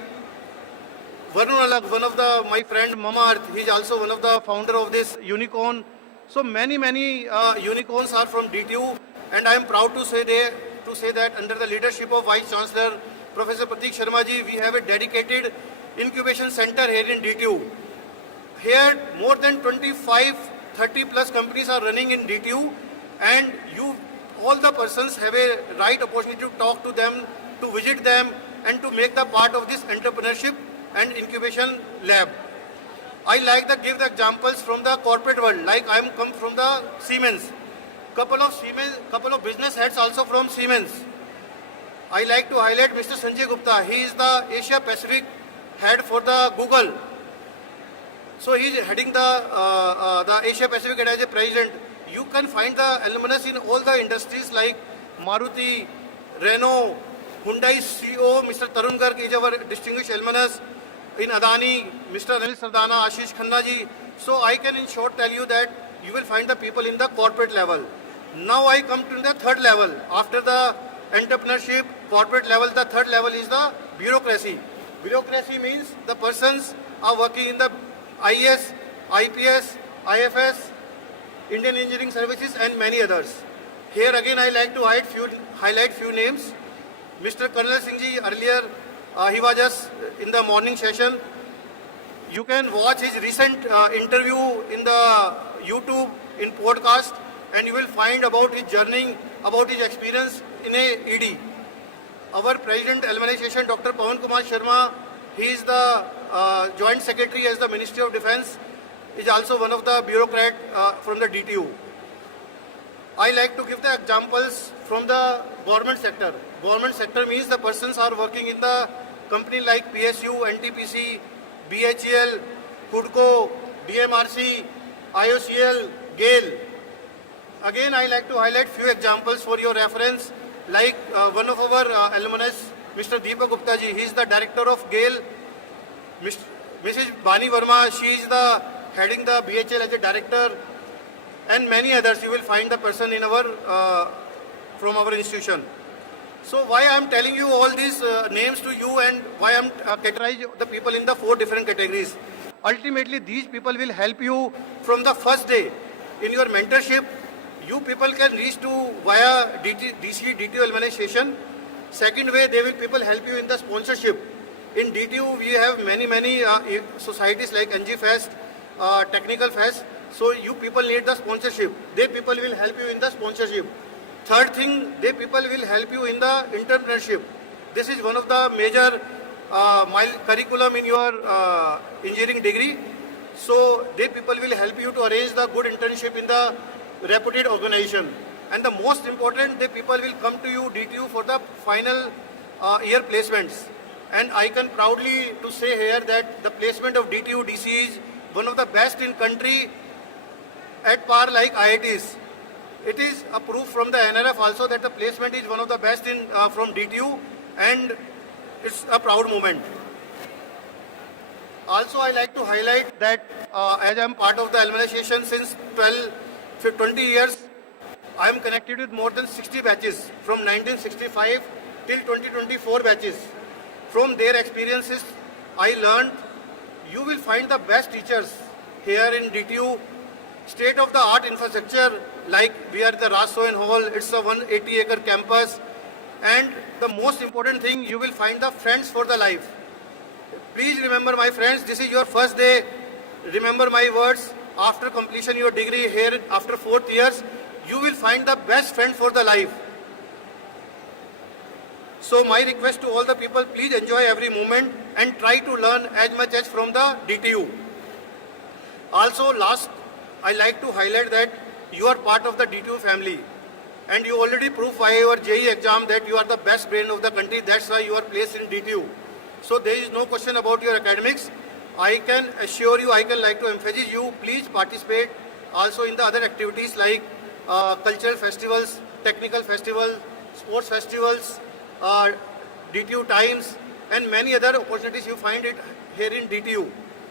Varun Alag, one of my friend Mama Earth, he is also one of the founder of this unicorn. So many unicorns are from DTU, and I am proud to say that under the leadership of Vice Chancellor Professor Prateek Sharma ji, we have a dedicated incubation center here in DTU. Here more than 30 plus companies are running in DTU, and all the persons have a right opportunity to talk to them, to visit them, and to make the part of this entrepreneurship and incubation lab. I like to give the examples from the corporate world, like I am come from the Siemens. Couple of business heads also from Siemens. I like to highlight Mr. Sanjay Gupta. He is the Asia Pacific head for the Google. So he is heading the Asia Pacific as a president. You can find the alumnus in all the industries like Maruti, Renault, Hyundai CEO, Mr. Tarun Garg is our distinguished alumnus. In Adani, Mr. Anil Sardana, Ashish Khanna ji. So I can in short tell you that you will find the people in the corporate level. Now I come to the third level. After the entrepreneurship, corporate level, the third level is the bureaucracy. Bureaucracy means the persons are working in the IAS, IPS, IFS, Indian Engineering Services and many others. Here again I like to highlight few names. Mr. Colonel Singh ji, earlier he was just in the morning session. You can watch his recent interview in the YouTube, in podcast, and you will find about his journey, about his experience in a ED. Our President Alumni Association, Dr. Pawan Kumar Sharma, he is the Joint Secretary as the Ministry of Defence, is also one of the bureaucrat from the DTU. I like to give the examples from the government sector. Government sector means the persons are working in the company like PSU, NTPC, BHEL, HUDCO, DMRC, IOCL, GAIL. Again, I like to highlight few examples for your reference, like one of our alumnus, Mr. Deepak Gupta ji, he is the director of GAIL. Mrs. Bani Verma, she is the heading the BHL as a director, and many others. You will find the person in our from our institution. So why I am telling you all these names to you, and why I am categorizing the people in the 4 different categories. Ultimately, these people will help you from the first day in your mentorship. You people can reach to via DTU Alumni Association. Second way, people help you in the sponsorship. In DTU, we have many societies like NG Fest, Technical Fest. So you people need the sponsorship. People will help you in the sponsorship. Third thing, people will help you in the entrepreneurship. This is one of the major curriculum in your engineering degree. So people will help you to arrange the good internship in the reputed organization. And the most important, people will come to you DTU for the final year placements. And I can proudly to say here that the placement of DTU DC is one of the best in country at par like IITs. It is a proof from the NRF also that the placement is one of the best in from DTU, and it's a proud moment. Also, I like to highlight that as I am part of the Alumni Association since 20 years, I am connected with more than 60 batches from 1965 till 2024 batches. From their experiences, I learned you will find the best teachers here in DTU. State-of-the-art infrastructure, like we are at the Raj Sohan Hall, it's a 180-acre campus. And the most important thing, you will find the friends for the life. Please remember, my friends, this is your first day. Remember my words. After completion your degree here, after 4th years, you will find the best friend for the life. So my request to all the people, please enjoy every moment and try to learn as much as from the DTU. Also, last, I like to highlight that you are part of the DTU family, and you already proved by your JEE exam that you are the best brain of the country. That's why you are placed in DTU. So there is no question about your academics. I can assure you, I can like to emphasize you, please participate also in the other activities like cultural festivals, technical festivals, sports festivals, DTU times, and many other opportunities you find it here in DTU.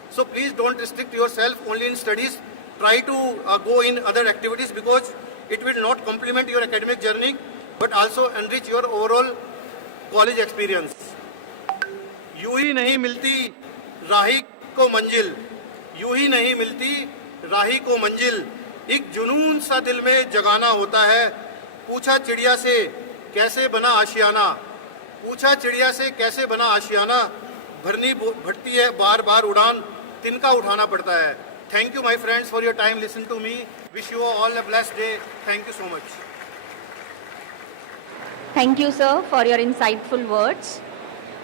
So please don't restrict yourself only in studies. Try to go in other activities because it will not complement your academic journey but also enrich your overall college experience. यूं ही नहीं मिलती राही को मंजिल, यूं ही नहीं मिलती राही को मंजिल, एक जुनून सा दिल में जगाना होता है। पूछा चिड़िया से कैसे बना आशियाना, पूछा चिड़िया से कैसे बना आशियाना, भरनी भटती है बार बार उड़ान, तिनका उठाना पड़ता है। Thank you, my friends, for your time. Listen to me. Wish you all a blessed day. Thank you so much. Thank you, sir, for your insightful words.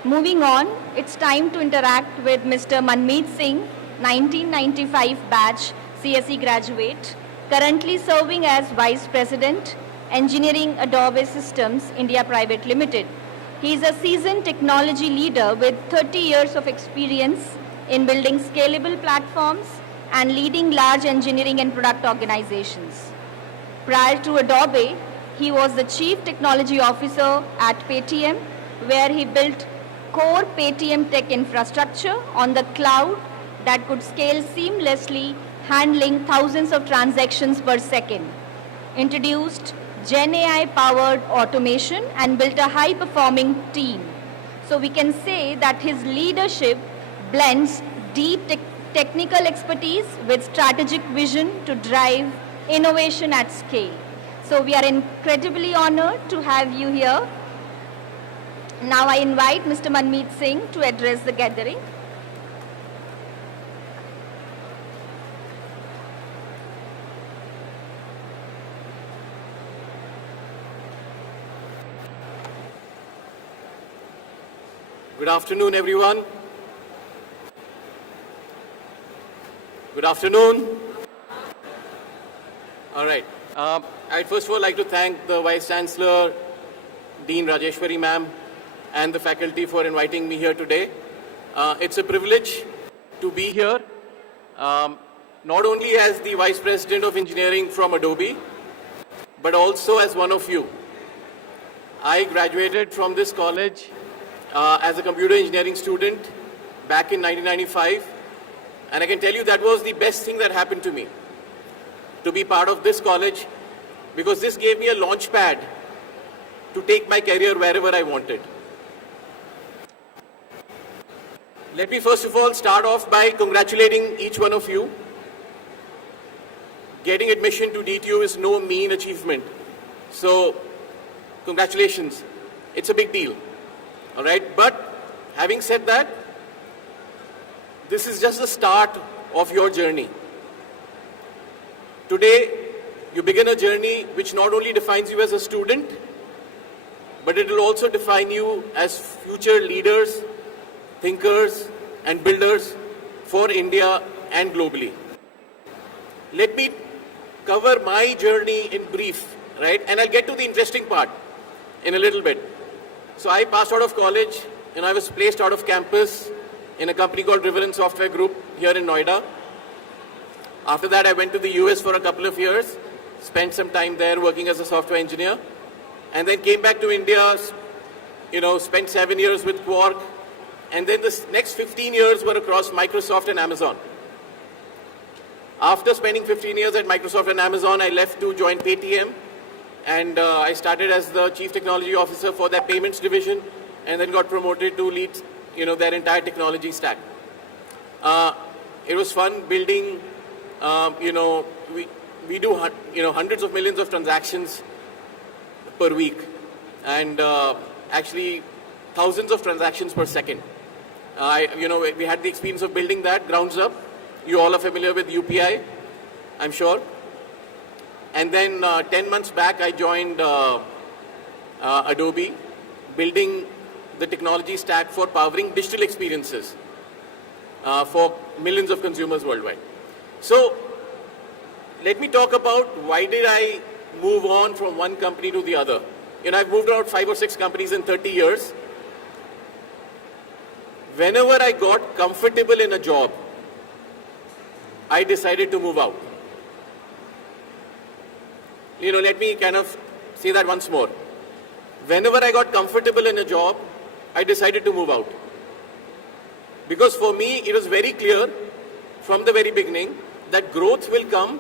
Moving on, it's time to interact with Mr. Manmeet Singh, 1995 batch CSE graduate, currently serving as Vice President, Engineering Adobe Systems, India Private Limited. He is a seasoned technology leader with 30 years of experience in building scalable platforms and leading large engineering and product organizations. Prior to Adobe, he was the Chief Technology Officer at Paytm, where he built core Paytm tech infrastructure on the cloud that could scale seamlessly, handling thousands of transactions per second. Introduced Gen AI-powered automation and built a high-performing team. So we can say that his leadership blends deep technical expertise with strategic vision to drive innovation at scale. So we are incredibly honored to have you here. Now I invite Mr. Manmeet Singh to address the gathering. Good afternoon, everyone. Good afternoon. All right. I'd first of all like to thank the Vice Chancellor, Dean Rajeshwari ma'am, and the faculty for inviting me here today. It's a privilege to be here, not only as the Vice President of Engineering from Adobe, but also as one of you. I graduated from this college as a computer engineering student back in 1995. And I can tell you that was the best thing that happened to me, to be part of this college, because this gave me a launch pad to take my career wherever I wanted. Let me first of all start off by congratulating each one of you. Getting admission to DTU is no mean achievement. So, congratulations. It's a big deal. All right, but having said that, this is just the start of your journey. Today, you begin a journey which not only defines you as a student, but it will also define you as future leaders, thinkers, and builders for India and globally. Let me cover my journey in brief, right? And I'll get to the interesting part in a little bit. So I passed out of college and I was placed out of campus in a company called River & Software Group here in Noida. After that, I went to the US for a couple of years, spent some time there working as a software engineer, and then came back to India, spent 7 years with Quark, and then the next 15 years were across Microsoft and Amazon. After spending 15 years at Microsoft and Amazon, I left to join Paytm, and I started as the Chief Technology Officer for their payments division, and then got promoted to lead their entire technology stack. It was fun building, we do hundreds of millions of transactions per week, and actually thousands of transactions per second. We had the experience of building that grounds up. You all are familiar with UPI, I'm sure. And then 10 months back, I joined Adobe, building the technology stack for powering digital experiences for millions of consumers worldwide. So let me talk about why did I move on from one company to the other. I've moved around 5 or 6 companies in 30 years. Whenever I got comfortable in a job, I decided to move out. Let me kind of say that once more. Whenever I got comfortable in a job, I decided to move out. Because for me, it was very clear from the very beginning that growth will come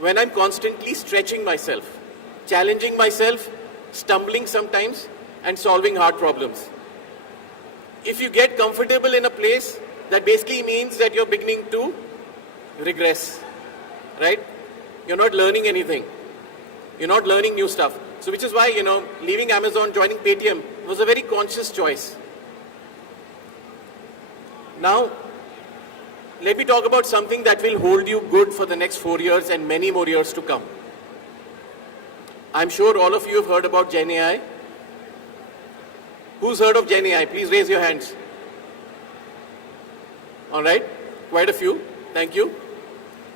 when I'm constantly stretching myself, challenging myself, stumbling sometimes, and solving hard problems. If you get comfortable in a place, that basically means that you're beginning to regress, right? You're not learning anything. You're not learning new stuff. So which is why, leaving Amazon, joining Paytm was a very conscious choice. Now, let me talk about something that will hold you good for the next 4 years and many more years to come. I'm sure all of you have heard about Gen AI. Who's heard of Gen AI? Please raise your hands. All right, quite a few. Thank you.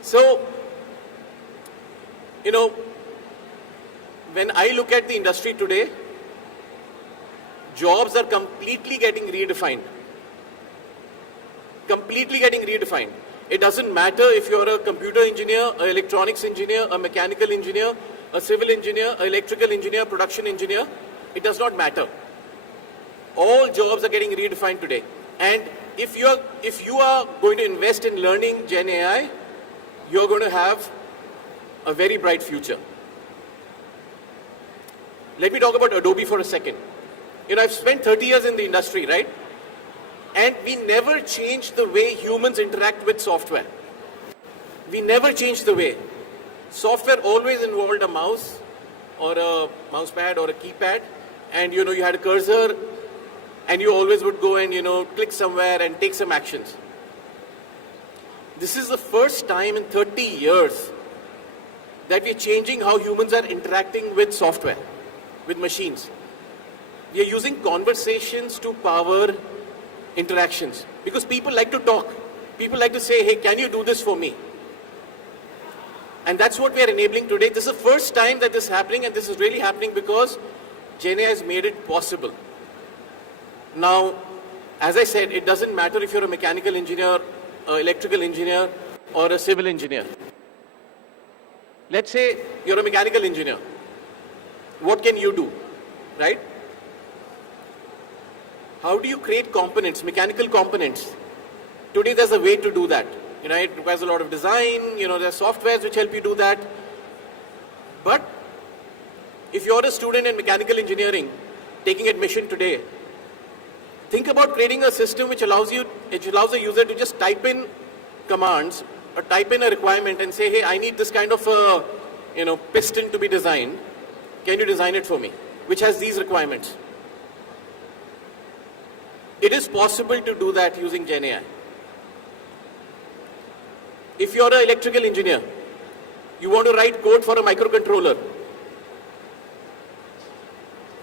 So, when I look at the industry today, jobs are completely getting redefined. Completely getting redefined. It doesn't matter if you're a computer engineer, an electronics engineer, a mechanical engineer, a civil engineer, an electrical engineer, production engineer. It does not matter. All jobs are getting redefined today. And if you are going to invest in learning Gen AI, you're going to have a very bright future. Let me talk about Adobe for a second. I've spent 30 years in the industry, right? And we never changed the way humans interact with software. We never changed the way. Software always involved a mouse or a mouse pad or a keypad, and you had a cursor, and you always would go and click somewhere and take some actions. This is the first time in 30 years that we're changing how humans are interacting with software, with machines. We are using conversations to power interactions because people like to talk. People like to say, hey, can you do this for me? And that's what we are enabling today. This is the first time that this is happening, and this is really happening because Gen AI has made it possible. Now, as I said, it doesn't matter if you're a mechanical engineer, an electrical engineer, or a civil engineer. Let's say you're a mechanical engineer. What can you do, right? How do you create components, mechanical components? Today there's a way to do that. It requires a lot of design, there's softwares which help you do that. But if you're a student in mechanical engineering, taking admission today, think about creating a system which allows the user to just type in commands or type in a requirement and say, hey, I need this kind of piston to be designed. Can you design it for me? Which has these requirements. It is possible to do that using Gen AI. If you're an electrical engineer, you want to write code for a microcontroller,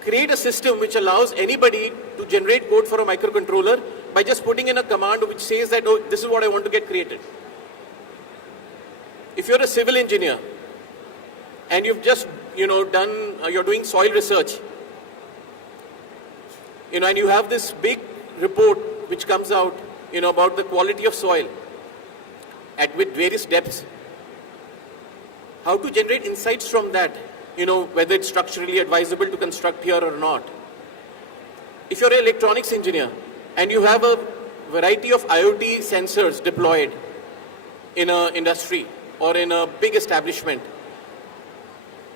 create a system which allows anybody to generate code for a microcontroller by just putting in a command which says that, oh, this is what I want to get created. If you're a civil engineer and you've just, you're doing soil research, and you have this big report which comes out, about the quality of soil with various depths. How to generate insights from that, whether it's structurally advisable to construct here or not. If you're an electronics engineer and you have a variety of IoT sensors deployed in an industry or in a big establishment,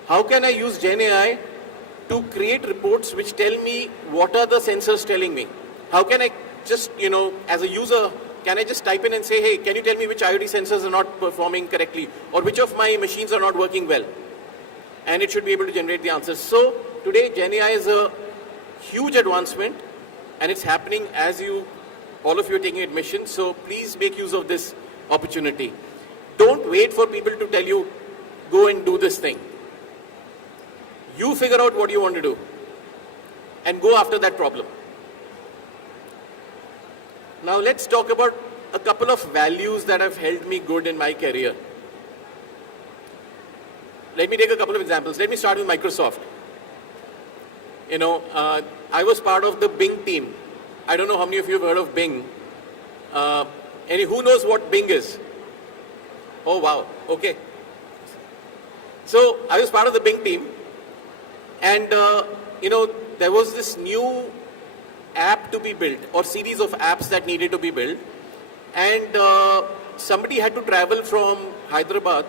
how can I use Gen AI to create reports which tell me what are the sensors telling me? How can I just, as a user, can I just type in and say, hey, can you tell me which IoT sensors are not performing correctly or which of my machines are not working well? And it should be able to generate the answers. So today, Gen AI is a huge advancement, and it's happening as all of you are taking admission. So please make use of this opportunity. Don't wait for people to tell you, go and do this thing. You figure out what you want to do. and go after that problem. Now let's talk about a couple of values that have helped me good in my career. Let me take a couple of examples. Let me start with Microsoft. I was part of the Bing team. I don't know how many of you have heard of Bing. Who knows what Bing is? Oh wow, okay. So I was part of the Bing team, and there was this new app to be built, or series of apps that needed to be built, and somebody had to travel from Hyderabad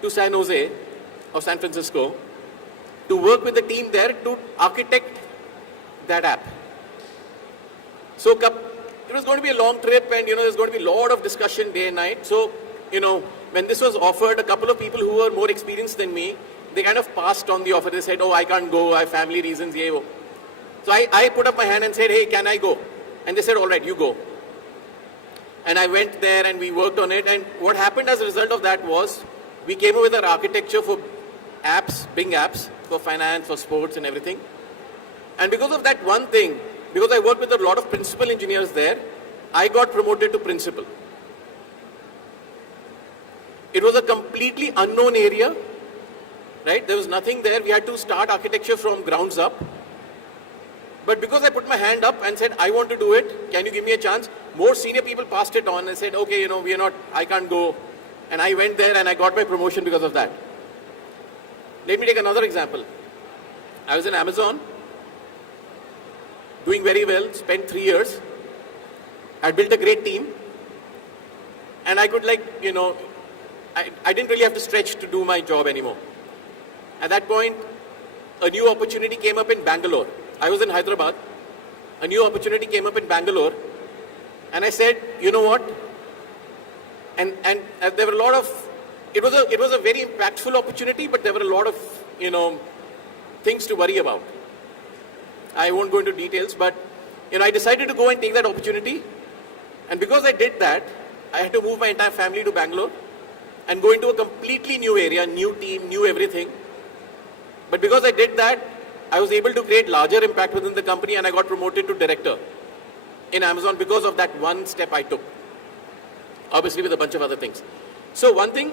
to San Jose or San Francisco to work with the team there to architect that app. So it was going to be a long trip, and there's going to be a lot of discussion day and night. So when this was offered, a couple of people who were more experienced than me, they kind of passed on the offer. They said, oh, I can't go, I have family reasons, ye wo. So I put up my hand and said, hey, can I go? And they said, all right, you go. And I went there and we worked on it, and what happened as a result of that was we came up with our architecture for apps, Bing apps, for finance, for sports and everything. And because of that one thing, because I worked with a lot of principal engineers there, I got promoted to principal. It was a completely unknown area, right? There was nothing there. We had to start architecture from grounds up. But because I put my hand up and said, I want to do it, can you give me a chance? More senior people passed it on and said, okay, I can't go. And I went there and I got my promotion because of that. Let me take another example. I was in Amazon, doing very well, spent 3 years. I built a great team. And I could I didn't really have to stretch to do my job anymore. At that point, a new opportunity came up in Bangalore. I was in Hyderabad. A new opportunity came up in Bangalore. And I said, you know what? And there were a lot of, it was a very impactful opportunity, but there were a lot of, things to worry about. I won't go into details, but, I decided to go and take that opportunity. And because I did that, I had to move my entire family to Bangalore and go into a completely new area, new team, new everything. But because I did that, I was able to create larger impact within the company, and I got promoted to director in Amazon because of that one step I took. Obviously with a bunch of other things. So one thing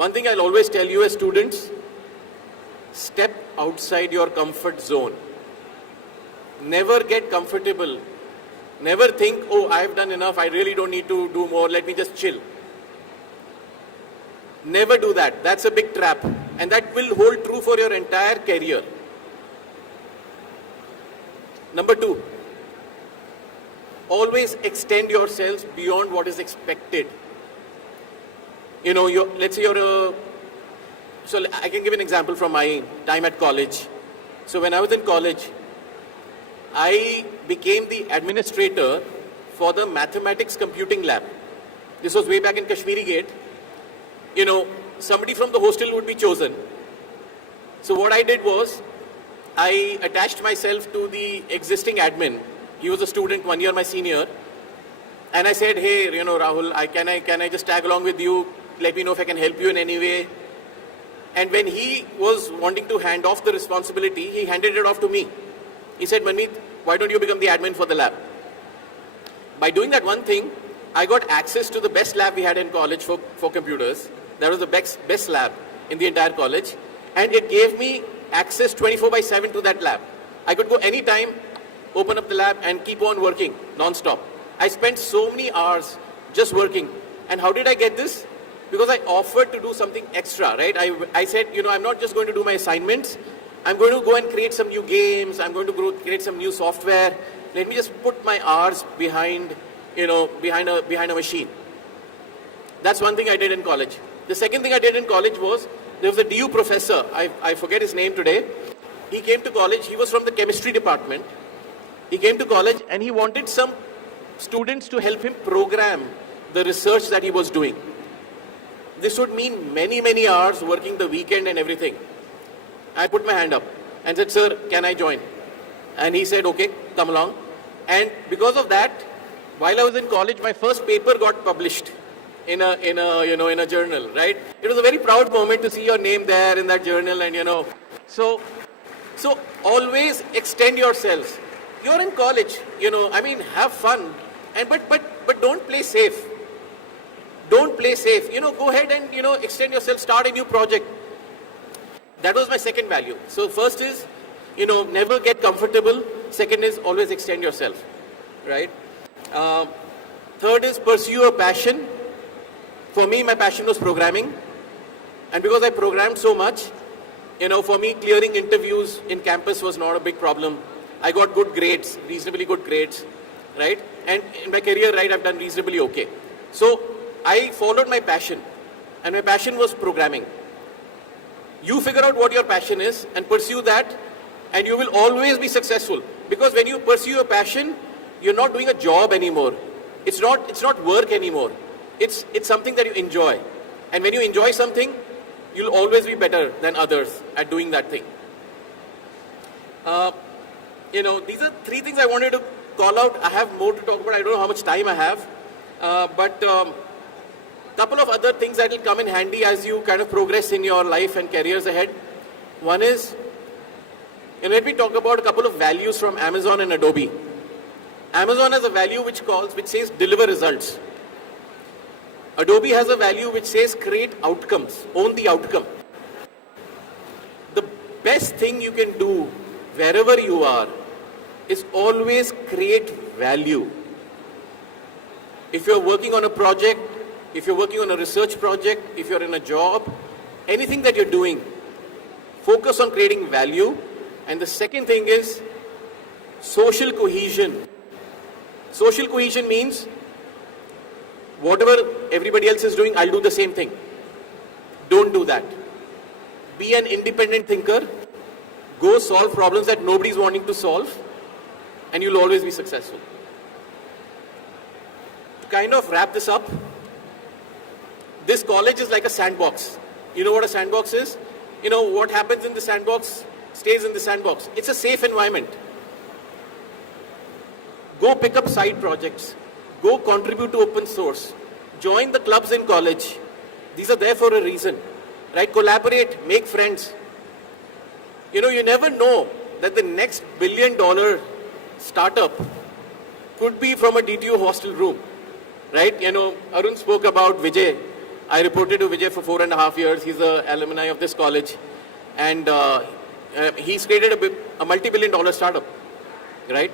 I'll always tell you as students, step outside your comfort zone. Never get comfortable. Never think, oh, I've done enough, I really don't need to do more, let me just chill. Never do that. That's a big trap. And that will hold true for your entire career. Number 2, always extend yourselves beyond what is expected. Let's say so I can give an example from my time at college. So when I was in college, I became the administrator for the mathematics computing lab. This was way back in Kashmiri Gate. Somebody from the hostel would be chosen. So what I did was, I attached myself to the existing admin. He was a student, 1 year my senior. And I said, hey, Rahul, can I just tag along with you? Let me know if I can help you in any way. And when he was wanting to hand off the responsibility, he handed it off to me. He said, Manmeet, why don't you become the admin for the lab? By doing that one thing, I got access to the best lab we had in college for computers. That was the best lab in the entire college. And it gave me access 24/7 to that lab. I could go anytime, open up the lab and keep on working non-stop. I spent so many hours just working. And how did I get this? Because I offered to do something extra, right? I said, I'm not just going to do my assignments. I'm going to go and create some new games. I'm going to create some new software. Let me just put my hours behind a machine. That's one thing I did in college. The second thing I did in college was, there was a DU professor, I forget his name today. He came to college, he was from the chemistry department. He came to college and he wanted some students to help him program the research that he was doing. This would mean many, many hours working the weekend and everything. I put my hand up and said, sir, can I join? And he said, okay, come along. And because of that, while I was in college, my first paper got published in a journal, right? It was a very proud moment to see your name there in that journal, and so So always extend yourselves. You're in college, I mean, have fun, but don't play safe. Don't play safe. Go ahead and, extend yourself, start a new project. That was my second value. So first is, never get comfortable. Second is always extend yourself, right? Third is pursue your passion. For me, my passion was programming. And because I programmed so much, for me, clearing interviews in campus was not a big problem. I got good grades, reasonably good grades, right? And in my career, right, I've done reasonably okay. So I followed my passion, and my passion was programming. You figure out what your passion is and pursue that, and you will always be successful. Because when you pursue your passion, you're not doing a job anymore. It's not work anymore. It's something that you enjoy. And when you enjoy something, you'll always be better than others at doing that thing. These are three things I wanted to call out. I have more to talk about. I don't know how much time I have. But couple of other things that will come in handy as you kind of progress in your life and careers ahead. One is, let me talk about a couple of values from Amazon and Adobe. Amazon has a value which says deliver results. Adobe has a value which says create outcomes, own the outcome. The best thing you can do wherever you are is always create value. If you're working on a project, if you're working on a research project, if you're in a job, anything that you're doing, focus on creating value. And the second thing is social cohesion. Social cohesion means whatever everybody else is doing, I'll do the same thing. Don't do that. Be an independent thinker. Go solve problems that nobody's wanting to solve, and you'll always be successful. To kind of wrap this up, this college is like a sandbox. You know what a sandbox is? What happens in the sandbox stays in the sandbox. It's a safe environment. Go pick up side projects. Go contribute to open source. Join the clubs in college. These are there for a reason, right? Collaborate, make friends. You never know that the next $1 billion startup could be from a DTU hostel room, right? Arun spoke about Vijay. I reported to Vijay for 4.5 years. He's an alumni of this college. And he's created a multi-billion-dollar startup, right?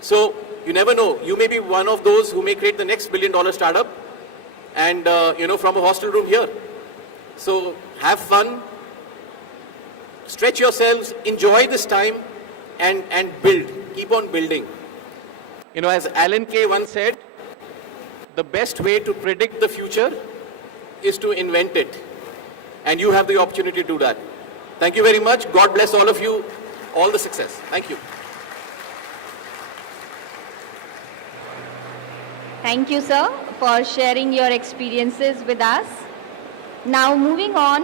So you never know. You may be one of those who may create the next $1 billion startup and, from a hostel room here. So have fun, stretch yourselves, enjoy this time, and build. Keep on building. As Alan Kay once said, the best way to predict the future is to invent it. And you have the opportunity to do that. Thank you very much. God bless all of you. All the success. Thank you. Thank you, sir, for sharing your experiences with us. Now, moving on,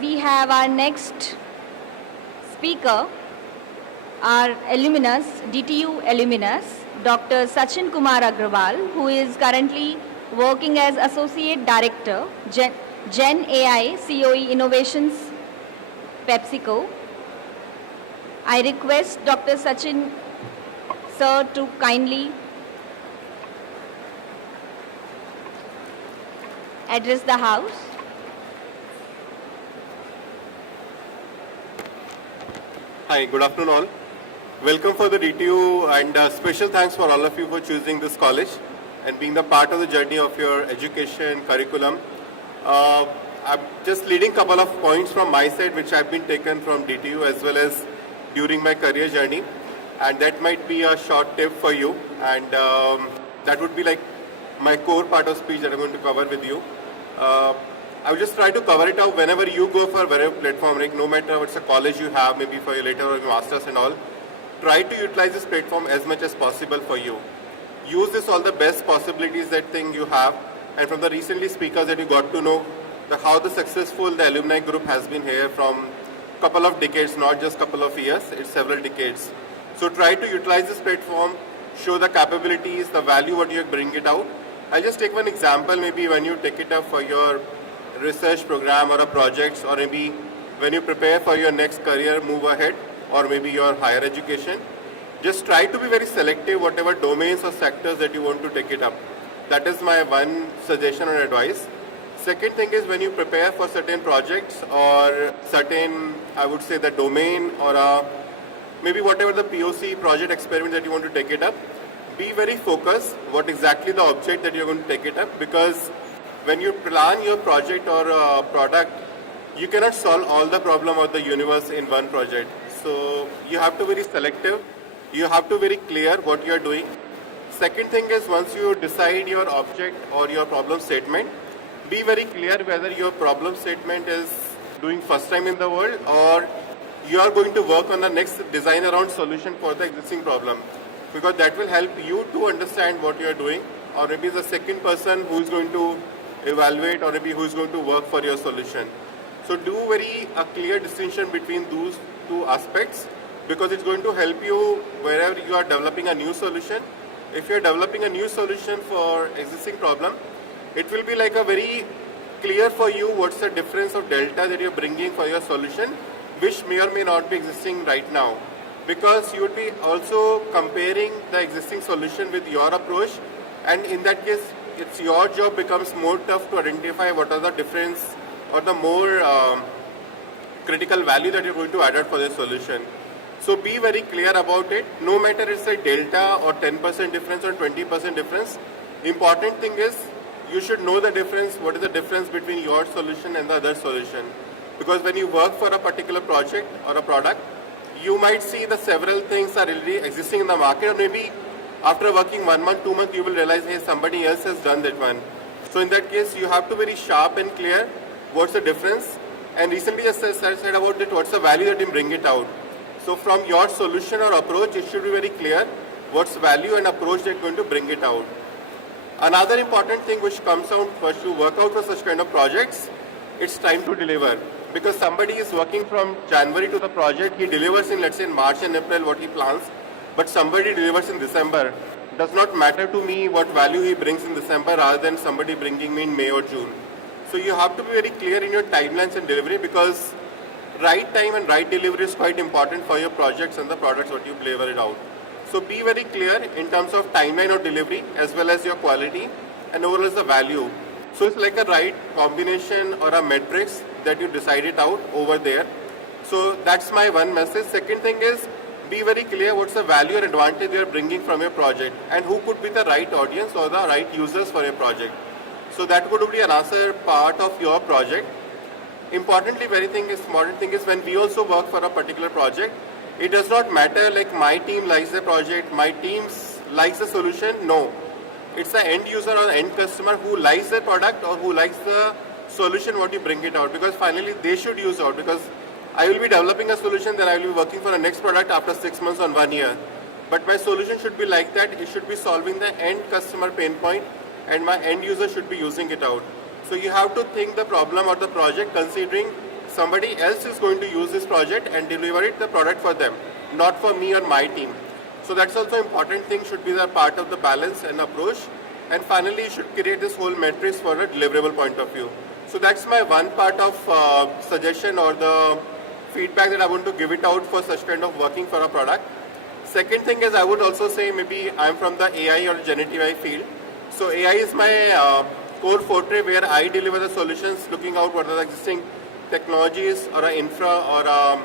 we have our next speaker, our alumnus, DTU alumnus, Dr. Sachin Kumar Agrawal, who is currently working as Associate Director, Gen AI COE Innovations, PepsiCo. I request Dr. Sachin, sir, to kindly address the House. Hi, good afternoon all. Welcome for the DTU, and special thanks for all of you for choosing this college and being the part of the journey of your education curriculum. I'm just leading a couple of points from my side which have been taken from DTU as well as during my career journey, and that might be a short tip for you, and that would be like my core part of speech that I'm going to cover with you. I will just try to cover it out whenever you go for whatever platform, like no matter what's a college you have, maybe for your later or your masters and all, try to utilize this platform as much as possible for you. Use this all the best possibilities that thing you have, and from the recently speakers that you got to know how the successful the alumni group has been here from couple of decades, not just couple of years, it's several decades. So try to utilize this platform, show the capabilities, the value what you bring it out. I'll just take one example, maybe when you take it up for your research program or a project, or maybe when you prepare for your next career move ahead. or maybe your higher education. Just try to be very selective whatever domains or sectors that you want to take it up. That is my one suggestion or advice. Second thing is when you prepare for certain projects or certain, I would say, the domain or maybe whatever the POC project experiment that you want to take it up, be very focused what exactly the object that you're going to take it up, because when you plan your project or product, you cannot solve all the problem of the universe in one project. So you have to be very selective. You have to be very clear what you are doing. Second thing is once you decide your object or your problem statement, be very clear whether your problem statement is doing first time in the world or you are going to work on the next design around solution for the existing problem, because that will help you to understand what you are doing, or maybe the second person who is going to evaluate or maybe who is going to work for your solution. So do a clear distinction between those two aspects, because it's going to help you wherever you are developing a new solution. If you are developing a new solution for existing problem, it will be like a very clear for you what's the difference of delta that you're bringing for your solution, which may or may not be existing right now. Because you would be also comparing the existing solution with your approach, and in that case, it's your job becomes more tough to identify what are the difference or the more critical value that you're going to add out for the solution. So be very clear about it. No matter it's a delta or 10% difference or 20% difference, important thing is you should know the difference, what is the difference between your solution and the other solution. Because when you work for a particular project or a product, you might see the several things are already existing in the market, or maybe after working 1 month, 2 months, you will realize, hey, somebody else has done that one. So in that case, you have to be very sharp and clear what's the difference. And recently, as I said about it, what's the value that you bring it out. So from your solution or approach, it should be very clear what's value and approach that you're going to bring it out. Another important thing which comes out first to work out for such kind of projects, it's time to deliver. Because somebody is working from January to the project, he delivers in, let's say, in March and April what he plans, but somebody delivers in December. It does not matter to me what value he brings in December rather than somebody bringing me in May or June. So you have to be very clear in your timelines and delivery, because right time and right delivery is quite important for your projects and the products what you deliver it out. So be very clear in terms of timeline of delivery as well as your quality and overall the value. So it's like a right combination or a matrix that you decide it out over there. So that's my one message. Second thing is be very clear what's the value or advantage you're bringing from your project and who could be the right audience or the right users for your project. So that would be another part of your project. Importantly, important thing is when we also work for a particular project, it does not matter like my team likes the project, my team likes the solution. No. It's the end user or end customer who likes the product or who likes the solution what you bring it out, because finally they should use out, because I will be developing a solution, then I will be working for a next product after 6 months or 1 year. But my solution should be like that. It should be solving the end customer pain point and my end user should be using it out. So you have to think the problem or the project considering somebody else is going to use this project and deliver it the product for them, not for me or my team. So that's also important thing, should be the part of the balance and approach. And finally, you should create this whole matrix for a deliverable point of view. So that's my one part of suggestion or the feedback that I want to give it out for such kind of working for a product. Second thing is I would also say maybe I'm from the AI or generative AI field. So AI is my core forte where I deliver the solutions looking out what are the existing technologies or infra or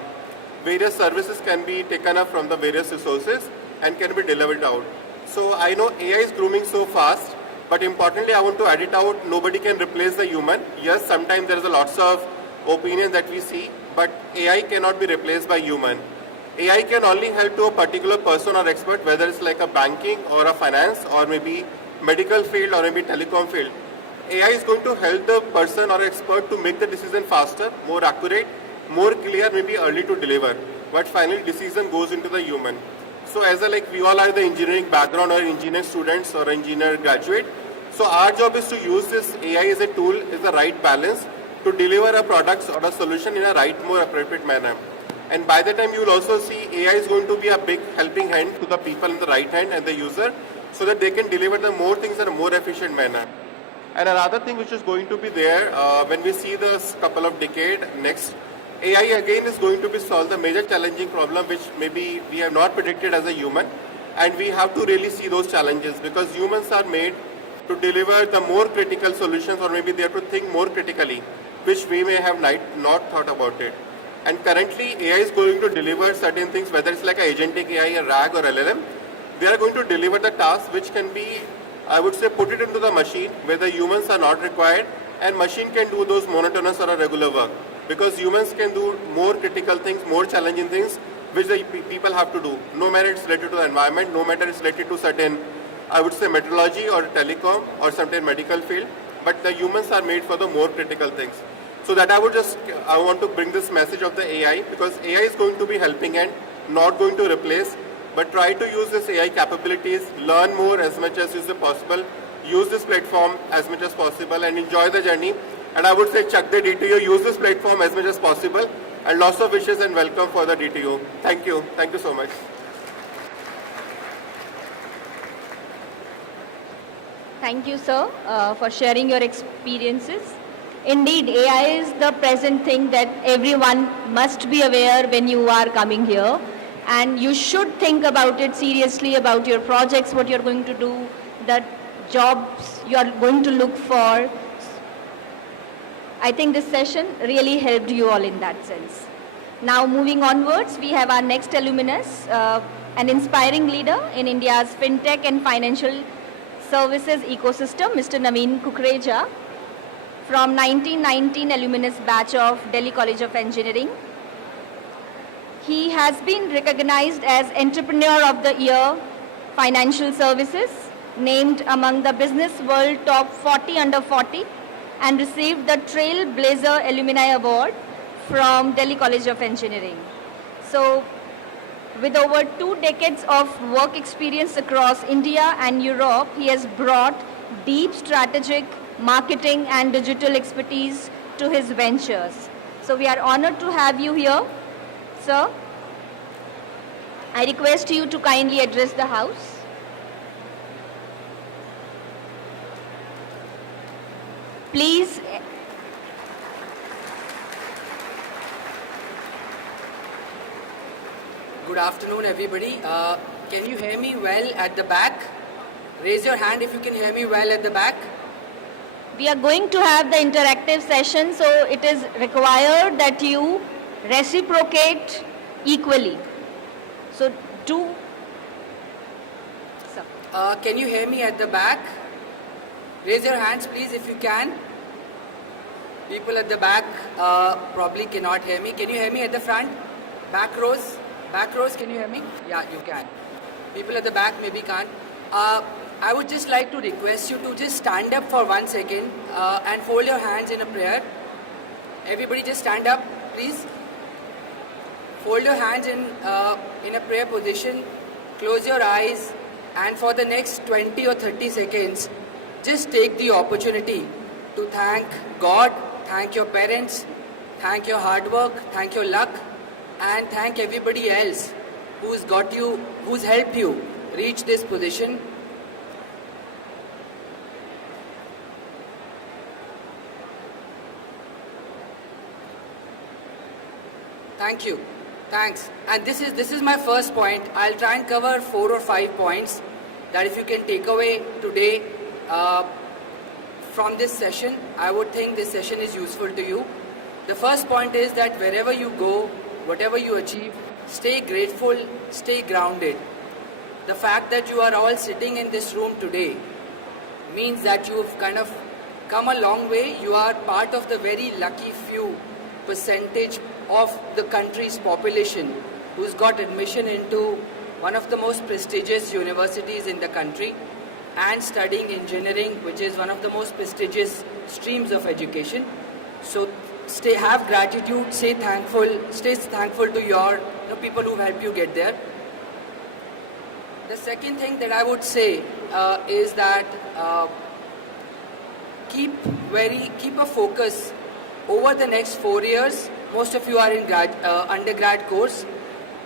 various services can be taken up from the various resources and can be delivered out. So I know AI is grooming so fast, but importantly I want to add it out, nobody can replace the human. Yes, sometimes there is a lots of opinions that we see, but AI cannot be replaced by human. AI can only help to a particular person or expert, whether it's like a banking or a finance or maybe medical field or maybe telecom field. AI is going to help the person or expert to make the decision faster, more accurate, more clear, maybe early to deliver. But finally decision goes into the human. So as we all are the engineering background or engineering students or engineer graduate. So our job is to use this AI as a tool, is the right balance to deliver a product or a solution in a right, more appropriate manner. And by the time you will also see AI is going to be a big helping hand to the people in the right hand and the user so that they can deliver the more things in a more efficient manner. And another thing which is going to be there when we see this couple of decades next, AI again is going to be solve the major challenging problem which maybe we have not predicted as a human, and we have to really see those challenges because humans are made to deliver the more critical solutions, or maybe they have to think more critically, which we may have not thought about it. And currently AI is going to deliver certain things, whether it's like a agentic AI, a RAG or LLM, they are going to deliver the tasks which can be, I would say, put it into the machine where the humans are not required, and machine can do those monotonous or a regular work. Because humans can do more critical things, more challenging things, which the people have to do. No matter it's related to the environment, no matter it's related to certain, I would say, meteorology or telecom or certain medical field, but the humans are made for the more critical things. So that I want to bring this message of the AI, because AI is going to be helping and not going to replace, but try to use this AI capabilities, learn more as much as is possible, use this platform as much as possible and enjoy the journey. And I would say check the DTU, use this platform as much as possible, and lots of wishes and welcome for the DTU. Thank you. Thank you so much. Thank you, sir, for sharing your experiences. Indeed, AI is the present thing that everyone must be aware when you are coming here. And you should think about it seriously, about your projects, what you're going to do, the jobs you are going to look for. I think this session really helped you all in that sense. Now moving onwards, we have our next alumnus, an inspiring leader in India's fintech and financial services ecosystem, Mr. Naveen Kukreja, from 1919 alumnus batch of Delhi College of Engineering. He has been recognized as Entrepreneur of the Year Financial Services, named among the Business World Top 40 Under 40, and received the Trailblazer Alumni Award from Delhi College of Engineering. So, with over 2 decades of work experience across India and Europe, he has brought deep strategic, marketing and digital expertise to his ventures. So we are honored to have you here, sir. I request you to kindly address the House. Please. Good afternoon, everybody. Can you hear me well at the back? Raise your hand if you can hear me well at the back. We are going to have the interactive session, so it is required that you reciprocate equally. So do. Can you hear me at the back? Raise your hands, please, if you can. People at the back probably cannot hear me. Can you hear me at the front? Back rows? Back rows, can you hear me? Yeah, you can. People at the back maybe can't. I would just like to request you to just stand up for 1 second and fold your hands in a prayer. Everybody just stand up, please. Fold your hands in a prayer position. Close your eyes, and for the next 20 or 30 seconds, just take the opportunity to thank God, thank your parents, thank your hard work, thank your luck, and thank everybody else who's helped you reach this position. Thank you. Thanks. And this is my first point. I'll try and cover 4 or 5 points that if you can take away today from this session, I would think this session is useful to you. The first point is that wherever you go, whatever you achieve, stay grateful, stay grounded. The fact that you are all sitting in this room today means that you've kind of come a long way. You are part of the very lucky few percentage of the country's population who's got admission into one of the most prestigious universities in the country and studying engineering, which is one of the most prestigious streams of education. So have gratitude, stay thankful to your people who helped you get there. The second thing that I would say is that keep a focus over the next 4 years. Most of you are in undergrad course.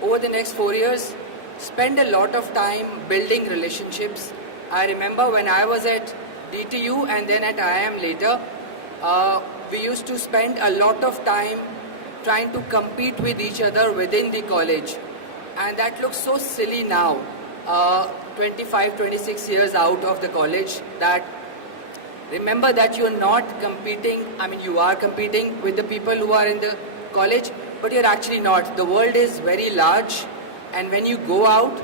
Over the next 4 years, spend a lot of time building relationships. I remember when I was at DTU and then at IIM later, we used to spend a lot of time trying to compete with each other within the college. And that looks so silly now, 25, 26 years out of the college, that remember that you're not competing, I mean you are competing with the people who are in the college, but you're actually not. The world is very large, and when you go out,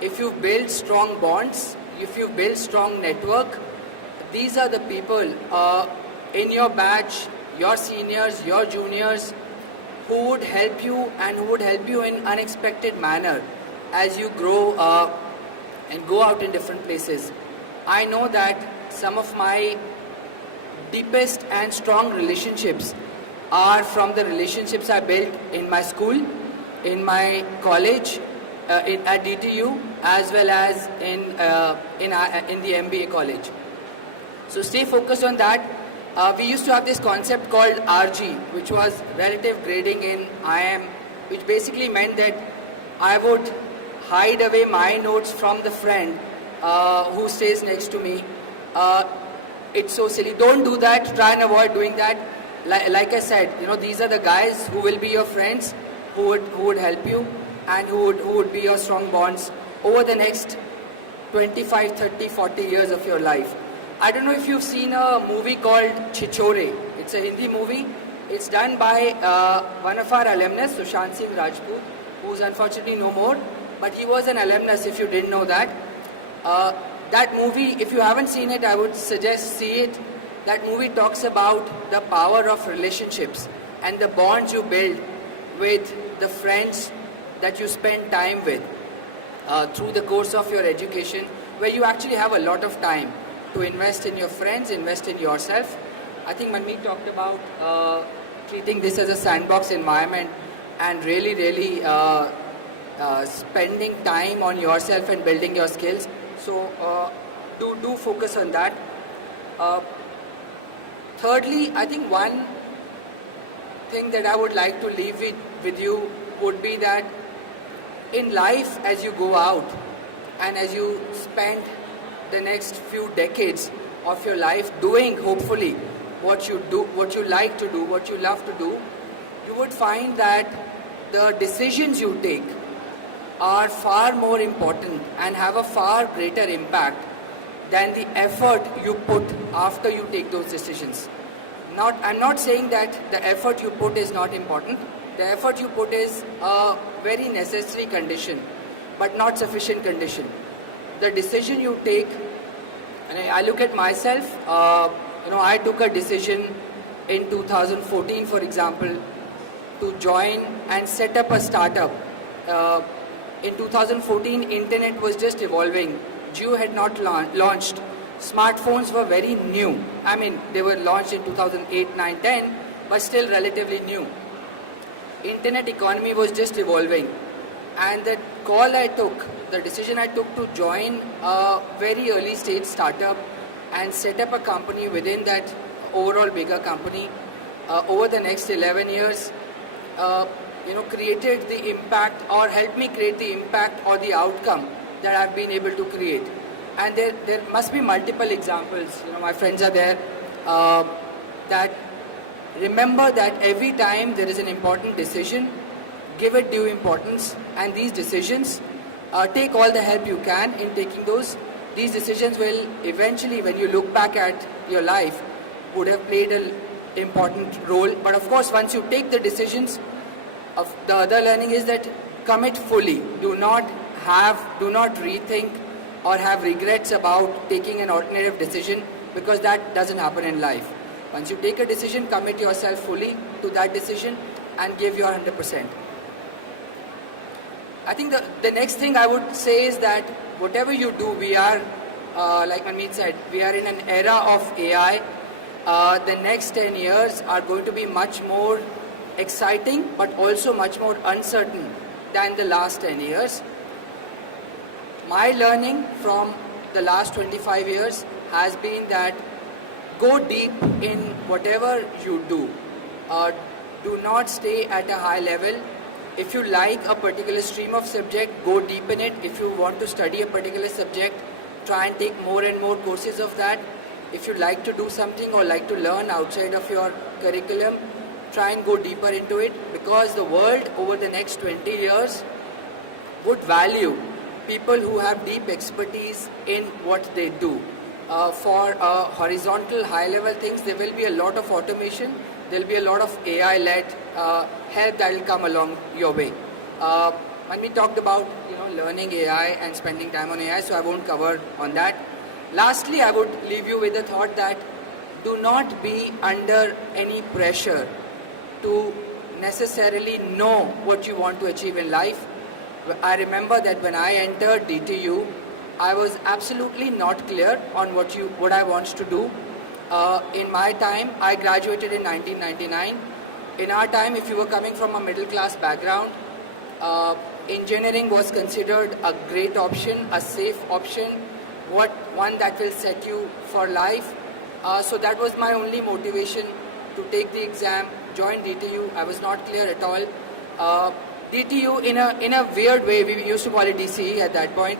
if you build strong bonds, if you build strong network, these are the people in your batch, your seniors, your juniors, who would help you and who would help you in unexpected manner as you grow and go out in different places. I know that some of my deepest and strong relationships are from the relationships I built in my school, in my college, at DTU, as well as in the MBA college. So stay focused on that. We used to have this concept called RG, which was relative grading in IM, which basically meant that I would hide away my notes from the friend who stays next to me. It's so silly. Don't do that. Try and avoid doing that. Like I said, these are the guys who will be your friends, who would help you, and who would be your strong bonds over the next 25, 30, 40 years of your life. I don't know if you've seen a movie called Chichore. It's a Hindi movie. It's done by one of our alumnus, Sushant Singh Rajput, who's unfortunately no more, but he was an alumnus if you didn't know that. That movie, if you haven't seen it, I would suggest see it. That movie talks about the power of relationships and the bonds you build with the friends that you spend time with through the course of your education, where you actually have a lot of time to invest in your friends, invest in yourself. I think Manmeet talked about treating this as a sandbox environment and really, really spending time on yourself and building your skills. So do focus on that. Thirdly, I think one thing that I would like to leave with you would be that in life, as you go out and as you spend the next few decades of your life doing, hopefully, what you do, what you like to do, what you love to do, you would find that the decisions you take are far more important and have a far greater impact than the effort you put after you take those decisions. I'm not saying that the effort you put is not important. The effort you put is a very necessary condition, but not sufficient condition. The decision you take, and I look at myself, I took a decision in 2014, for example, to join and set up a startup. In 2014, internet was just evolving. Jio had not launched. Smartphones were very new. I mean, they were launched in 2008, 9, 10, but still relatively new. Internet economy was just evolving. And the call I took, the decision I took to join a very early stage startup and set up a company within that overall bigger company over the next 11 years, created the impact or helped me create the impact or the outcome that I've been able to create. And there must be multiple examples. My friends are there that remember that every time there is an important decision, give it due importance, and these decisions, take all the help you can in taking those. These decisions will eventually, when you look back at your life, would have played an important role. But of course, once you take the decisions, the other learning is that commit fully. Do not rethink or have regrets about taking an alternative decision, because that doesn't happen in life. Once you take a decision, commit yourself fully to that decision and give your 100%. I think the next thing I would say is that whatever you do, we are, like Manmeet said, we are in an era of AI. The next 10 years are going to be much more exciting, but also much more uncertain than the last 10 years. My learning from the last 25 years has been that go deep in whatever you do. Do not stay at a high level. If you like a particular stream of subject, go deep in it. If you want to study a particular subject, try and take more and more courses of that. If you like to do something or like to learn outside of your curriculum, try and go deeper into it, because the world over the next 20 years would value people who have deep expertise in what they do. For horizontal, high-level things, there will be a lot of automation. There will be a lot of AI-led help that will come along your way. When we talked about learning AI and spending time on AI, so I won't cover on that. Lastly, I would leave you with the thought that do not be under any pressure to necessarily know what you want to achieve in life. I remember that when I entered DTU, I was absolutely not clear on what I want to do. In my time, I graduated in 1999. In our time, if you were coming from a middle class background, engineering was considered a great option, a safe option, one that will set you for life. So that was my only motivation to take the exam, join DTU. I was not clear at all. DTU, in a weird way, we used to call it DCE at that point.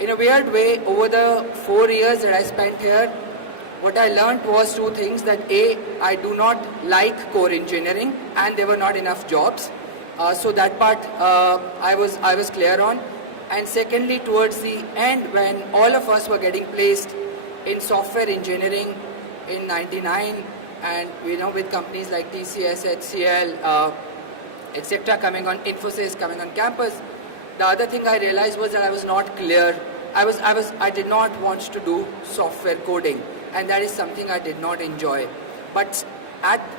In a weird way, over the 4 years that I spent here, what I learned was two things: that A, I do not like core engineering, and there were not enough jobs. So that part I was clear on. And secondly, towards the end, when all of us were getting placed in software engineering in '99, and with companies like TCS, HCL, etc. coming on, Infosys coming on campus, the other thing I realized was that I was not clear. I did not want to do software coding, and that is something I did not enjoy. But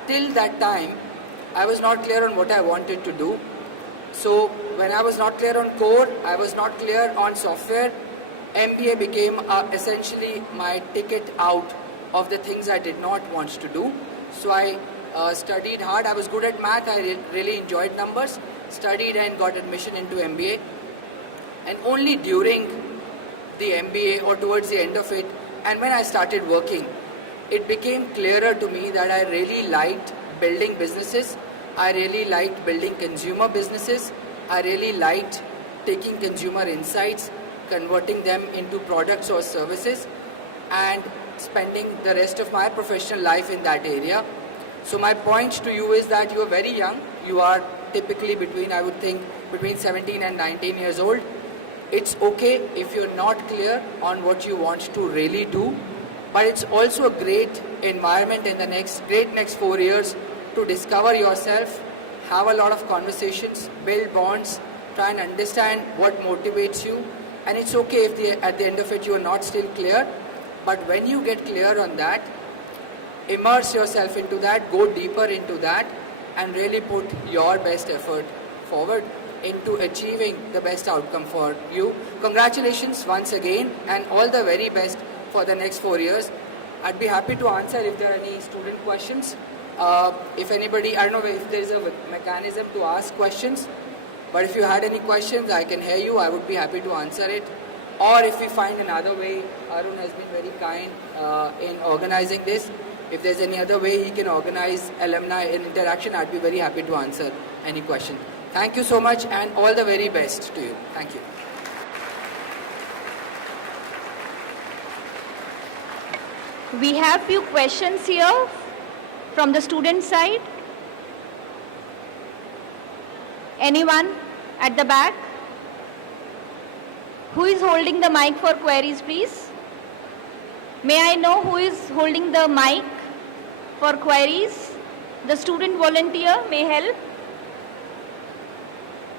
till that time, I was not clear on what I wanted to do. So when I was not clear on core, I was not clear on software, MBA became essentially my ticket out of the things I did not want to do. So I studied hard. I was good at math. I really enjoyed numbers. Studied and got admission into MBA. And only during the MBA or towards the end of it, and when I started working, it became clearer to me that I really liked building businesses. I really liked building consumer businesses. I really liked taking consumer insights, converting them into products or services, and spending the rest of my professional life in that area. So my point to you is that you are very young. You are typically I would think, between 17 and 19 years old. It's okay if you're not clear on what you want to really do, but it's also a great environment in the next 4 years to discover yourself, have a lot of conversations, build bonds, try and understand what motivates you. And it's okay if at the end of it you are not still clear, but when you get clear on that, immerse yourself into that, go deeper into that, and really put your best effort forward into achieving the best outcome for you. Congratulations once again, and all the very best for the next 4 years. I'd be happy to answer if there are any student questions. If anybody, I don't know if there's a mechanism to ask questions, but if you had any questions, I can hear you. I would be happy to answer it. Or if we find another way, Arun has been very kind in organizing this. If there's any other way he can organize alumni interaction, I'd be very happy to answer any question. Thank you so much, and all the very best to you. Thank you. We have few questions here from the student side. Anyone at the back? Who is holding the mic for queries, please? May I know who is holding the mic for queries? The student volunteer may help.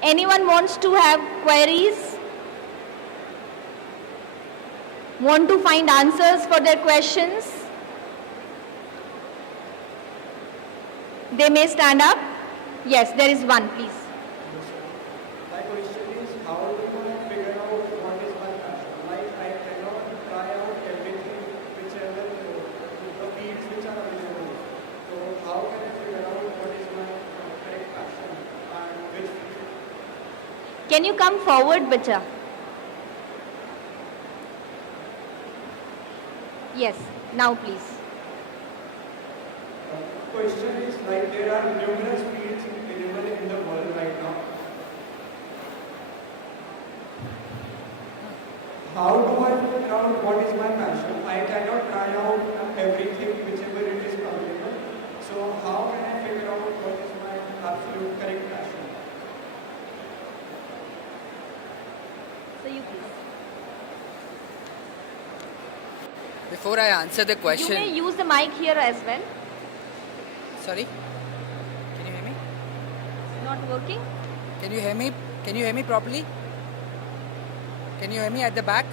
Anyone wants to have queries? Want to find answers for their questions? They may stand up. Yes, there is one, please. My question is, how do I figure out what is my passion? Like, I cannot try out everything, whichever the fields which are available. So how can I figure out what is my correct passion and which field? Can you come forward, Bacha? Yes, now please. Question is, like, there are numerous fields available in the world right now. How do I figure out what is my passion? I cannot try out everything, whichever it is available. So how can I figure out what Before I answer the You question, may use the mic here as well. sorry, can you hear me? Not working? Can you hear me? Can you hear me properly? Can you hear me at the back?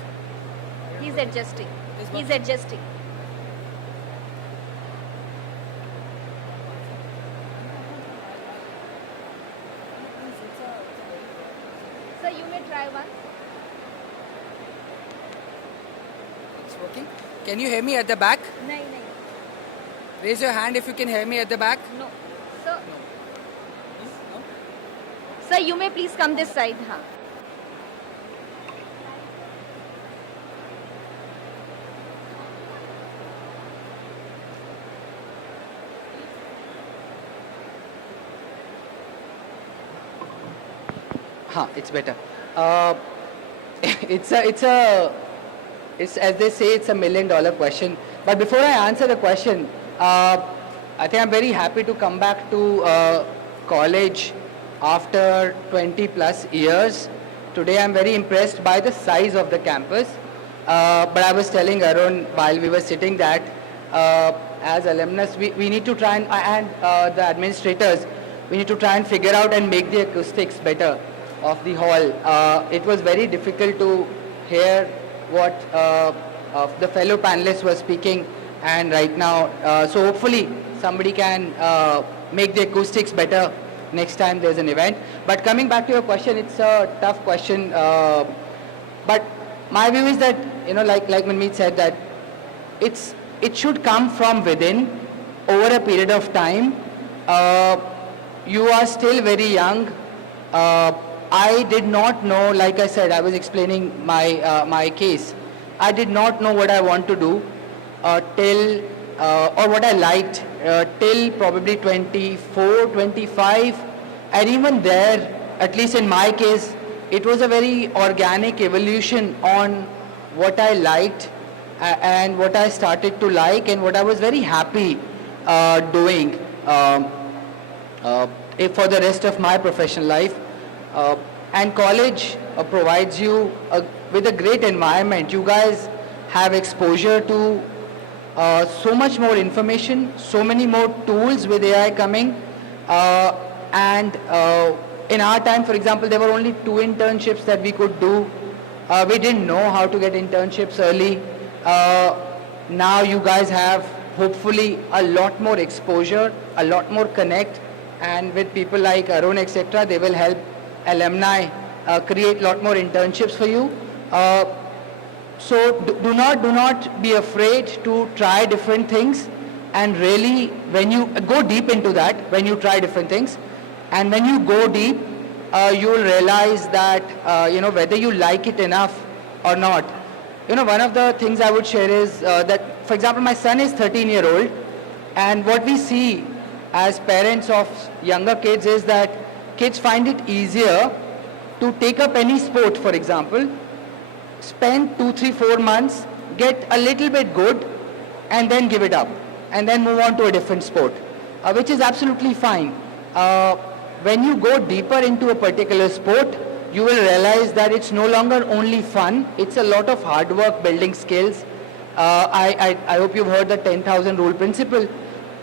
He's adjusting. He's adjusting. Sir, you may try once. It's working. Can you hear me at the back? Nahi, nahi. Raise your hand if you can hear me at the back. No. Sir. Sir, you may please come this side. Huh? It's better. It's as they say, it's $1 million question. But before I answer the question, I think I'm very happy to come back to college after 20 plus years. Today I'm very impressed by the size of the campus. But I was telling Arun while we were sitting that as alumnus, we need to try and the administrators, we need to try and figure out and make the acoustics better of the hall. It was very difficult to hear what the fellow panelists were speaking, and right now, so hopefully somebody can make the acoustics better next time there's an event. But coming back to your question, it's a tough question. But my view is that, like Manmeet said, that it should come from within over a period of time. You are still very young. I did not know, like I said, I was explaining my case. I did not know what I want to do till, or what I liked till probably 24, 25. And even there, at least in my case, it was a very organic evolution on what I liked and what I started to like and what I was very happy doing for the rest of my professional life. And college provides you with a great environment. You guys have exposure to so much more information, so many more tools with AI coming. And in our time, for example, there were only 2 internships that we could do. We didn't know how to get internships early. Now you guys have hopefully a lot more exposure, a lot more connect, and with people like Arun, etc., they will help alumni create a lot more internships for you. So do not be afraid to try different things, and really when you go deep into that, when you try different things, and when you go deep, you will realize that whether you like it enough or not. One of the things I would share is that, for example, my son is 13-year-old, and what we see as parents of younger kids is that kids find it easier to take up any sport, for example, spend 2, 3, 4 months, get a little bit good, and then give it up, and then move on to a different sport, which is absolutely fine. When you go deeper into a particular sport, you will realize that it's no longer only fun, it's a lot of hard work building skills. I hope you've heard the 10,000 rule principle,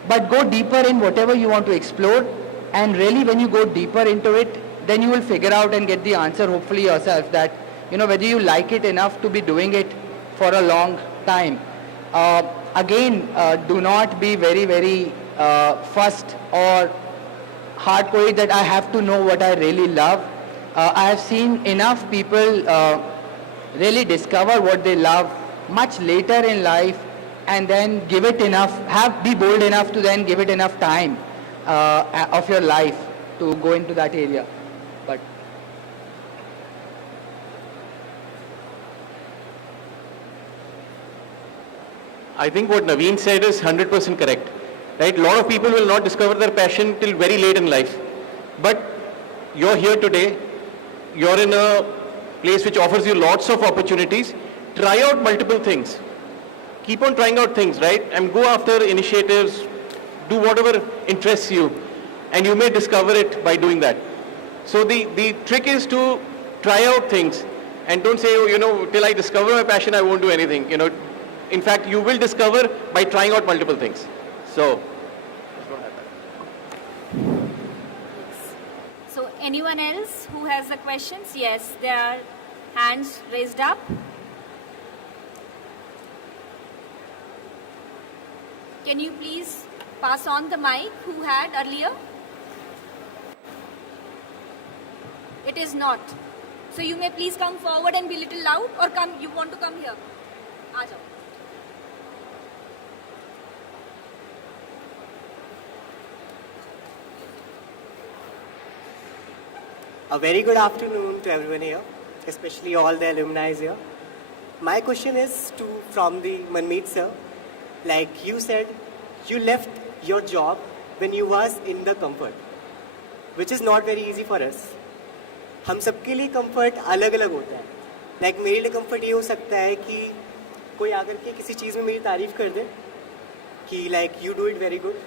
but go deeper in whatever you want to explore, and really when you go deeper into it, then you will figure out and get the answer hopefully yourself that, whether you like it enough to be doing it for a long time. Again, do not be very, very fussed or hardcore that I have to know what I really love. I have seen enough people really discover what they love much later in life, and then give it enough, be bold enough to then give it enough time of your life to go into that area. But I think what Naveen said is 100% correct. Right? A lot of people will not discover their passion till very late in life. But you're here today, you're in a place which offers you lots of opportunities. Try out multiple things. Keep on trying out things, right? And go after initiatives, do whatever interests you, and you may discover it by doing that. So the trick is to try out things, and don't say, till I discover my passion, I won't do anything. In fact, you will discover by trying out multiple things. So, So anyone else who has the questions? Yes, there are hands raised up. Can you please pass on the mic who had earlier? It is not. So you may please come forward and be little loud, or come. You want to come here? aa jao. A very good afternoon to everyone here, especially all the alumni here. My question is from the Manmeet sir. Like you said, you left your job when you was in the comfort, which is not very easy for us. हम सबके लिए comfort अलग अलग होता है. Like मेरे लिए comfort ये हो सकता है कि कोई आकर के किसी चीज़ में मेरी तारीफ कर दे कि like you do it very good,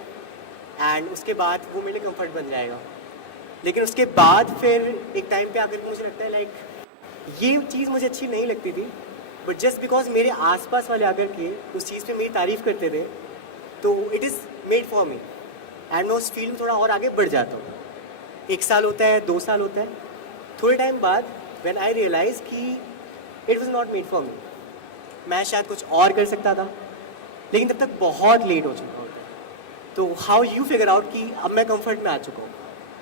and उसके बाद वो मेरे लिए comfort बन जाएगा. लेकिन उसके बाद फिर एक टाइम पे आकर के मुझे लगता है लाइक ये चीज़ मुझे अच्छी नहीं लगती थी, बट जस्ट बिकॉज मेरे आसपास वाले आकर के उस चीज़ पे मेरी तारीफ करते थे, तो it is made for me, and मैं उस फील्ड में थोड़ा और आगे बढ़ जाता हूँ. 1 साल होता है, 2 साल होता है, थोड़े टाइम बाद व्हेन आई रियलाइज कि it was not made for me, मैं शायद कुछ और कर सकता था, लेकिन तब तक बहुत लेट हो चुका होता है. तो हाउ यू फिगर आउट कि अब मैं कंफर्ट में आ चुका हूँ.